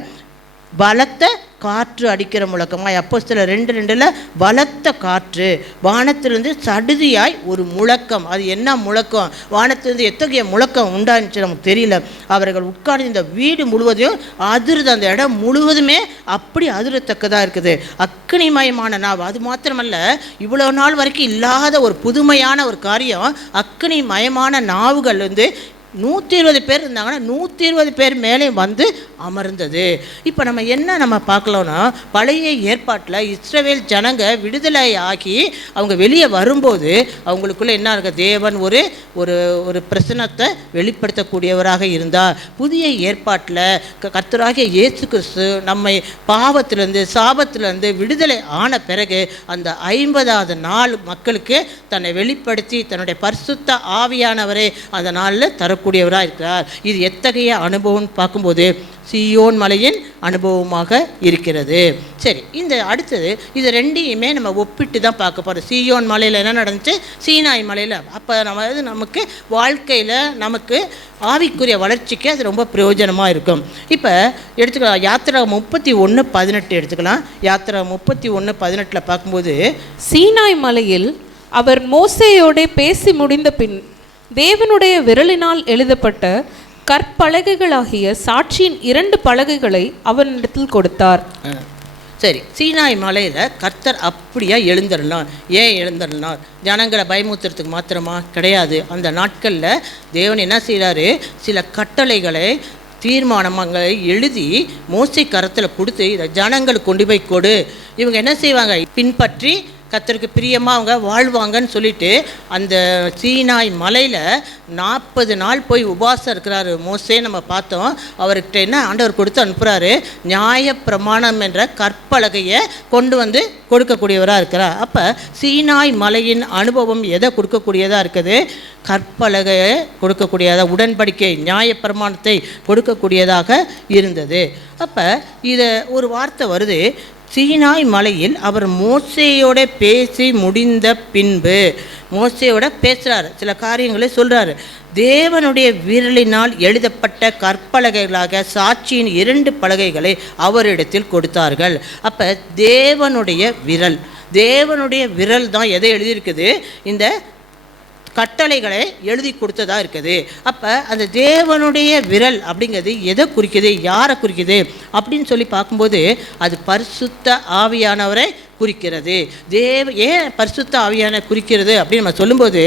பலத்த காற்று அடிக்கிற முழக்கமாக. அப்போஸ்தலர் 2:2 பலத்த காற்று, வானத்திலிருந்து சடுதியாய் ஒரு முழக்கம். அது என்ன முழக்கம்? வானத்திலிருந்து எத்தகைய முழக்கம் உண்டாச்சு நமக்கு தெரியல. அவர்கள் உட்கார்ந்து இந்த வீடு முழுவதையும் அதிர்து, அந்த இடம் முழுவதுமே அப்படி அதிரத்தக்கதாக இருக்குது. அக்னிமயமான நாவு. அது மாத்திரமல்ல, இவ்வளோ நாள் வரைக்கும் இல்லாத ஒரு புதுமையான ஒரு காரியம். அக்னிமயமான நாவுகள் 120 பேர் இருந்தாங்கன்னா 120 பேர் மேலே வந்து அமர்ந்தது. இப்போ நம்ம பார்க்கலாம்னா பழைய ஏற்பாட்டில் இஸ்ரவேல் ஜனங்க விடுதலை ஆகி அவங்க வெளியே வரும்போது அவங்களுக்குள்ள என்ன இருக்க, தேவன் ஒரு ஒரு பிரசனத்தை வெளிப்படுத்தக்கூடியவராக இருந்தார். புதிய ஏற்பாட்டில் கர்த்தராகிய இயேசு கிறிஸ்து நம்மை பாவத்திலிருந்து சாபத்திலிருந்து விடுதலை ஆன பிறகு அந்த 50ஆவது நாள் மக்களுக்கு தன்னை வெளிப்படுத்தி தன்னுடைய பரிசுத்த ஆவியானவரை அந்த நாளில் தரக்கூடியவராக இருக்கிறார். இது எத்தகைய அனுபவம் பார்க்கும்போது சீயோன் மலையின் அனுபவமாக இருக்கிறது. சரி, இந்த அடுத்தது இது ரெண்டையுமே நம்ம ஒப்பிட்டு தான் பார்க்க போகிறோம். சீயோன் மலையில் என்ன நடந்துச்சு, சீனாய் மலையில். அப்போ நமக்கு வாழ்க்கையில் நமக்கு ஆவிக்குரிய வளர்ச்சிக்கு அது ரொம்ப பிரயோஜனமாக இருக்கும். இப்போ எடுத்துக்கலாம், யாத்திராகமம் 31:18 எடுத்துக்கலாம். யாத்திராகமம் 31:18 பார்க்கும்போது, சீனாய் மலையில் அவர் மோசேயோடே பேசி முடிந்த பின் தேவனுடைய விரலினால் எழுதப்பட்ட கற்பலகைகளாகிய சாட்சியின் 2 பலகைகளை அவனிடத்தில் கொடுத்தார். சரி, சீனாய் மலையில் கர்த்தர் அப்படியா எழுந்தரலாம். ஏன் எழுந்தரலாம்? ஜனங்களை பயமுறுத்துறதுக்கு மாத்திரமா கிடையாது. அந்த நாட்களில் தேவன் என்ன செய்கிறாரு, சில கட்டளைகளை தீர்மானங்களை எழுதி மோசே கரத்தில் கொடுத்து இதை ஜனங்களுக்கு கொண்டு போய் கொடு. இவங்க என்ன செய்வாங்க, பின்பற்றி கர்த்தருக்கு பிரியமாக அவங்க வாழ்வாங்கன்னு சொல்லிட்டு அந்த சீனாய் மலையில் 40 நாள் போய் உபாசம் இருக்கிறாரு மோசே. நம்ம பார்த்தோம். அவர்கிட்ட என்ன ஆண்டவர் கொடுத்து அனுப்புகிறாரு, நியாய பிரமாணம் என்ற கற்பலகையை கொண்டு வந்து கொடுக்கக்கூடியவராக இருக்கிறார். அப்போ சீனாய் மலையின் அனுபவம் எதை கொடுக்கக்கூடியதாக இருக்குது? கற்பலகையை கொடுக்கக்கூடியதாக, உடன்படிக்கை நியாய பிரமாணத்தை கொடுக்கக்கூடியதாக இருந்தது. அப்போ இதை ஒரு வார்த்தை வருது, சீனாய் மலையில் அவர் மோசேயோட பேசி முடிந்த பின்பு. மோசேயோட பேசுகிறார், சில காரியங்களை சொல்கிறாரு. தேவனுடைய விரலினால் எழுதப்பட்ட கற்பலகைகளாக சாட்சியின் 2 பலகைகளை அவரிடத்தில் கொடுத்தார்கள். அப்போ தேவனுடைய விரல் தான் எதை எழுதியிருக்குது, இந்த கட்டளைகளை எழுதி கொடுத்ததா இருக்குது. அப்போ அந்த தேவனுடைய விரல் அப்படிங்கிறது எதை குறிக்குது, யாரை குறிக்குது அப்படின்னு சொல்லி பார்க்கும்போது அது பரிசுத்த ஆவியானவரை குறிக்கிறது. ஏன் பரிசுத்த ஆவியான குறிக்கிறது அப்படின்னு நம்ம சொல்லும்போது,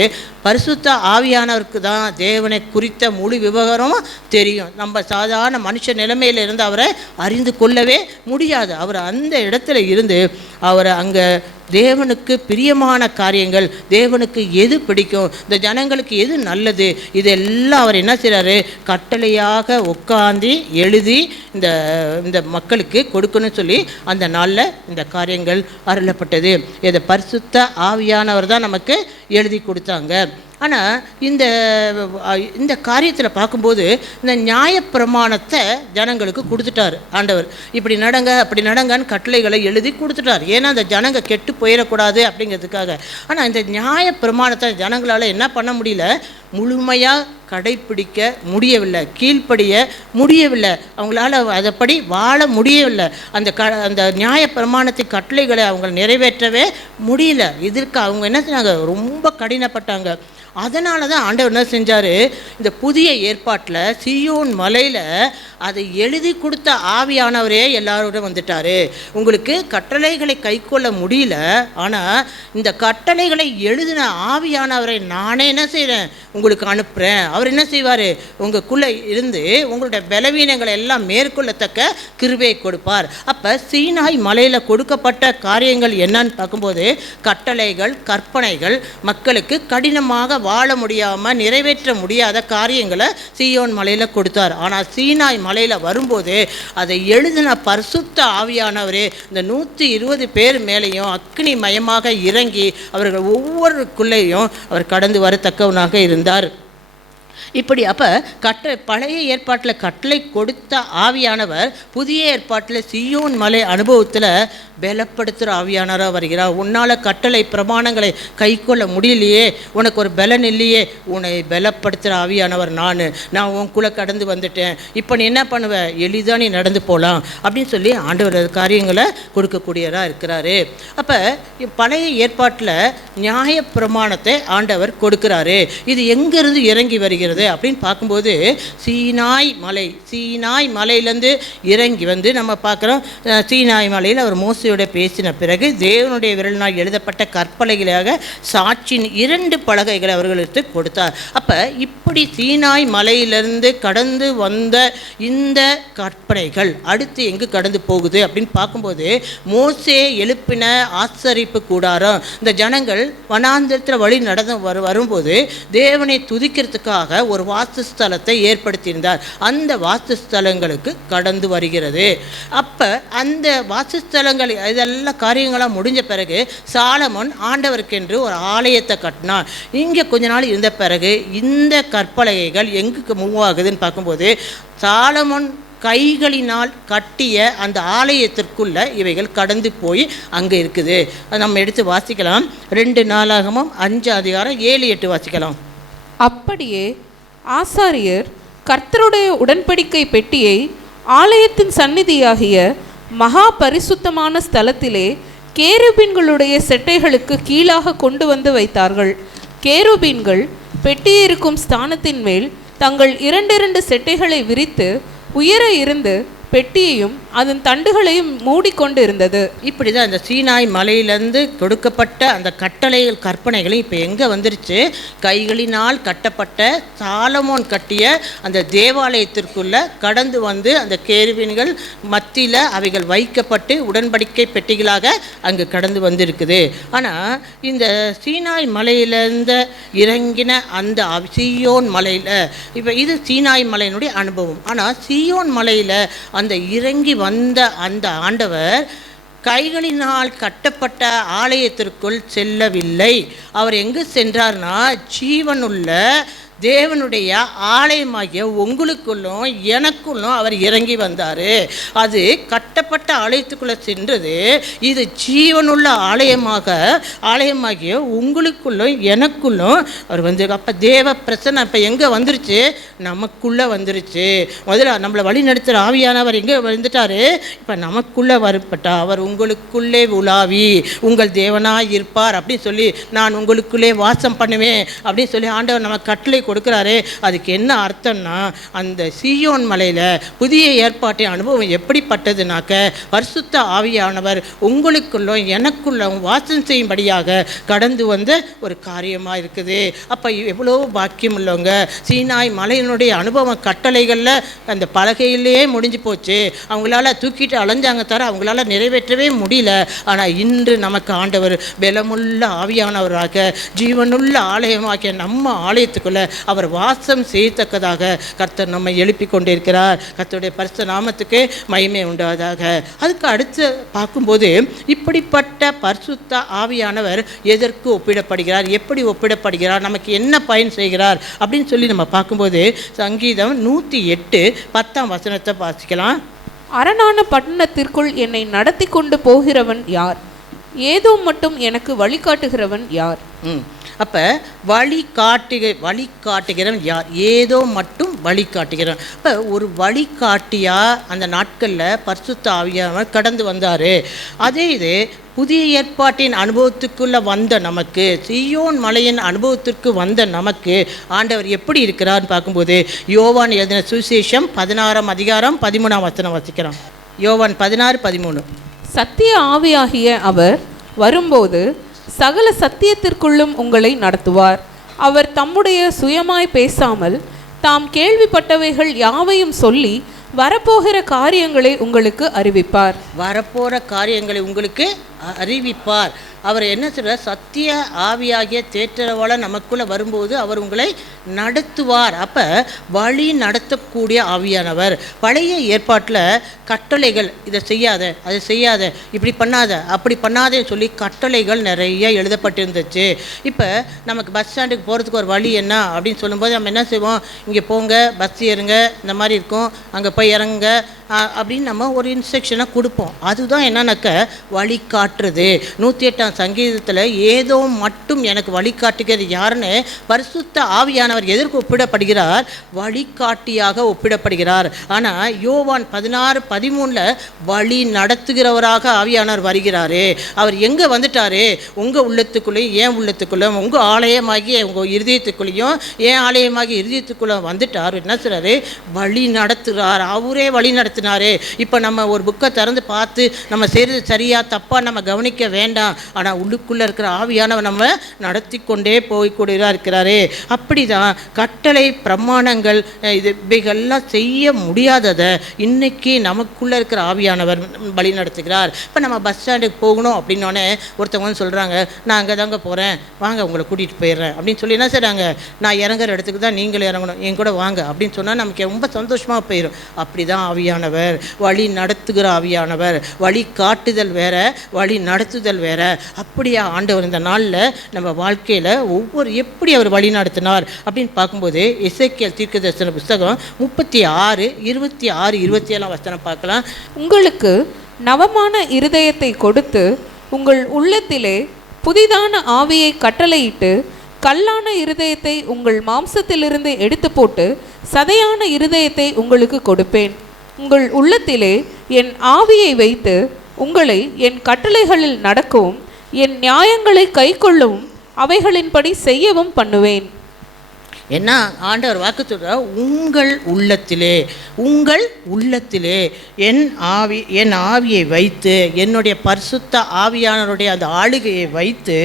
பரிசுத்த ஆவியானவருக்கு தான் தேவனை குறித்த முழு விவகாரமும் தெரியும். நம்ம சாதாரண மனுஷ நிலைமையில் இருந்து அவரை அறிந்து கொள்ளவே முடியாது. அவர் அந்த இடத்துல இருந்து அவரை அங்கே தேவனுக்கு பிரியமான காரியங்கள், தேவனுக்கு எது பிடிக்கும், இந்த ஜனங்களுக்கு எது நல்லது, இதெல்லாம் அவர் என்ன செய்கிறாரு, கட்டளையாக உட்காந்து எழுதி இந்த மக்களுக்கு கொடுக்கணும்னு சொல்லி அந்த நாளில் இந்த காரியங்கள் அருளப்பட்டது. இதை பரிசுத்த ஆவியானவர் தான் நமக்கு எழுதி கொடுத்தாங்க. ஆனால் இந்த காரியத்தில் பார்க்கும்போது இந்த நியாயப்பிரமாணத்தை ஜனங்களுக்கு கொடுத்துட்டார் ஆண்டவர். இப்படி நடங்க அப்படி நடங்கன்னு கட்டளைகளை எழுதி கொடுத்துட்டார். ஏன்னா அந்த ஜனங்க கெட்டு போயிடக்கூடாது அப்படிங்கிறதுக்காக. ஆனால் இந்த நியாயப்பிரமாணத்தை ஜனங்களால் என்ன பண்ண முடியல, முழுமையாக கடைப்பிடிக்க முடியவில்லை, கீழ்ப்படிய முடியவில்லை, அவங்களால அதைப்படி வாழ முடியவில்லை. அந்த நியாயப்பிரமாணத்தின் கட்டளைகளை அவங்க நிறைவேற்றவே முடியல. இதற்கு அவங்க என்ன செஞ்சாங்க, ரொம்ப கடினப்பட்டாங்க. அதனால தான் ஆண்டவர் என்ன செஞ்சார், இந்த புதிய ஏற்பாட்டில் சீயோன் மலையில் அதை எழுதி கொடுத்த ஆவியானவரே எல்லாரோடும் வந்துட்டார். உங்களுக்கு கட்டளைகளை கைக்கொள்ள முடியல, ஆனால் இந்த கட்டளைகளை எழுதின ஆவியானவரை நானே என்ன செய்கிறேன், உங்களுக்கு அனுப்புகிறேன். அவர் என்ன செய்வார், உங்களுக்குள்ளே இருந்து உங்களுடைய பலவீனங்களை எல்லாம் மேற்கொள்ளத்தக்க கிருபையை கொடுப்பார். அப்போ சீனாய் மலையில் கொடுக்கப்பட்ட காரியங்கள் என்னன்னு பார்க்கும்போது, கட்டளைகள், கற்பனைகள், மக்களுக்கு கடினமாக வாழ முடியாமல் நிறைவேற்ற முடியாத காரியங்களை சீயோன் மலையில் கொடுத்தார். ஆனால் சீனாய் மலையில் வரும்போது அதை எழுதின பரிசுத்த ஆவியானவரே இந்த 120 பேர் மேலேயும் அக்னி மயமாக இறங்கி அவர்கள் ஒவ்வொருக்குள்ளேயும் அவர் கடந்து வரத்தக்கவனாக இருந்தார். இப்படி அப்போ பழைய ஏற்பாட்டில் கட்டளை கொடுத்த ஆவியானவர் புதிய ஏற்பாட்டில் சீயோன் மலை அனுபவத்தில் பலப்படுத்துகிற ஆவியானவராக வருகிறார். உன்னால் கட்டளை பிரமாணங்களை கை கொள்ள முடியலையே, உனக்கு ஒரு பலன் இல்லையே, உன்னை பலப்படுத்துகிற ஆவியானவர் நான் உனக்குள்ளே கடந்து வந்துட்டேன், இப்போ நீ என்ன பண்ணுவ, எளிதாக நீ நடந்து போகலாம் அப்படின்னு சொல்லி ஆண்டவர் காரியங்களை கொடுக்கக்கூடியவராக இருக்கிறாரு. அப்போ பழைய ஏற்பாட்டில் நியாய பிரமாணத்தை ஆண்டவர் கொடுக்கிறாரு. இது எங்கேருந்து இறங்கி வருகிறது அப்படின்னு பார்க்கும்போது, சீனாய் மலையிலேருந்து இறங்கி வந்து நம்ம பார்க்குறோம். சீனாய் மலையில் அவர் மோசையோட பேசின பிறகு தேவனுடைய விரலினால் எழுதப்பட்ட கற்பலகைகளாக சாட்சியின் 2 பலகைகளை அவர்களுக்கு கொடுத்தார். அப்போ இப்படி சீனாய் மலையிலிருந்து கடந்து வந்த இந்த கற்பனைகள் அடுத்து எங்கு கடந்து போகுது அப்படின்னு பார்க்கும்போது, மோசே எழுப்பின ஆசரிப்பு கூடாரம். இந்த ஜனங்கள் வனாந்திரத்தில் வழி நடந்து வரும்போது தேவனை துதிக்கிறதுக்காக ஒரு வாசஸ்தலத்தை ஏற்படுத்தியிருந்தார். அந்த வாசஸ்தலங்களுக்கு கடந்து வருகிறது. அப்போ அந்த வாசஸ்தலங்கள் இதெல்லாம் காரியங்களாக முடிஞ்ச பிறகு சாலமோன் ஆண்டவருக்கென்று ஒரு ஆலயத்தை கட்டினார். இங்கே கொஞ்ச நாள் இருந்த பிறகு இந்த கற்பலகைகள் எங்குக்கு மூவ் ஆகுதுன்னு பார்க்கும்போது, சாலமோன் கைகளினால் கட்டிய அந்த ஆலயத்திற்குள்ள இவைகள் கடந்து போய் அங்கே இருக்குது. நம்ம எடுத்து வாசிக்கலாம். 2 நாளாகமும் 5 அதிகாரம் 7-8 வாசிக்கலாம். அப்படியே ஆசாரியர் கர்த்தருடைய உடன்படிக்கை பெட்டியை ஆலயத்தின் சந்நிதியாகிய மகா பரிசுத்தமான ஸ்தலத்திலே கேருபீன்களுடைய செட்டைகளுக்கு கீழாக கொண்டு வந்து வைத்தார்கள். கேருபீன்கள் பெட்டியிருக்கும் ஸ்தானத்தின் மேல் தங்கள் 2 செட்டைகளை விரித்து உயர இருந்து பெட்டியையும் அதன் தண்டுகளையும் மூடிக்கொண்டு இருந்தது. இப்படி தான் இந்த சீனாய் மலையிலேருந்து கொடுக்கப்பட்ட அந்த கட்டளைகள் கற்பனைகளும் இப்போ எங்கே வந்துருச்சு, கைகளினால் கட்டப்பட்ட சாலமோன் கட்டிய அந்த தேவாலயத்திற்குள்ளே கடந்து வந்து அந்த கேருபீன்கள் மத்தியில் அவைகள் வைக்கப்பட்டு உடன்படிக்கை பெட்டிகளாக அங்கு கடந்து வந்திருக்குது. ஆனால் இந்த சீனாய் மலையிலேருந்து இறங்கின அந்த சீயோன் மலையில், இப்போ இது சீனாய் மலையினுடைய அனுபவம். ஆனால் சீயோன் மலையில் அந்த இறங்கி வந்த அந்த ஆண்டவர் கைகளினால் கட்டப்பட்ட ஆலயத்திற்குள் செல்லவில்லை. அவர் எங்கு சென்றார்னா, ஜீவனுள்ள தேவனுடைய ஆலயமாகிய உங்களுக்குள்ளும் எனக்குள்ளும் அவர் இறங்கி வந்தார். அது கட்டப்பட்ட ஆலயத்துக்குள்ளே சென்றது. இது ஜீவனுள்ள ஆலயமாகிய உங்களுக்குள்ளும் எனக்குள்ளும் அவர் வந்து, அப்போ தேவ பிரசன்னம் இப்போ எங்கே வந்துருச்சு, நமக்குள்ளே வந்துருச்சு. முதல்ல நம்மளை வழி நடத்துகிற ஆவியானவர் எங்கே வந்துட்டார், இப்போ நமக்குள்ளே வரப்பட்டா அவர் உங்களுக்குள்ளே உலாவி உங்கள் தேவனாக இருப்பார் அப்படின்னு சொல்லி, நான் உங்களுக்குள்ளே வாசம் பண்ணுவேன் அப்படின்னு சொல்லி ஆண்டவர் நம்ம கட்டளை கொடுக்குறாரு. அதுக்கு என்ன அர்த்தம்னா, அந்த சீயோன் மலையில் புதிய ஏற்பாட்டின் அனுபவம் எப்படிப்பட்டதுனாக்க, பரிசுத்த ஆவியானவர் உங்களுக்குள்ளும் எனக்குள்ளும் வாசம் செய்யும்படியாக கடந்து வந்த ஒரு காரியமாக இருக்குது. அப்போ எவ்வளோ பாக்கியம் உள்ளவங்க. சீனாய் மலையினுடைய அனுபவம் கட்டளைகளில் அந்த பலகையிலேயே முடிஞ்சு போச்சு. அவங்களால தூக்கிட்டு அலைஞ்சாங்க தவிர அவங்களால நிறைவேற்றவே முடியல. ஆனால் இன்று நமக்கு ஆண்டவர் பலமுள்ள ஆவியானவராக ஜீவனுள்ள ஆலயமாகிய நம்ம ஆலயத்துக்குள்ளே அவர் வாசம் செய்யத்தக்கதாக கர்த்தர் நம்மை எழுப்பி கொண்டிருக்கிறார். கர்த்தருடைய பரிசுத்த நாமத்துக்கு மகிமை உண்டாவதாக. அதுக்கு அடுத்து பார்க்கும்போது இப்படிப்பட்ட பரிசுத்த ஆவியானவர் எதற்கு ஒப்பிடப்படுகிறார், எப்படி ஒப்பிடப்படுகிறார், நமக்கு என்ன பயன் செய்கிறார் அப்படின்னு சொல்லி நம்ம பார்க்கும்போது சங்கீதம் 108:10 வாசிக்கலாம். அரணான பட்டணத்திற்குள் என்னை நடத்தி கொண்டு போகிறவன் யார்? ஏதோ மட்டும் எனக்கு வழிகாட்டுகிறவன் யார்? அப்போ வழிகாட்டுகிறவன் யார்? ஏதோ மட்டும் வழிகாட்டுகிறவன். இப்போ ஒரு வழிகாட்டியாக அந்த நாட்களில் பரிசுத்த ஆவியானவர் கடந்து வந்தார். அதே இது புதிய ஏற்பாட்டின் அனுபவத்துக்குள்ளே வந்த நமக்கு, சீயோன் மலையின் அனுபவத்திற்கு வந்த நமக்கு ஆண்டவர் எப்படி இருக்கிறார்னு பார்க்கும்போது யோவான் எழுதின சுவிசேஷம் 16:13 வாசிக்கிறோம். யோவான் 16:13. சத்திய ஆவியாகிய அவர் வரும்போது சகல சத்தியத்திற்குள்ளும் உங்களை நடத்துவார். அவர் தம்முடைய சுயமாய் பேசாமல் தாம் கேள்விப்பட்டவைகள் யாவையும் சொல்லி வரப்போகிற காரியங்களை உங்களுக்கு அறிவிப்பார். வரப்போகிற காரியங்களை உங்களுக்கு அறிவிப்பார். அவர் என்ன சொல்கிறார்? சத்திய ஆவியாகிய தேற்றரவாள நமக்குள்ளே வரும்போது அவர் உங்களை நடத்துவார். அப்போ வழி நடத்தக்கூடிய ஆவியானவர். பழைய ஏற்பாட்டில் கட்டளைகள், இதை செய்யாத, அதை செய்யாத, இப்படி பண்ணாத, அப்படி பண்ணாதேன்னு சொல்லி கட்டளைகள் நிறைய எழுதப்பட்டிருந்துச்சு. இப்போ நமக்கு பஸ் ஸ்டாண்டுக்கு போகிறதுக்கு ஒரு வழி என்ன அப்படின்னு சொல்லும்போது நம்ம என்ன செய்வோம்? இங்கே போங்க, பஸ் ஏறுங்க, இந்த மாதிரி இருக்கும், அங்கே போய் இறங்குங்க அப்படின்னு நம்ம ஒரு இன்ஸ்ட்ரக்ஷனை கொடுப்போம். அதுதான் என்னன்னாக்க வழிகாட்டுறது. 108 சங்கீதத்தில் ஏதோ மட்டும் எனக்கு வழிகாட்டுகிறது யாருன்னு பரிசுத்த ஆவியானவர் எதற்கு ஒப்பிடப்படுகிறார்? வழிகாட்டியாக ஒப்பிடப்படுகிறார். ஆனால் யோவான் 16:13 வழி நடத்துகிறவராக ஆவியானவர் வருகிறாரு. அவர் எங்கே வந்துட்டாரு? உங்கள் உள்ளத்துக்குள்ளேயும் என் உள்ளத்துக்குள்ளேயும், உங்கள் ஆலயமாகிய உங்கள் இருதயத்துக்குள்ளேயும் என் ஆலயமாகிய இருதயத்துக்குள்ளே வந்துட்டார். என்ன சொல்கிறாரு? வழி நடத்துகிறார். அவரே வழி நடத்தினார். இப்போ நம்ம ஒரு புக்கை திறந்து பார்த்து நம்ம செய்கிறது சரியா தப்பா நம்ம கவனிக்க வேண்டாம். ஆனால் உள்ளுக்குள்ளே இருக்கிற ஆவியானவர் நம்ம நடத்தி கொண்டே போய்கூடியதாக இருக்கிறாரு. அப்படி தான் கட்டளை பிரமாணங்கள் இவைகள்லாம் செய்ய முடியாததை இன்னைக்கு நமக்குள்ளே இருக்கிற ஆவியானவர் வழி நடத்துகிறார். இப்போ நம்ம பஸ் ஸ்டாண்டுக்கு போகணும் அப்படின்னோடனே ஒருத்தவங்க சொல்கிறாங்க, நான் அங்கே தாங்க போகிறேன், வாங்க உங்களை கூட்டிகிட்டு போயிடுறேன் அப்படின்னு சொல்லி என்ன செய்கிறாங்க? நான் இறங்குற இடத்துக்கு தான் நீங்கள் இறங்கணும், என் கூட வாங்க அப்படின்னு சொன்னால் நமக்கு ரொம்ப சந்தோஷமாக போயிடும். அப்படி தான் ஆவியானவர் வழி நடத்துகிற ஆவியானவர். வழி காட்டுதல் வேற, வழி நடத்துதல் வேற. அப்படியா ஆண்டவர் இந்த நாளில் நம்ம வாழ்க்கையில் எப்படி அவர் வழி நடத்தினார் அப்படின்னு பார்க்கும்போது எசேக்கியேல் தீர்க்கதரிசன புஸ்தகம் 36:26-27 பார்க்கலாம். உங்களுக்கு நவமான இருதயத்தை கொடுத்து உங்கள் உள்ளத்திலே புதிதான ஆவியை கட்டளையிட்டு கல்லான இருதயத்தை உங்கள் மாம்சத்திலிருந்து எடுத்து போட்டு சதையான இருதயத்தை உங்களுக்கு கொடுப்பேன். உங்கள் உள்ளத்திலே என் ஆவியை வைத்து உங்களை என் கட்டளைகளில் நடக்கவும் என் நியாயங்களை கைக்கொள்ளவும் அவைகளின்படி செய்யவும் பண்ணுவேன். என்ன ஆண்டவர் வாக்கு சொல்கிறார்? உங்கள் உள்ளத்திலே என் ஆவியை வைத்து, என்னுடைய பரிசுத்த ஆவியானவருடைய அந்த ஆளுகையை வைத்து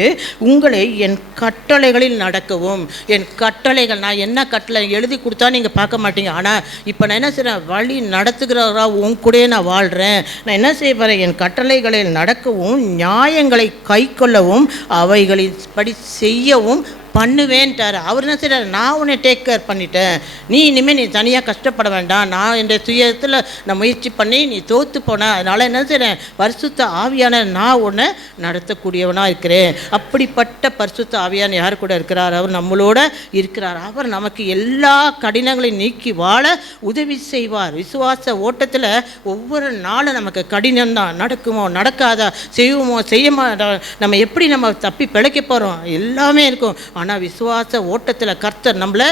உங்களை என் கட்டளைகளில் நடக்கவும். என் கட்டளைகள், நான் என்ன கட்டளை எழுதி கொடுத்தா நீங்கள் பார்க்க மாட்டீங்க. ஆனால் இப்போ நான் என்ன செய்கிறேன்? வழி நடத்துகிறவரா உன் கூட நான் வாழ்கிறேன். நான் என்ன செய்ய போகிறேன்? என் கட்டளைகளில் நடக்கவும் நியாயங்களை கை கொள்ளவும் அவைகளின் படி செய்யவும் பண்ணுவேன்ட்டார். அவர் என்ன செய்கிறார்? நான் உன்னை டேக் கேர் பண்ணிட்டேன், நீ இனிமேல் நீ தனியாக கஷ்டப்பட வேண்டாம், நான் என் சுயத்தில் நான் முயற்சி பண்ணி நீ தோற்று போன, அதனால் என்ன செய்கிறேன்? பரிசுத்த ஆவியான நான் உன்னை நடத்தக்கூடியவனாக இருக்கிறேன். அப்படிப்பட்ட பரிசுத்த ஆவியான யார் கூட இருக்கிறார்? அவர் நம்மளோட இருக்கிறார். அவர் நமக்கு எல்லா கடினங்களையும் நீக்கி வாழ உதவி செய்வார். விசுவாச ஓட்டத்தில் ஒவ்வொரு நாளும் நமக்கு கடினம்தான். நடக்குமோ நடக்காதா, செய்வோமோ செய்ய மாட்டோம், நம்ம எப்படி நம்ம தப்பி பிழைக்க போகிறோம், எல்லாமே இருக்கும். ஆனால் விசுவாச ஓட்டத்தில் கர்த்தர் நம்மளை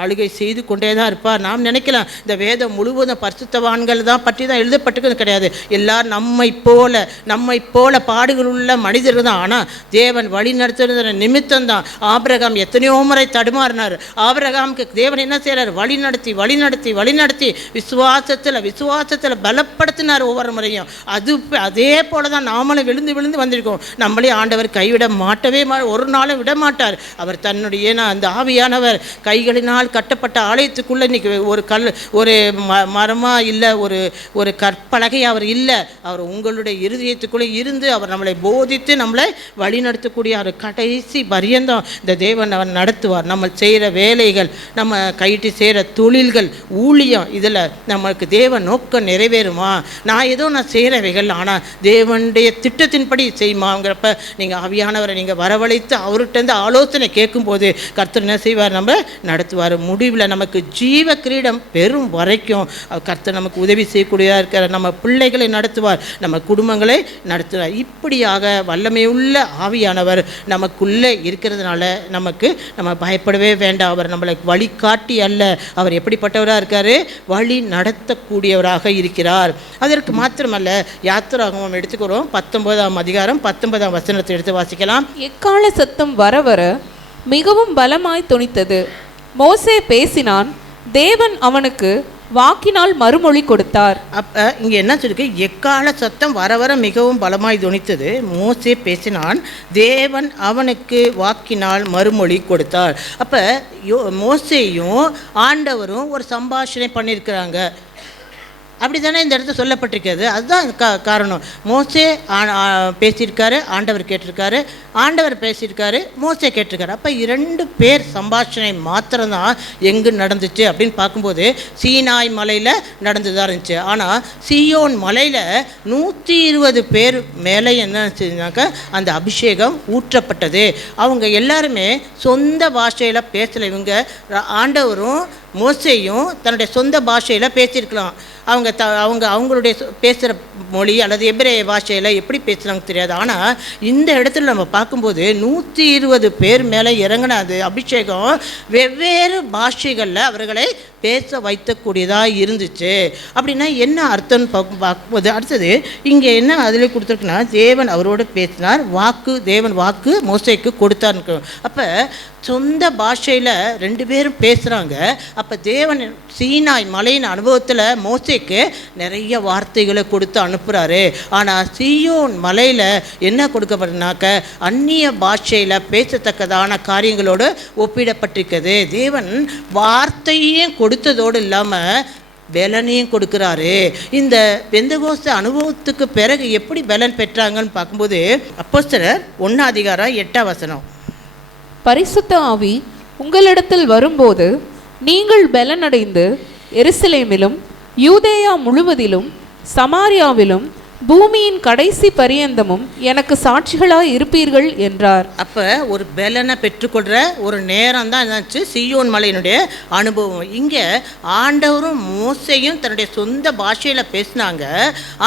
ஆளுகை செய்து கொண்டே தான் இருப்பார். நாம் நினைக்கலாம் இந்த வேதம் முழுவதும் பரிசுத்தவான்கள் தான் பற்றி தான் எழுதப்பட்டிருக்கிறது கிடையாது. எல்லாரும் நம்மை போல பாடுகள் உள்ள மனிதர்கள் தான். ஆனால் தேவன் வழி நடத்துகிற நிமித்தம் தான் ஆபிரகாம் எத்தனையோ முறை தடுமாறினார். ஆபிரகாமுக்கு தேவன் என்ன செய்கிறார்? வழி நடத்தி விசுவாசத்தில் பலப்படுத்தினார் ஒவ்வொரு முறையும். அதே போல தான் நாமளும் விழுந்து வந்திருக்கோம். நம்மளே ஆண்டவர் கைவிட ஒரு நாளும் விட மாட்டார். அவர் தன்னுடைய அந்த ஆவியானவர் கைகளினால் கட்டப்பட்ட ஆலயத்துக்குள்ளே இன்னைக்கு ஒரு மரமா இல்லை, ஒரு கற்பலகை அவர் இல்லை. அவர் உங்களுடைய இருதயத்துக்குள்ளே இருந்து அவர் நம்மளை போதித்து நம்மளை வழி நடத்தக்கூடிய ஒரு கடைசி பரியந்தம் இந்த தேவன் அவர் நடத்துவார். நம்ம செய்கிற வேலைகள், நம்ம கையிட்டு செய்கிற தொழில்கள், ஊழியம், இதில் நம்மளுக்கு தேவன் நோக்கம் நிறைவேறுமா? நான் செய்கிறவைகள் ஆனால் தேவனுடைய திட்டத்தின்படி செய்யுமாங்கிறப்ப நீங்கள் ஆவியானவரை நீங்கள் வரவழைத்து அவர்கிட்ட ஆலோசனை கேட்கும்போது கர்த்தர் என்ன செய்வார்? நம்ம நடத்துவார். முடிவில் நமக்கு ஜீவ கிரீடம் பெறும் வரைக்கும் கர்த்தர் நமக்கு உதவி செய்யக்கூடியதாக இருக்கிற நம்ம பிள்ளைகளை நடத்துவார், நம்ம குடும்பங்களை நடத்துவார். இப்படியாக வல்லமையுள்ள ஆவியானவர் நமக்குள்ளே இருக்கிறதுனால நம்ம பயப்படவே வேண்டாம். அவர் நம்மளை வழிகாட்டி அல்ல, அவர் எப்படிப்பட்டவராக இருக்கார்? வழி நடத்தக்கூடியவராக இருக்கிறார். அதற்கு மாத்திரமல்ல, யாத்திராகமம் எடுத்துக்கிறோம் 19ஆம் அதிகாரம் 19ஆம் வசனத்தை எடுத்து வாசிக்கலாம். எக்கால சத்தம் வர வர மிகவும் பலமாய் தொனித்தது. மோசே பேசினான், தேவன் அவனுக்கு வாக்கினால் மறுமொழி கொடுத்தார். அப்போ இங்கே என்ன சொல்லிருக்கு? எக்கால சத்தம் வர வர மிகவும் பலமாய் தொனித்தது. மோசே பேசினான், தேவன் அவனுக்கு வாக்கினால் மறுமொழி கொடுத்தார். அப்போ மோசேயும் ஆண்டவரும் ஒரு சம்பாஷணை பண்ணியிருக்கிறாங்க. அப்படி தானே இந்த இடத்துல சொல்லப்பட்டிருக்கிறது. அதுதான் காரணம். மோசே பேசியிருக்காரு, ஆண்டவர் கேட்டிருக்காரு, ஆண்டவர் பேசியிருக்காரு, மோசே கேட்டிருக்காரு. அப்போ 2 பேர் சம்பாஷணை மாத்திரம்தான் எங்கு நடந்துச்சு அப்படின்னு பார்க்கும்போது சீனாய் மலையில் நடந்துதான் இருந்துச்சு. ஆனால் சீயோன் மலையில் 120 பேர் மேலே என்ன செஞ்சாக்க அந்த அபிஷேகம் ஊற்றப்பட்டது. அவங்க எல்லாருமே சொந்த பாஷையில் பேசலை. இவங்க ஆண்டவரும் மோசேயும் தன்னுடைய சொந்த பாஷையில் பேசியிருக்கலாம். அவங்களுடைய பேசுகிற மொழி அல்லது எபிரேய பாஷையில் எப்படி பேசுகிறாங்க தெரியாது. ஆனால் இந்த இடத்துல நம்ம பார்க்கும்போது 120 பேர் மேலே இறங்கின அது அபிஷேகம் வெவ்வேறு பாஷைகளில் அவர்களை பேச வைக்கக்கூடியதாக இருந்துச்சு. அப்படின்னா என்ன அர்த்தம்னு பார்க்கும்போது அடுத்தது இங்கே என்ன அதில் கொடுத்துருக்குன்னா, தேவன் அவரோடு பேசினார், தேவன் வாக்கு மோசேக்கு கொடுத்தார்னு. அப்போ சொந்த பாஷையில் 2 பேரும் பேசுகிறாங்க. அப்போ தேவன் சீனாய் மலையின் அனுபவத்தில் மோசேக்கு நிறைய வார்த்தைகளை கொடுத்து அனுப்புகிறாரு. ஆனால் சீயோன் மலையில் என்ன கொடுக்கப்படுனாக்க அந்நிய பாஷையில் பேசத்தக்கதான காரியங்களோடு ஒப்பிடப்பட்டிருக்கிறது. தேவன் வார்த்தையும் கொடுத்ததோடு இல்லாமல் பலனையும் கொடுக்குறாரு. இந்த பெந்தகோஸ்து அனுபவத்துக்கு பிறகு எப்படி பலன் பெற்றாங்கன்னு பார்க்கும்போது அப்போஸ்தலர் 1 அதிகாரம் 8 வசனம். பரிசுத்த ஆவி உங்களிடத்தில் வரும்போது நீங்கள் பலனடைந்து எருசலேமிலும் யூதேயா முழுவதிலும் சமாரியாவிலும் பூமியின் கடைசி பரியந்தமும் எனக்கு சாட்சிகளாக இருப்பீர்கள் என்றார். அப்போ ஒரு பலனை பெற்றுக்கொள்கிற ஒரு நேரம் தான் என்னாச்சு சீயோன் மலையினுடைய அனுபவம். இங்கே ஆண்டவரும் மோசேயும் தன்னுடைய சொந்த பாஷையில் பேசினாங்க.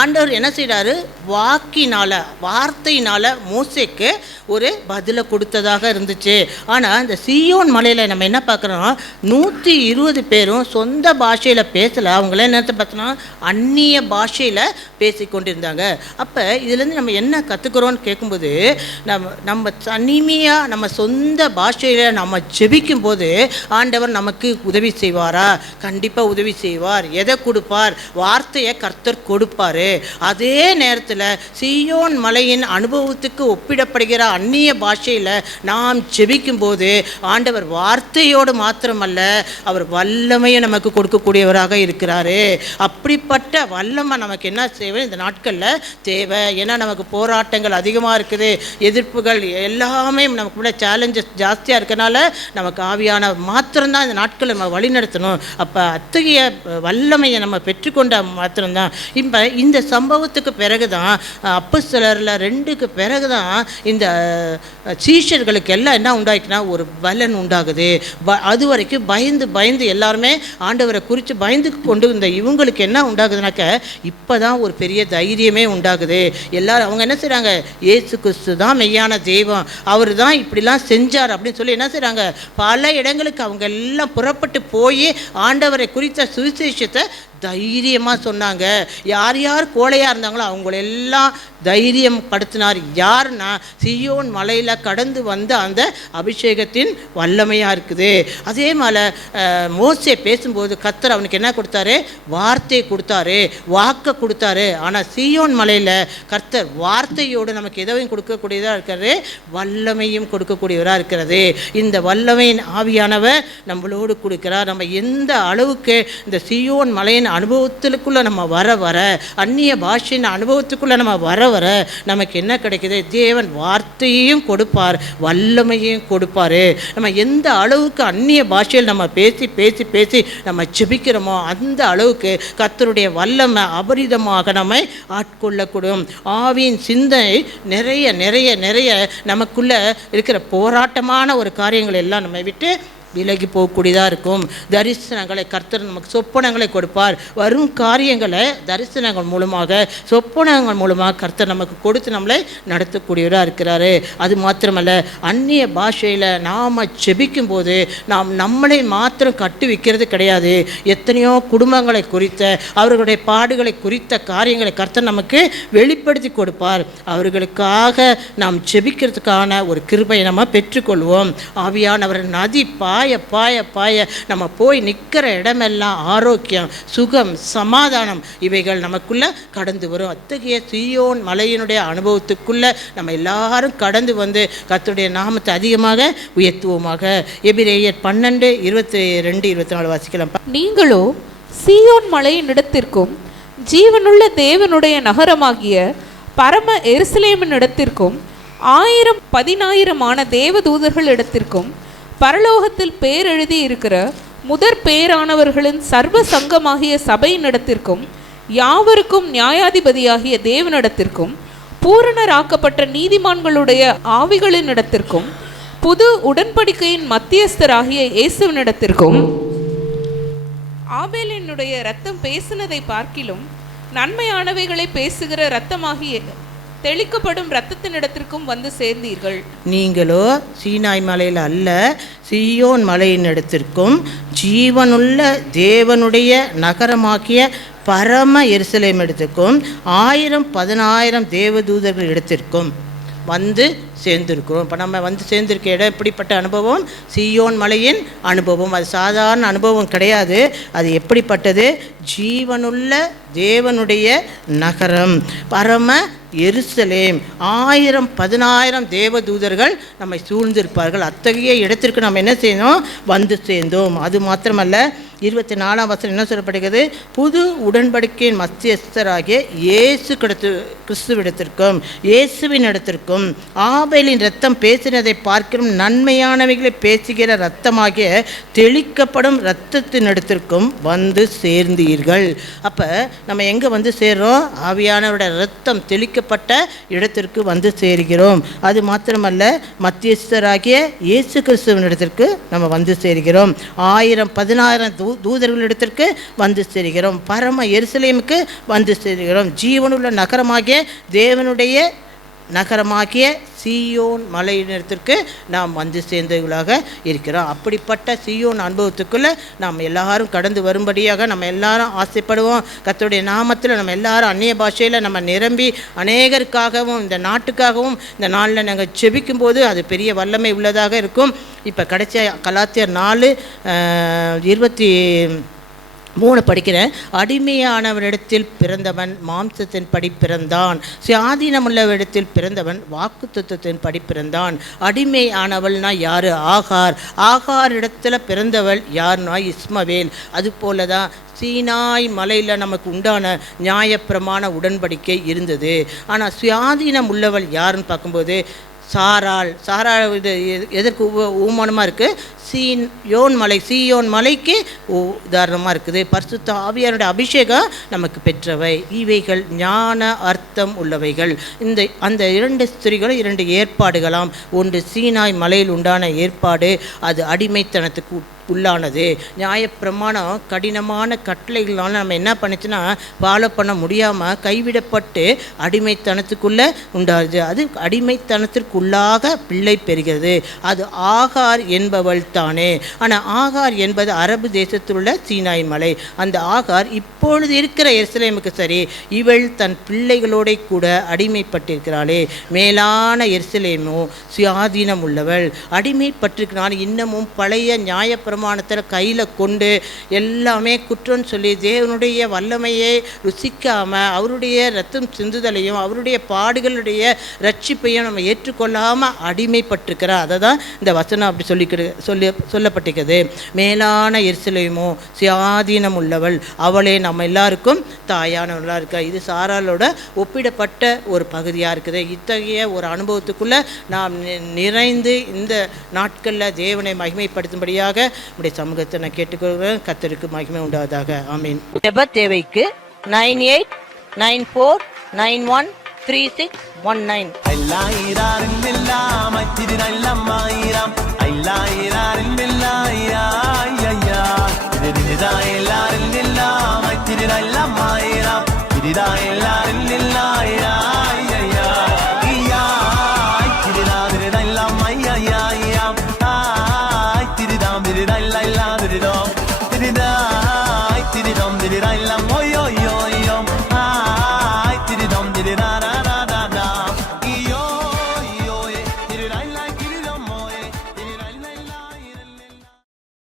ஆண்டவர் என்ன செய்கிறாரு? வார்த்தையினால் மோசேக்கு ஒரு பதிலை கொடுத்ததாக இருந்துச்சு. ஆனால் இந்த சீயோன் மலையில் நம்ம என்ன பார்க்குறோம்? 120 பேரும் சொந்த பாஷையில் பேசலை. அவங்கள என்னத்தை பார்த்தோன்னா அந்நிய பாஷையில் பேசிக்கொண்டிருந்தாங்க. அப்போ இதுலேருந்து நம்ம என்ன கற்றுக்குறோன்னு கேட்கும்போது நம்ம தனிமையாக நம்ம சொந்த பாஷையில் நம்ம ஜெபிக்கும் போது ஆண்டவர் நமக்கு உதவி செய்வாரா? கண்டிப்பாக உதவி செய்வார். எதை கொடுப்பார்? வார்த்தையை கர்த்தர் கொடுப்பார். அதே நேரத்தில் சீயோன் மலையின் அனுபவத்துக்கு ஒப்பிடப்படுகிற அந்நிய பாஷையில் நாம் ஜெபிக்கும் போது ஆண்டவர் வார்த்தையோடு மாத்திரமல்ல, அவர் வல்லமையை நமக்கு கொடுக்கக்கூடியவராக இருக்கிறாரு. அப்படிப்பட்ட வல்லமை நமக்கு என்ன தேவை? இந்த நாட்களில் தேவை. ஏன்னா நமக்கு போராட்டங்கள் அதிகமாக இருக்குது, எதிர்ப்புகள் எல்லாமே நமக்கு கூட சேலஞ்சஸ் ஜாஸ்தியாக இருக்கனால நமக்கு ஆவியான மாத்திரம்தான் இந்த நாட்களை நம்ம வழி நடத்தணும். அப்போ அத்தகைய வல்லமையை நம்ம பெற்றுக்கொண்ட மாத்திரம்தான். இப்போ இந்த சம்பவத்துக்கு பிறகு தான் அப்போஸ்தலரில் 2க்கு பிறகு தான் இந்த சீஷர்களுக்கு எல்லாம் என்ன உண்டாயிட்டுனா ஒரு பலன் உண்டாகுது. அது வரைக்கும் பயந்து எல்லாருமே ஆண்டவரை குறித்து பயந்து கொண்டு இந்த இவங்களுக்கு என்ன உண்டாகுதுனாக்க இப்போ தான் ஒரு பெரிய தைரியம் பாக்கியமே உண்டாகுது. எல்லாரும் அவங்க என்ன செய்கிறாங்க, இயேசு கிறிஸ்து தான் மெய்யான தெய்வம், அவர் தான் இப்படிலாம் செஞ்சார் அப்படின்னு சொல்லி என்ன செய்கிறாங்க, பல இடங்களுக்கு அவங்க எல்லாம் புறப்பட்டு போய் ஆண்டவரை குறித்த சுவிசேஷத்தை தைரியமாக சொன்னாங்க. யார் யார் கோழையாக இருந்தாங்களோ அவங்களெல்லாம் தைரியம் படுத்தினார். யாருன்னா சீயோன் மலையில் கடந்து வந்த அந்த அபிஷேகத்தின் வல்லமையாக இருக்குது. அதே மாதிரி மோசே பேசும்போது கர்த்தர் அவனுக்கு என்ன கொடுத்தாரு, வார்த்தையை கொடுத்தாரு, வாக்கை கொடுத்தாரு. ஆனால் சீயோன் மலையில் கர்த்தர் வார்த்தையோடு நமக்கு எதையும் கொடுக்கக்கூடியதாக இருக்கிறது, வல்லமையும் கொடுக்கக்கூடியவராக இருக்கிறது. இந்த வல்லமையின் ஆவியானவர் நம்மளோடு கொடுக்கிறார். நம்ம எந்த அளவுக்கு இந்த சீயோன் மலையின் அனுபவத்துக்குள்ளே நம்ம வர வர, அந்நிய பாஷையின் அனுபவத்துக்குள்ளே நம்ம வர வர நமக்கு என்ன கிடைக்குது, தேவன் வார்த்தையையும் கொடுப்பார், வல்லமையையும் கொடுப்பார். நம்ம எந்த அளவுக்கு அந்நிய பாஷையில் நம்ம பேசி பேசி பேசி நம்ம ஜெபிக்கிறோமோ அந்த அளவுக்கு கர்த்தருடைய வல்லமை அபரிதமாக நம்மை ஆட்கொள்ளக்கூடும். ஆவியின் சிந்தனை நிறைய நிறைய நிறைய நமக்குள்ளே இருக்கிற போராட்டமான ஒரு காரியங்கள் எல்லாம் நம்ம விட்டு விலகி போகக்கூடியதாக இருக்கும். தரிசனங்களை கர்த்தர் நமக்கு சொப்பனங்களை கொடுப்பார். வரும் காரியங்களை தரிசனங்கள் மூலமாக சொப்பனங்கள் மூலமாக கர்த்தர் நமக்கு கொடுத்து நம்மளை நடத்தக்கூடியவராக இருக்கிறாரு. அது மாத்திரமல்ல, அந்நிய பாஷையில் நாம் ஜெபிக்கும் போது நாம் நம்மளை மாத்திரம் கட்டி வைக்கிறது கிடையாது. எத்தனையோ குடும்பங்களை குறித்த, அவர்களுடைய பாடுகளை குறித்த காரியங்களை கர்த்தர் நமக்கு வெளிப்படுத்தி கொடுப்பார். அவர்களுக்காக நாம் ஜெபிக்கிறதுக்கான ஒரு கிருபையை நம்ம பெற்றுக்கொள்வோம். ஆவியானவர் நதி பாய பாய பாய நம்ம போய் நிற்கிற இடமெல்லாம் ஆரோக்கியம், சுகம், சமாதானம் இவைகள் நமக்குள்ள கடந்து வரும். அத்தகைய சீயோன் மலையினுடைய அனுபவத்துக்குள்ள நம்ம எல்லாரும் கடந்து வந்து கர்த்தருடைய நாமத்தை அதிகமாக உயர்த்துவோமாக. எபிரேயர் 12:22-24 வாசிக்கலாம். நீங்களோ சீயோன் மலையின் இடத்திற்கும் ஜீவனுள்ள தேவனுடைய நகரமாகிய பரம எருசலேமின் இடத்திற்கும் 1000-10,000 தேவதூதர்கள் இடத்திற்கும் பரலோகத்தில் பேர் எழுதி இருக்கிற முதற் பேரானவர்களின் சர்வ சங்கமாகிய சபையின் இடத்திற்கும் யாவருக்கும் நியாயாதிபதியாகிய தேவனிடத்திற்கும் பூரணராக்கப்பட்ட நீதிமான்களுடைய ஆவிகளின் இடத்திற்கும் புது உடன்படிக்கையின் மத்தியஸ்தராகிய இயேசுவினிடத்திற்கும் ஆபேலினுடைய இரத்தம் பேசினதை பார்க்கிலும் நன்மையானவைகளை பேசுகிற இரத்தமாகிய தெளிக்கப்படும் இரத்தத்தினிடத்திற்கும் வந்து சேர்ந்தீர்கள். நீங்களோ சீனாய் மலையில் அல்ல, சீயோன் மலையின் இடத்திற்கும் ஜீவனுள்ள தேவனுடைய நகரமாக்கிய பரம எருசலேம் இடத்திற்கும் 1000-10,000 தேவதூதர்கள் இடத்திற்கும் வந்து சேர்ந்திருக்கிறோம். இப்போ நம்ம வந்து சேர்ந்திருக்க இடம் எப்படிப்பட்ட அனுபவம், சீயோன் மலையின் அனுபவம். அது சாதாரண அனுபவம் கிடையாது. அது எப்படிப்பட்டது, ஜீவனுள்ள தேவனுடைய நகரம் பரம எருசலேம். 1000-10,000 தேவதூதர்கள் நம்மை சூழ்ந்திருப்பார்கள். அத்தகைய இடத்திற்கு நம்ம என்ன செய்யணும், வந்து சேர்ந்தோம். அது மாத்திரமல்ல, 24ஆம் வசனம் என்ன சொல்லப்படுகிறது, புது உடன்படிக்கையின் மத்தியஸ்தராகிய இயேசு கிறிஸ்துவிடத்திற்கும் இயேசுவின் இடத்திற்கும் ஆபேலின் இரத்தம் பேசினதை பார்க்கிறோம் நன்மையானவைகளை பேசுகிற இரத்தமாகிய தெளிக்கப்படும் இரத்தத்தின் இடத்திற்கும் வந்து சேர்ந்தீர்கள். அப்போ நம்ம எங்கே வந்து சேர்றோம், ஆவியானவருடைய இரத்தம் தெளிக்கப்பட்ட இடத்திற்கு வந்து சேர்கிறோம். அது மாத்திரமல்ல, மத்தியஸ்தராகிய இயேசு கிறிஸ்துவின் இடத்திற்கு நம்ம வந்து சேர்கிறோம். 1000-10,000 தூதர்களிடத்திற்கு வந்து சேர்கிறோம். பரம எருசலேமுக்கு வந்து சேர்கிறோம். ஜீவனுள்ள நகரமாகிய தேவனுடைய நகரமாகிய சீயோன் மலையினத்திற்கு நாம் வந்து சேர்ந்தவர்களாக இருக்கிறோம். அப்படிப்பட்ட சீயோன் அனுபவத்துக்குள்ளே நாம் எல்லாரும் கடந்து வரும்படியாக நம்ம எல்லாரும் ஆசைப்படுவோம். கர்த்தருடைய நாமத்தில் நம்ம எல்லாரும் அந்நிய பாஷையில் நம்ம நிரம்பி அநேகருக்காகவும் இந்த நாட்டுக்காகவும் இந்த நாளில் நாங்கள் ஜெபிக்கும் போது அது பெரிய வல்லமை உள்ளதாக இருக்கும். இப்போ கிடைச்ச கலாத்தியர் 4:23 படிக்கிறேன். அடிமையானவரிடத்தில் பிறந்தவன் மாம்சத்தின் படி பிறந்தான், சுயாதீனமுள்ளவரிடத்தில் பிறந்தவன் வாக்குத்தத்தத்தின் படி பிறந்தான். அடிமையானவள்னா யாரு, ஆகார் இடத்துல பிறந்தவள் யாருன்னா இஸ்மவேல். அது போல தான் சீனாய் மலையில் நமக்கு உண்டான நியாயப்பிரமாண உடன்படிக்கை இருந்தது. ஆனால் சுயாதீனம் உள்ளவள் யாருன்னு பார்க்கும்போது சாராள் இது எதற்கு ஊமானமாக இருக்குது, சீயோன் மலைக்கு உதாரணமாக இருக்குது. பரிசுத்த ஆவியாருடைய அபிஷேகம் நமக்கு பெற்றவை. இவைகள் ஞான அர்த்தம் உள்ளவைகள். அந்த 2 ஸ்திரீகளும் 2 ஏற்பாடுகளாம். ஒன்று சீனாய் மலையில் உண்டான ஏற்பாடு, அது அடிமைத்தனத்துக்கு உள்ளானது. நியாயப்பிரமாணம் கடினமான கட்டளைகளால் நம்ம என்ன பண்ணுச்சுன்னா ஃபாலோ பண்ண முடியாமல் கைவிடப்பட்டு அடிமைத்தனத்துக்குள்ளே உண்டாகுது. அது அடிமைத்தனத்திற்குள்ளாக பிள்ளை பெறுகிறது. அது ஆகார் என்பவள் தானே. ஆனால் ஆகார் என்பது அரபு தேசத்தில் உள்ள சீனாய் மலை. அந்த ஆகார் இப்பொழுது இருக்கிற எருசலேமுக்கு சரி, இவள் தன் பிள்ளைகளோட கூட அடிமைப்பட்டிருக்கிறாளே. மேலான எருசலேமோ சுயாதீனம் உள்ளவள். அடிமைப்பட்டிருக்கிறாள். இன்னமும் பழைய நியாயப்பிரமாணத்தில் கையில் கொண்டு எல்லாமே குற்றம் சொல்லி தேவனுடைய வல்லமையை ருசிக்காமல் அவருடைய ரத்தம் சிந்துதலையும் அவருடைய பாடுகளுடைய ரட்சிப்பையும் நம்ம ஏற்றுக்கொள்ளாமல் அடிமைப்பட்டிருக்கிறார். அதை தான் இந்த வசனம் அப்படி சொல்லப்பட்டிருக்கிறது. மேலான எருசலேமோ சுயாதீனம் உள்ளவள், அவளே நம்ம எல்லாருக்கும் தாயானவளாக இருக்கா. இது சாராளோட ஒப்பிடப்பட்ட ஒரு பகுதியாக இருக்குது. இத்தகைய ஒரு அனுபவத்துக்குள்ளே நாம் நிறைந்து இந்த நாட்களில் தேவனை மகிமைப்படுத்தும்படியாக உடைய சமூகத்தை நான் கேட்டுக்கொள்கிறேன். கர்த்தருக்கு மகிமை உண்டாவதாக. ஆமீன். ஜெப தேவைக்கு 9894913619. எல்லாரும்